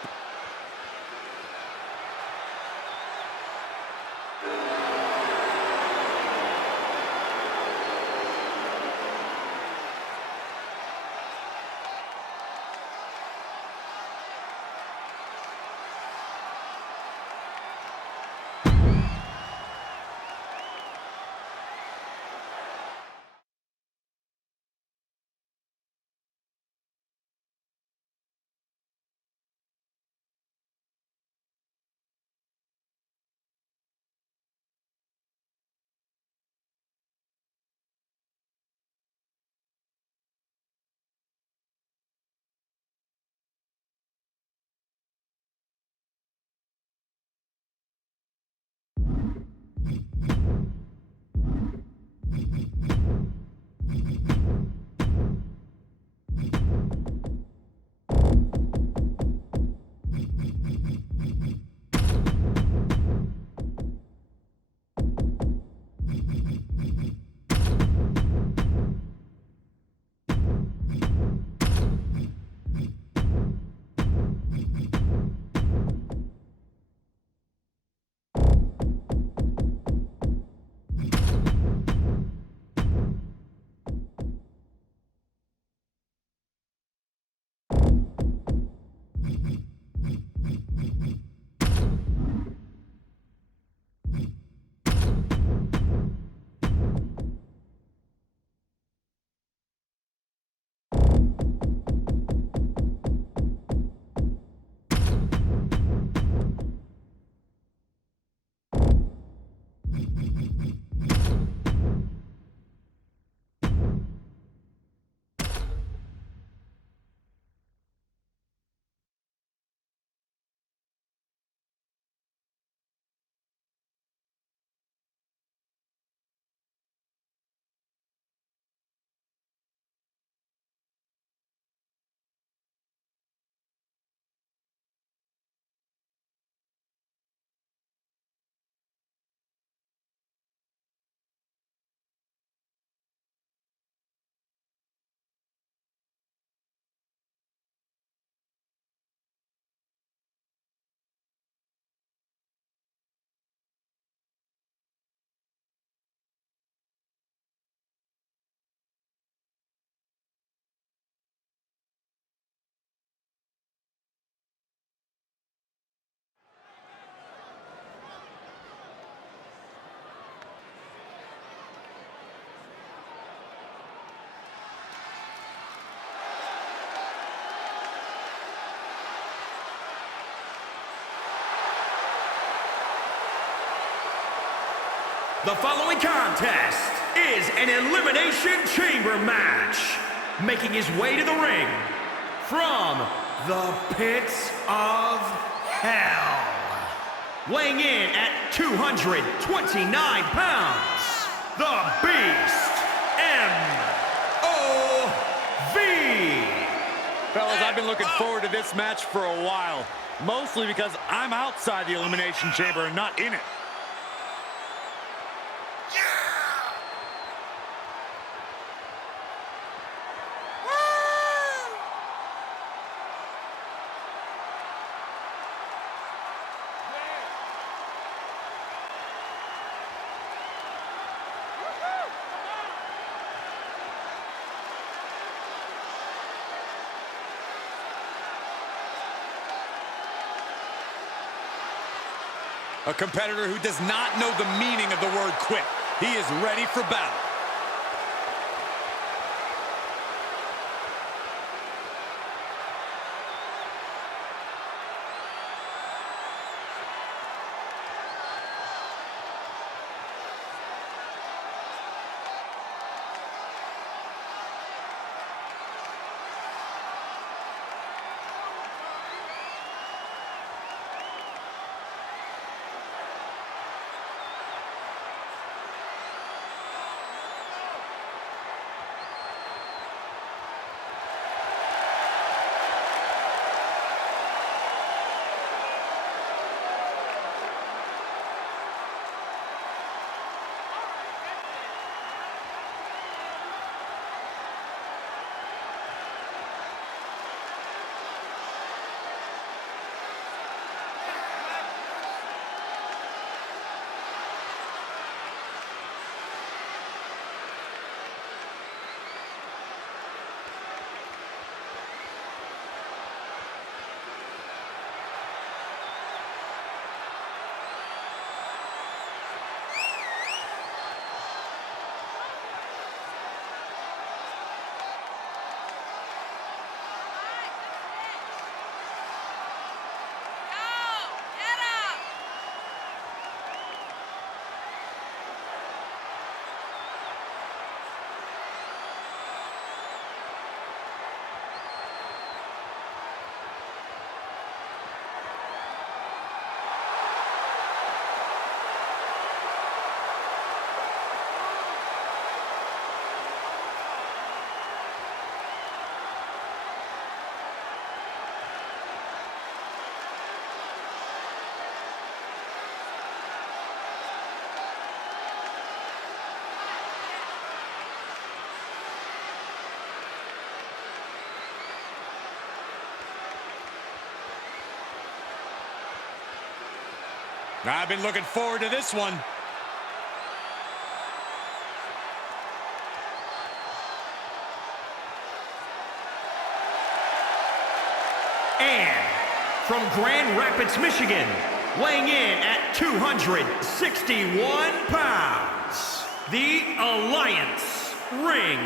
The following contest is an Elimination Chamber match. Making his way to the ring from the pits of hell. Weighing in at 229 pounds, the Beast, M.O.V. Fellas, I've been looking forward to this match for a while. Mostly because I'm outside the Elimination Chamber and not in it. A competitor who does not know the meaning of the word quit. He is ready for battle. I've been looking forward to this one. And from Grand Rapids, Michigan, weighing in at 261 pounds, the Alliance Ring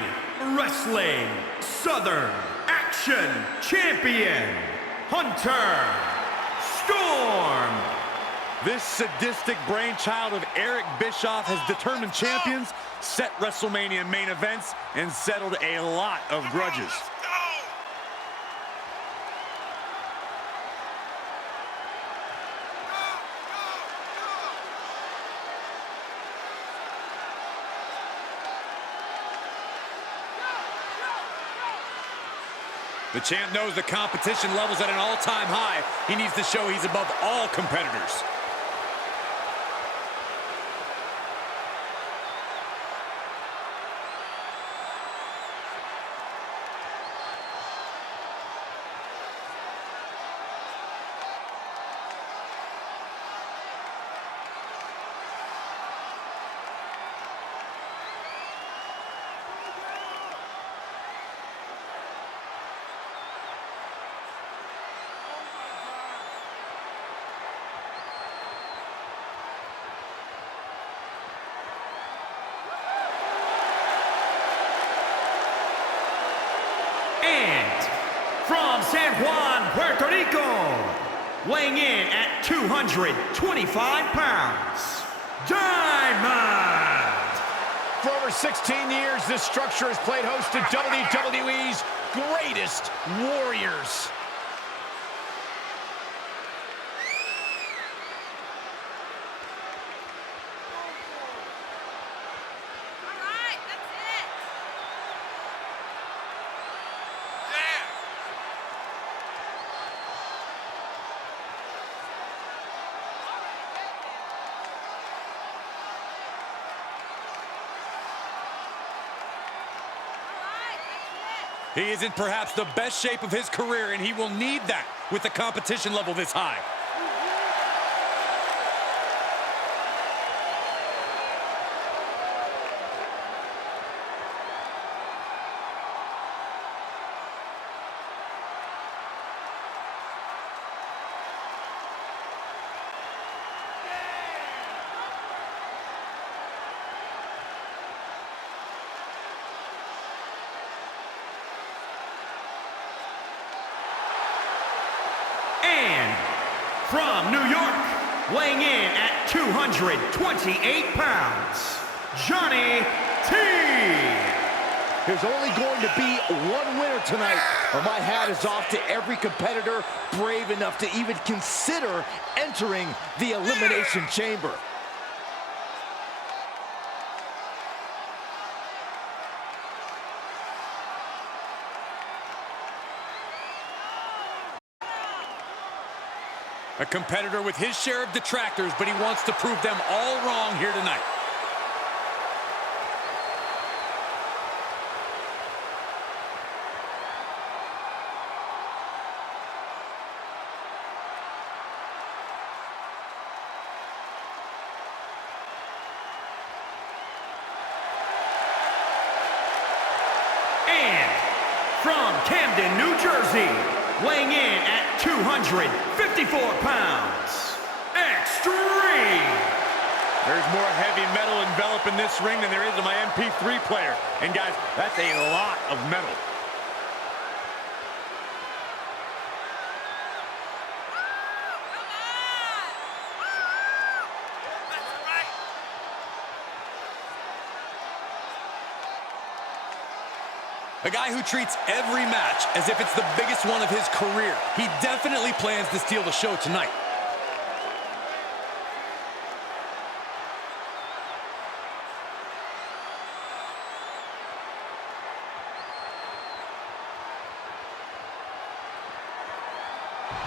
Wrestling Southern Action Champion, Hunter Storm. This sadistic brainchild of Eric Bischoff has determined champions, set WrestleMania main events, and settled a lot of grudges. The champ knows the competition level's at an all-time high. He needs to show he's above all competitors. From San Juan, Puerto Rico, weighing in at 225 pounds, Diamond over 16 years, this structure has played host to WWE's greatest warriors. He is in perhaps the best shape of his career, and he will need that with the competition level this high. From New York, weighing in at 228 pounds, Johnny T. There's only going to be one winner tonight, but my hat is off to every competitor brave enough to even consider entering the Elimination Chamber. A competitor with his share of detractors, but he wants to prove them all wrong here tonight. And from Camden, New Jersey, weighing in at 254 pounds, Extreme. There's more heavy metal enveloped in this ring than there is in my MP3 player. And guys, that's a lot of metal. A guy who treats every match as if it's the biggest one of his career. He definitely plans to steal the show tonight.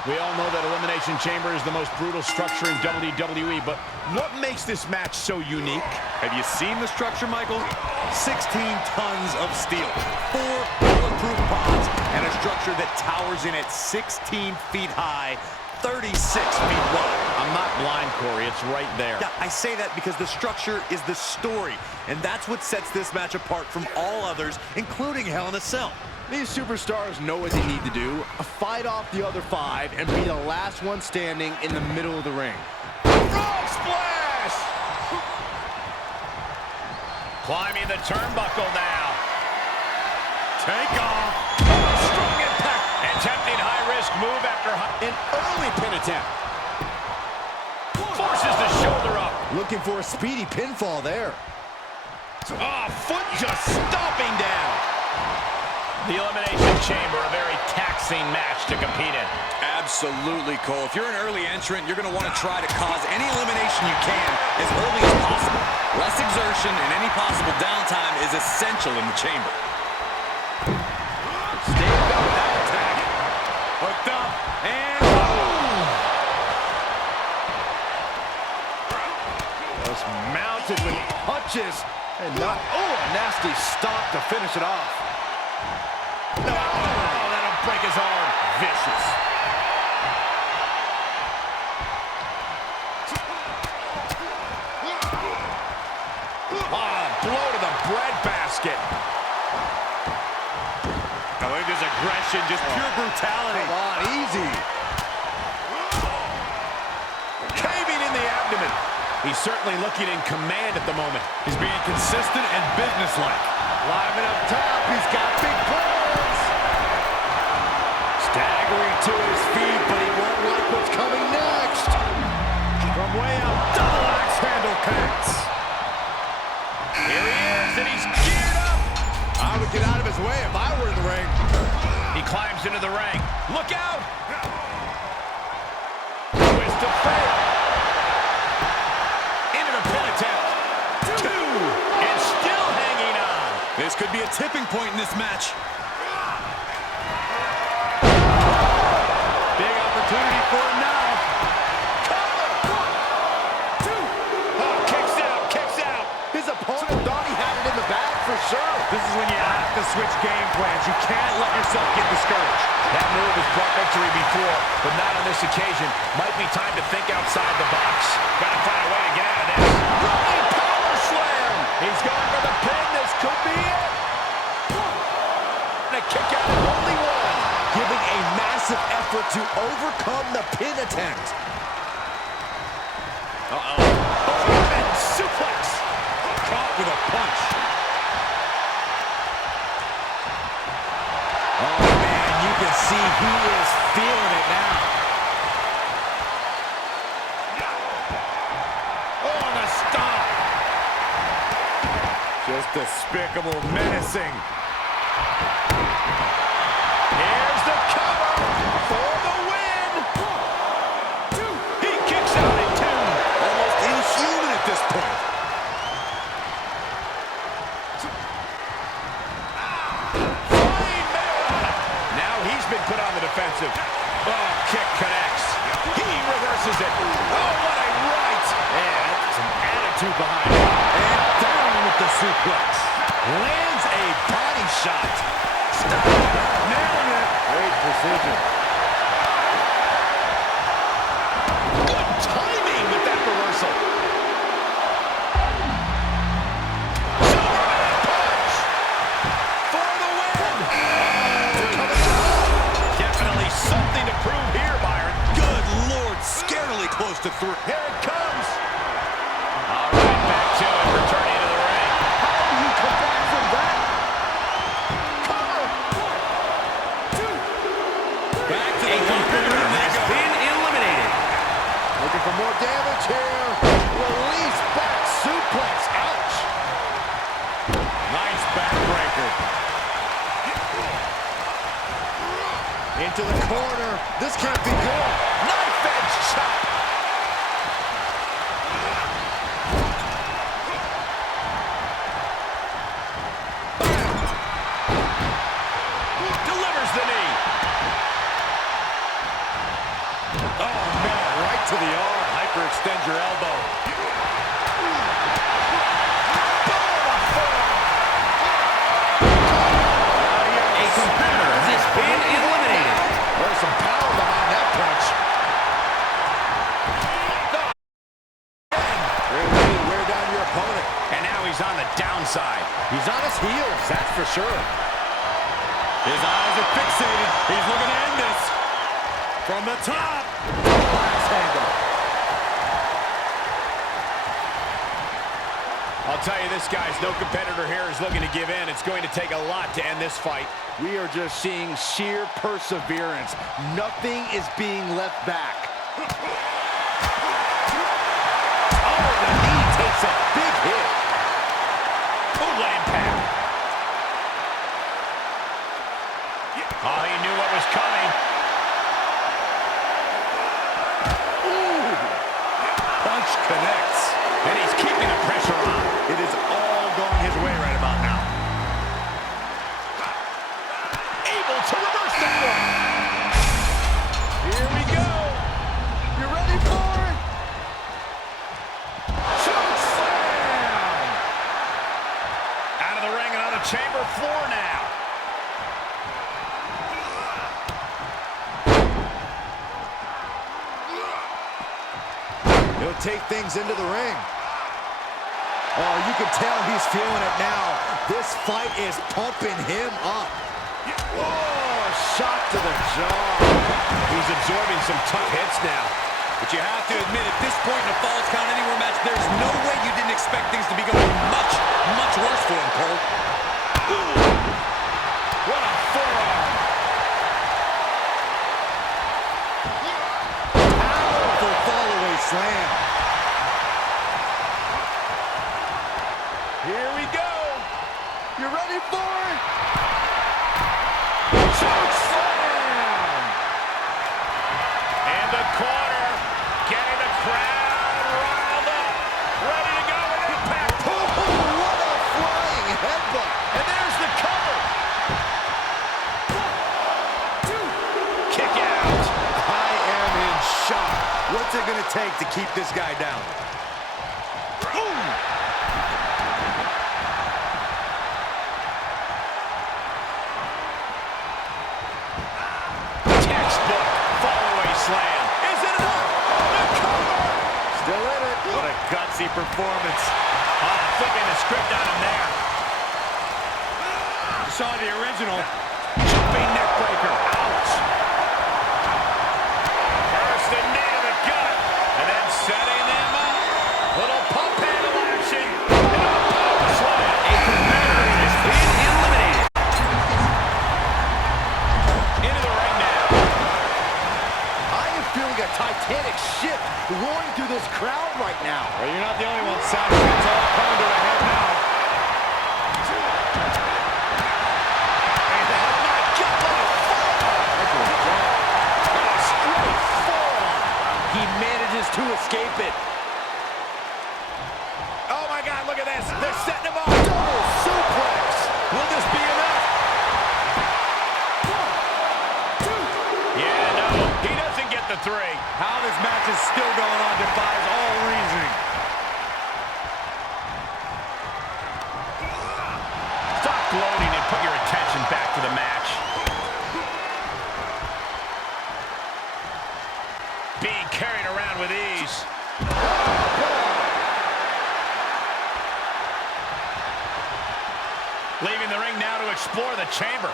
We all know that Elimination Chamber is the most brutal structure in WWE, but what makes this match so unique? Have you seen the structure, Michael? 16 tons of steel, 4 bulletproof pods, and a structure that towers in at 16 feet high, 36 feet wide. I'm not blind, Corey. It's right there. Yeah, I say that because the structure is the story, and that's what sets this match apart from all others, including Hell in a Cell. These superstars know what they need to do, fight off the other 5 and be the last one standing in the middle of the ring. Frog splash! Climbing the turnbuckle now. Take off. Strong impact. Attempting high-risk move after an early pin attempt. Forces the shoulder up. Looking for a speedy pinfall there. Oh, foot just stomping down. The Elimination Chamber, a very taxing match to compete in. Absolutely, Cole. If you're an early entrant, you're going to want to try to cause any elimination you can as early as possible. Less exertion and any possible downtime is essential in the chamber. Stand up that attack. Hooked up, and Just mounted with punches and not, a nasty stop to finish it off. Oh, that'll break his arm. Vicious. Blow to the breadbasket. I think there's aggression, just pure brutality. Come on, easy. Caving in the abdomen. He's certainly looking in command at the moment. He's being consistent and businesslike. Climbing up top, he's got big plans. Staggering to his feet, but he won't like what's coming next. From way out, double axe handle connects. Here he is, and he way if I were in the ring. He climbs into the ring. Look out! Twist of fate. Into the pin attempt. 2. And still hanging on. This could be a tipping point in this match. Big opportunity for him now. Cover. 1, 2. Oh, kicks out, kicks out. His opponent thought he had it in the bag for sure. This is when you have to switch game plans. You can't let yourself get discouraged. That move has brought victory before, but not on this occasion. Might be time to think outside the box. Gotta find a way to get out of this. Running power slam. He's going for the pin. This could be it. And a kick out of only one. Giving a massive effort to overcome the pin attempt. German suplex. Caught with a punch. Oh, man, you can see he is feeling it now. Oh, and a stop. Just despicable, menacing. Here's the cover for the win. 1, 2. He kicks out in 2. Almost inhuman at this point. Now he's been put on the defensive. Oh, kick connects. He reverses it. Oh, what a right. Yeah, that's some attitude behind it. And down with the suplex. Lands a body shot. Stop. Nailing it. Great precision. Good timing with that reversal. Superman punch for the win. Definitely something to prove here, Byron. Good Lord, scarily close to 3. Here it comes. All right, back to it. Returning to the ring. How do you come back from that? Cover. 1, 2. Back to A the competitor has been eliminated. Looking for more damage here. Release back suplex. Ouch. Nice backbreaker. Into the corner. This can't be good. Knife edge chop. Delivers the knee. Oh, man, right to the arm. Hyperextend your elbow. A competitor has been eliminated. There's some power behind that punch. Great way to wear down your opponent. And now he's on the downside. He's on his heels, that's for sure. His eyes are fixated. He's looking to end this. From the top. Glass handle. I'll tell you this, guys, no competitor here is looking to give in. It's going to take a lot to end this fight. We are just seeing sheer perseverance. Nothing is being left back. Oh, the knee takes a big hit. Oh, what impact. Oh, he knew what was coming. Ooh. Punch connects. And he's keeping the pressure on. It is all going his way right about now. Able to reverse that one. Here we go. You ready for it? Choke slam. Out of the ring and on the chamber floor now. He'll take things into the ring. Oh, you can tell he's feeling it now. This fight is pumping him up. Oh, shot to the jaw. He's absorbing some tough hits now. But you have to admit, at this point in a Falls Count Anywhere match, there's no way you didn't expect things to be going much, much worse for him, Cole. What a forearm. Powerful fall-away slam. Here we go. You ready for it? choke slam! In the corner, getting the crowd riled up, ready to go with impact. Oh, what a flying headbutt. And there's the cover. 1, 2, kick out. I am in shock. What's it going to take to keep this guy down? Textbook fall-away slam. Is it enough? The cover. Still in it. What a gutsy performance. Flipping the script on him there. You saw the original. Jumping neck breaker. Ouch. First the knee to the gut. And then setting them up. Little pump handle action. And a power slam. A competitor has been eliminated. Into the ring now. I am feeling a titanic shift roaring through this crowd right now. Well, you're not the only one, Saturday. It's all coming to a head now. He manages to escape it. Oh my God, look at this. They're setting him up. Double suplex. Will this be enough? 1, 2. Yeah, no, he doesn't get the 3. How this match is still going on defies all reasoning. Stop gloating and put your attention back to the match. Being carried around with ease. Leaving the ring now to explore the chamber.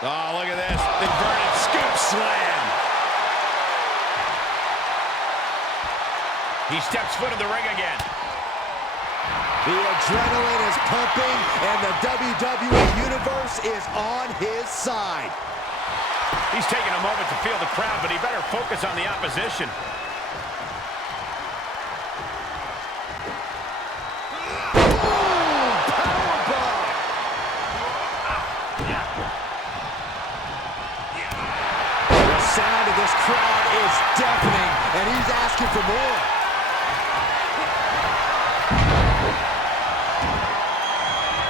Oh, look at this. Inverted scoop slam. He steps foot in the ring again. The adrenaline is pumping, and the WWE Universe is on his side. He's taking a moment to feel the crowd, but he better focus on the opposition. The sound of this crowd is deafening, and he's asking for more.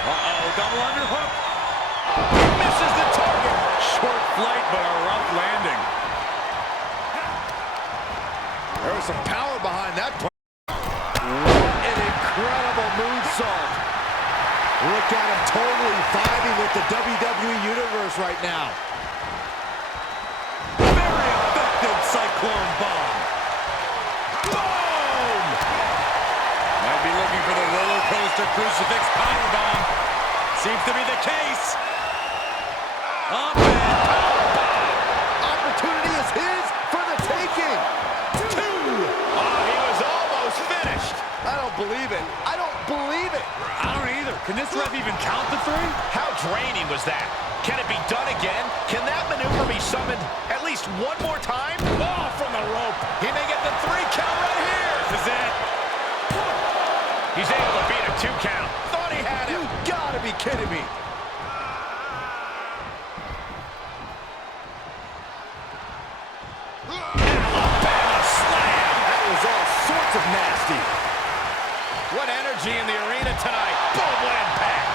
Uh-oh, double underhook. Misses the target. Short flight, but a rough landing. There was some power behind that punch. What an incredible moonsault. Look at him totally vibing with the WWE Universe right now. Very effective cyclone bomb. Boom! Might be looking for the roller coaster crucifix power bomb. Seems to be the case. Up and Opportunity is his for the taking. 2. Oh, he was almost finished. I don't believe it. I don't believe it. I don't either. Can this ref even count the 3? How draining was that? Can it be done again? Can that maneuver be summoned at least one more time? Oh, from the rope. He may get the 3 count right here. This is it. He's able to beat a 2 count. Thought he had him. You gotta be kidding me. Alabama slam. That was all sorts of nasty. What energy in the arena tonight. Boom, what impact.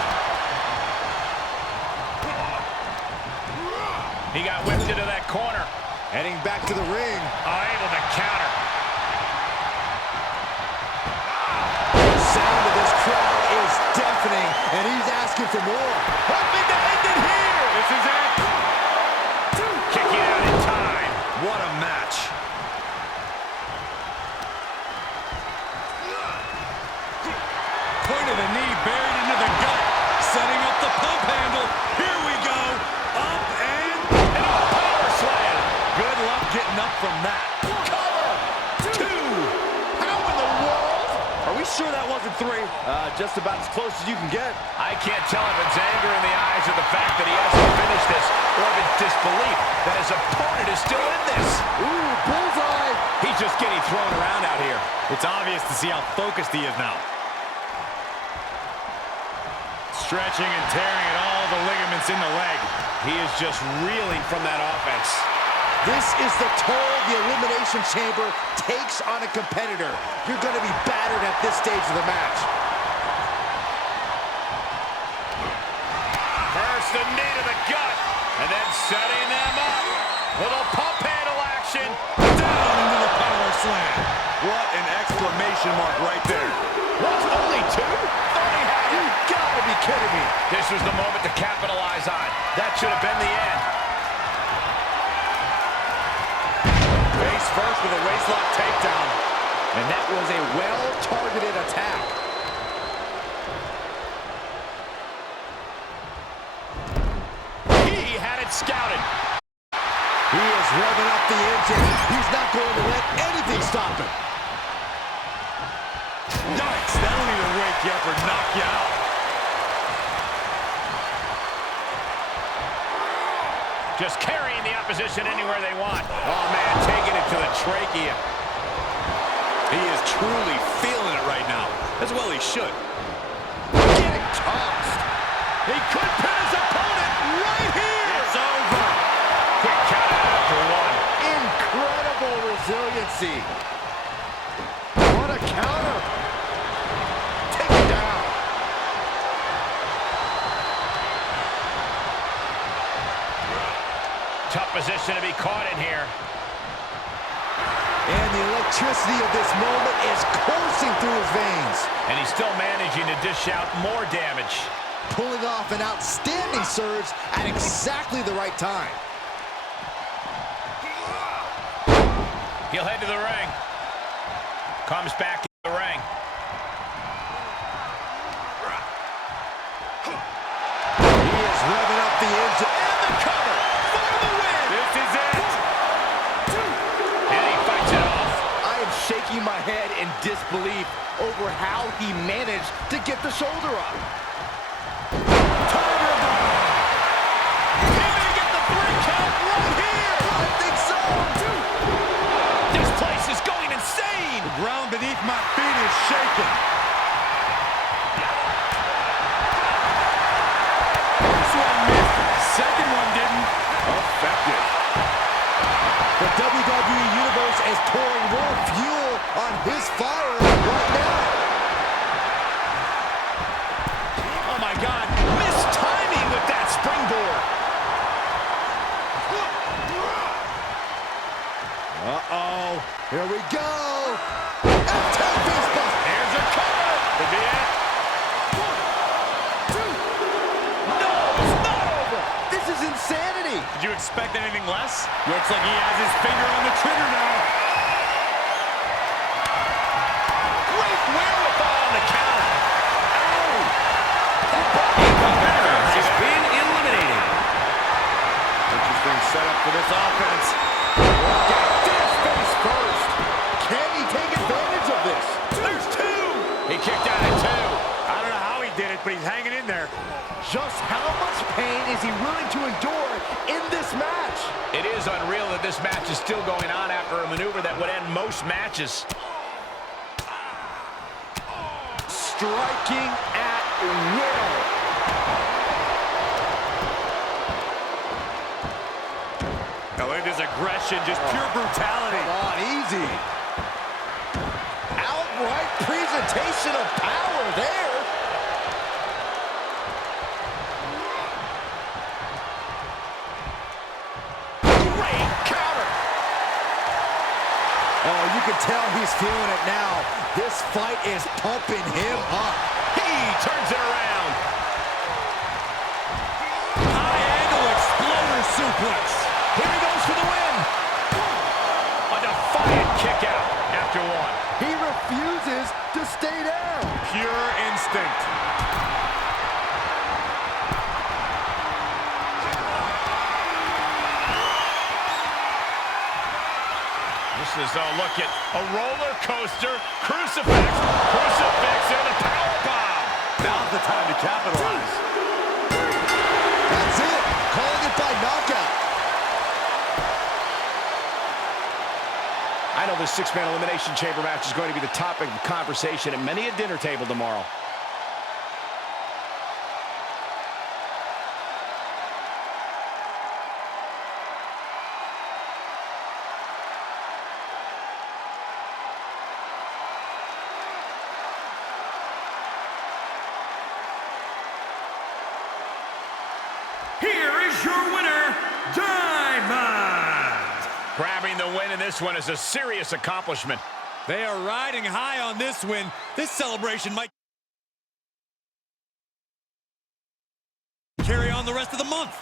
He got whipped into that corner. Heading back to the ring. Able to counter. The sound of this crowd is deafening, and he's asking for more. Hoping to end it here. This is it. Kicking out in time. What a match. Point of the knee buried into the gut. Setting up the pump handle. Here we go. Up and a power slam. good luck getting up from that. Cover. 2. How in the world? Are we sure that wasn't 3? Just about as close as you can get. I can't tell if it's anger in the eyes or the fact that he hasn't finished this, or if it's disbelief that his opponent is still in this. Ooh, bullseye. He's just getting thrown around out here. It's obvious to see how focused he is now. Stretching and tearing at all the ligaments in the leg. He is just reeling from that offense. This is the toll the Elimination Chamber takes on a competitor. You're going to be battered at this stage of the match. First the knee to the gut, and then setting them up. Little pump handle action. Down into the power slam. What an exclamation mark right there. What's only two? Thought he had it. You gotta be kidding me. This was the moment to capitalize on. That should have been the end. Face first with a waistlock takedown. And that was a well-targeted attack. He had it scouted. He is revving up the engine. He's not going to let anything stop him. Yikes, that'll either wake you up or knock you out. Just carrying the opposition anywhere they want. Oh, man, taking it to the trachea. He is truly feeling it right now. As well he should. Getting tossed. He could pin his opponent right here. It's over. Quick count out after one. Incredible resiliency. What a counter. Take it down. Tough position to be caught in here. And the electricity of this moment is coursing through his veins. And he's still managing to dish out more damage. Pulling off an outstanding surge at exactly the right time. He'll head to the ring. Comes back in the ring. He is revving up the engine. And the cover for the win. This is it. And he fights it off. I am shaking my head in disbelief over how he managed to get the shoulder up. Tiger bomb. He may get the 3 count right here. I think so. This place is going insane. The ground beneath my feet is shaking. First one missed, second one didn't. Effective. The WWE Universe is pouring more fuel on his fire right now. Oh, my God. Missed timing with that springboard. Uh-oh. Here we go. F10 fist bump. Here's a cover. Could be it. 1, 2. No, it's not over. This is insanity. Did you expect anything less? Looks like he has his finger on the trigger now. Great wherewithal on the counter. A competitor has been eliminated. Interesting setup for this offense. Look at this face first. Can he take advantage of this? There's 2. He kicked out at 2. I don't know how he did it, but he's hanging in there. Just how much pain is he willing to endure in this match? It is unreal that this match is still going on after a maneuver that would end most matches. Striking at will. Now look at this aggression, just pure brutality. Come on, easy. Outright presentation of power there. Great counter. Oh, you can tell he's feeling it now. This fight is pumping him up. He turns it around. High angle exploder suplex. Here he goes for the win. A defiant kick out after 1. He refuses to stay down. Pure instinct. This is a look at a roller coaster, crucifix, and a power bomb. Now's the time to capitalize. That's it. Calling it by knockout. I know this 6-man elimination chamber match is going to be the topic of conversation at many a dinner table tomorrow. Grabbing the win in this one is a serious accomplishment. They are riding high on this win. This celebration might carry on the rest of the month.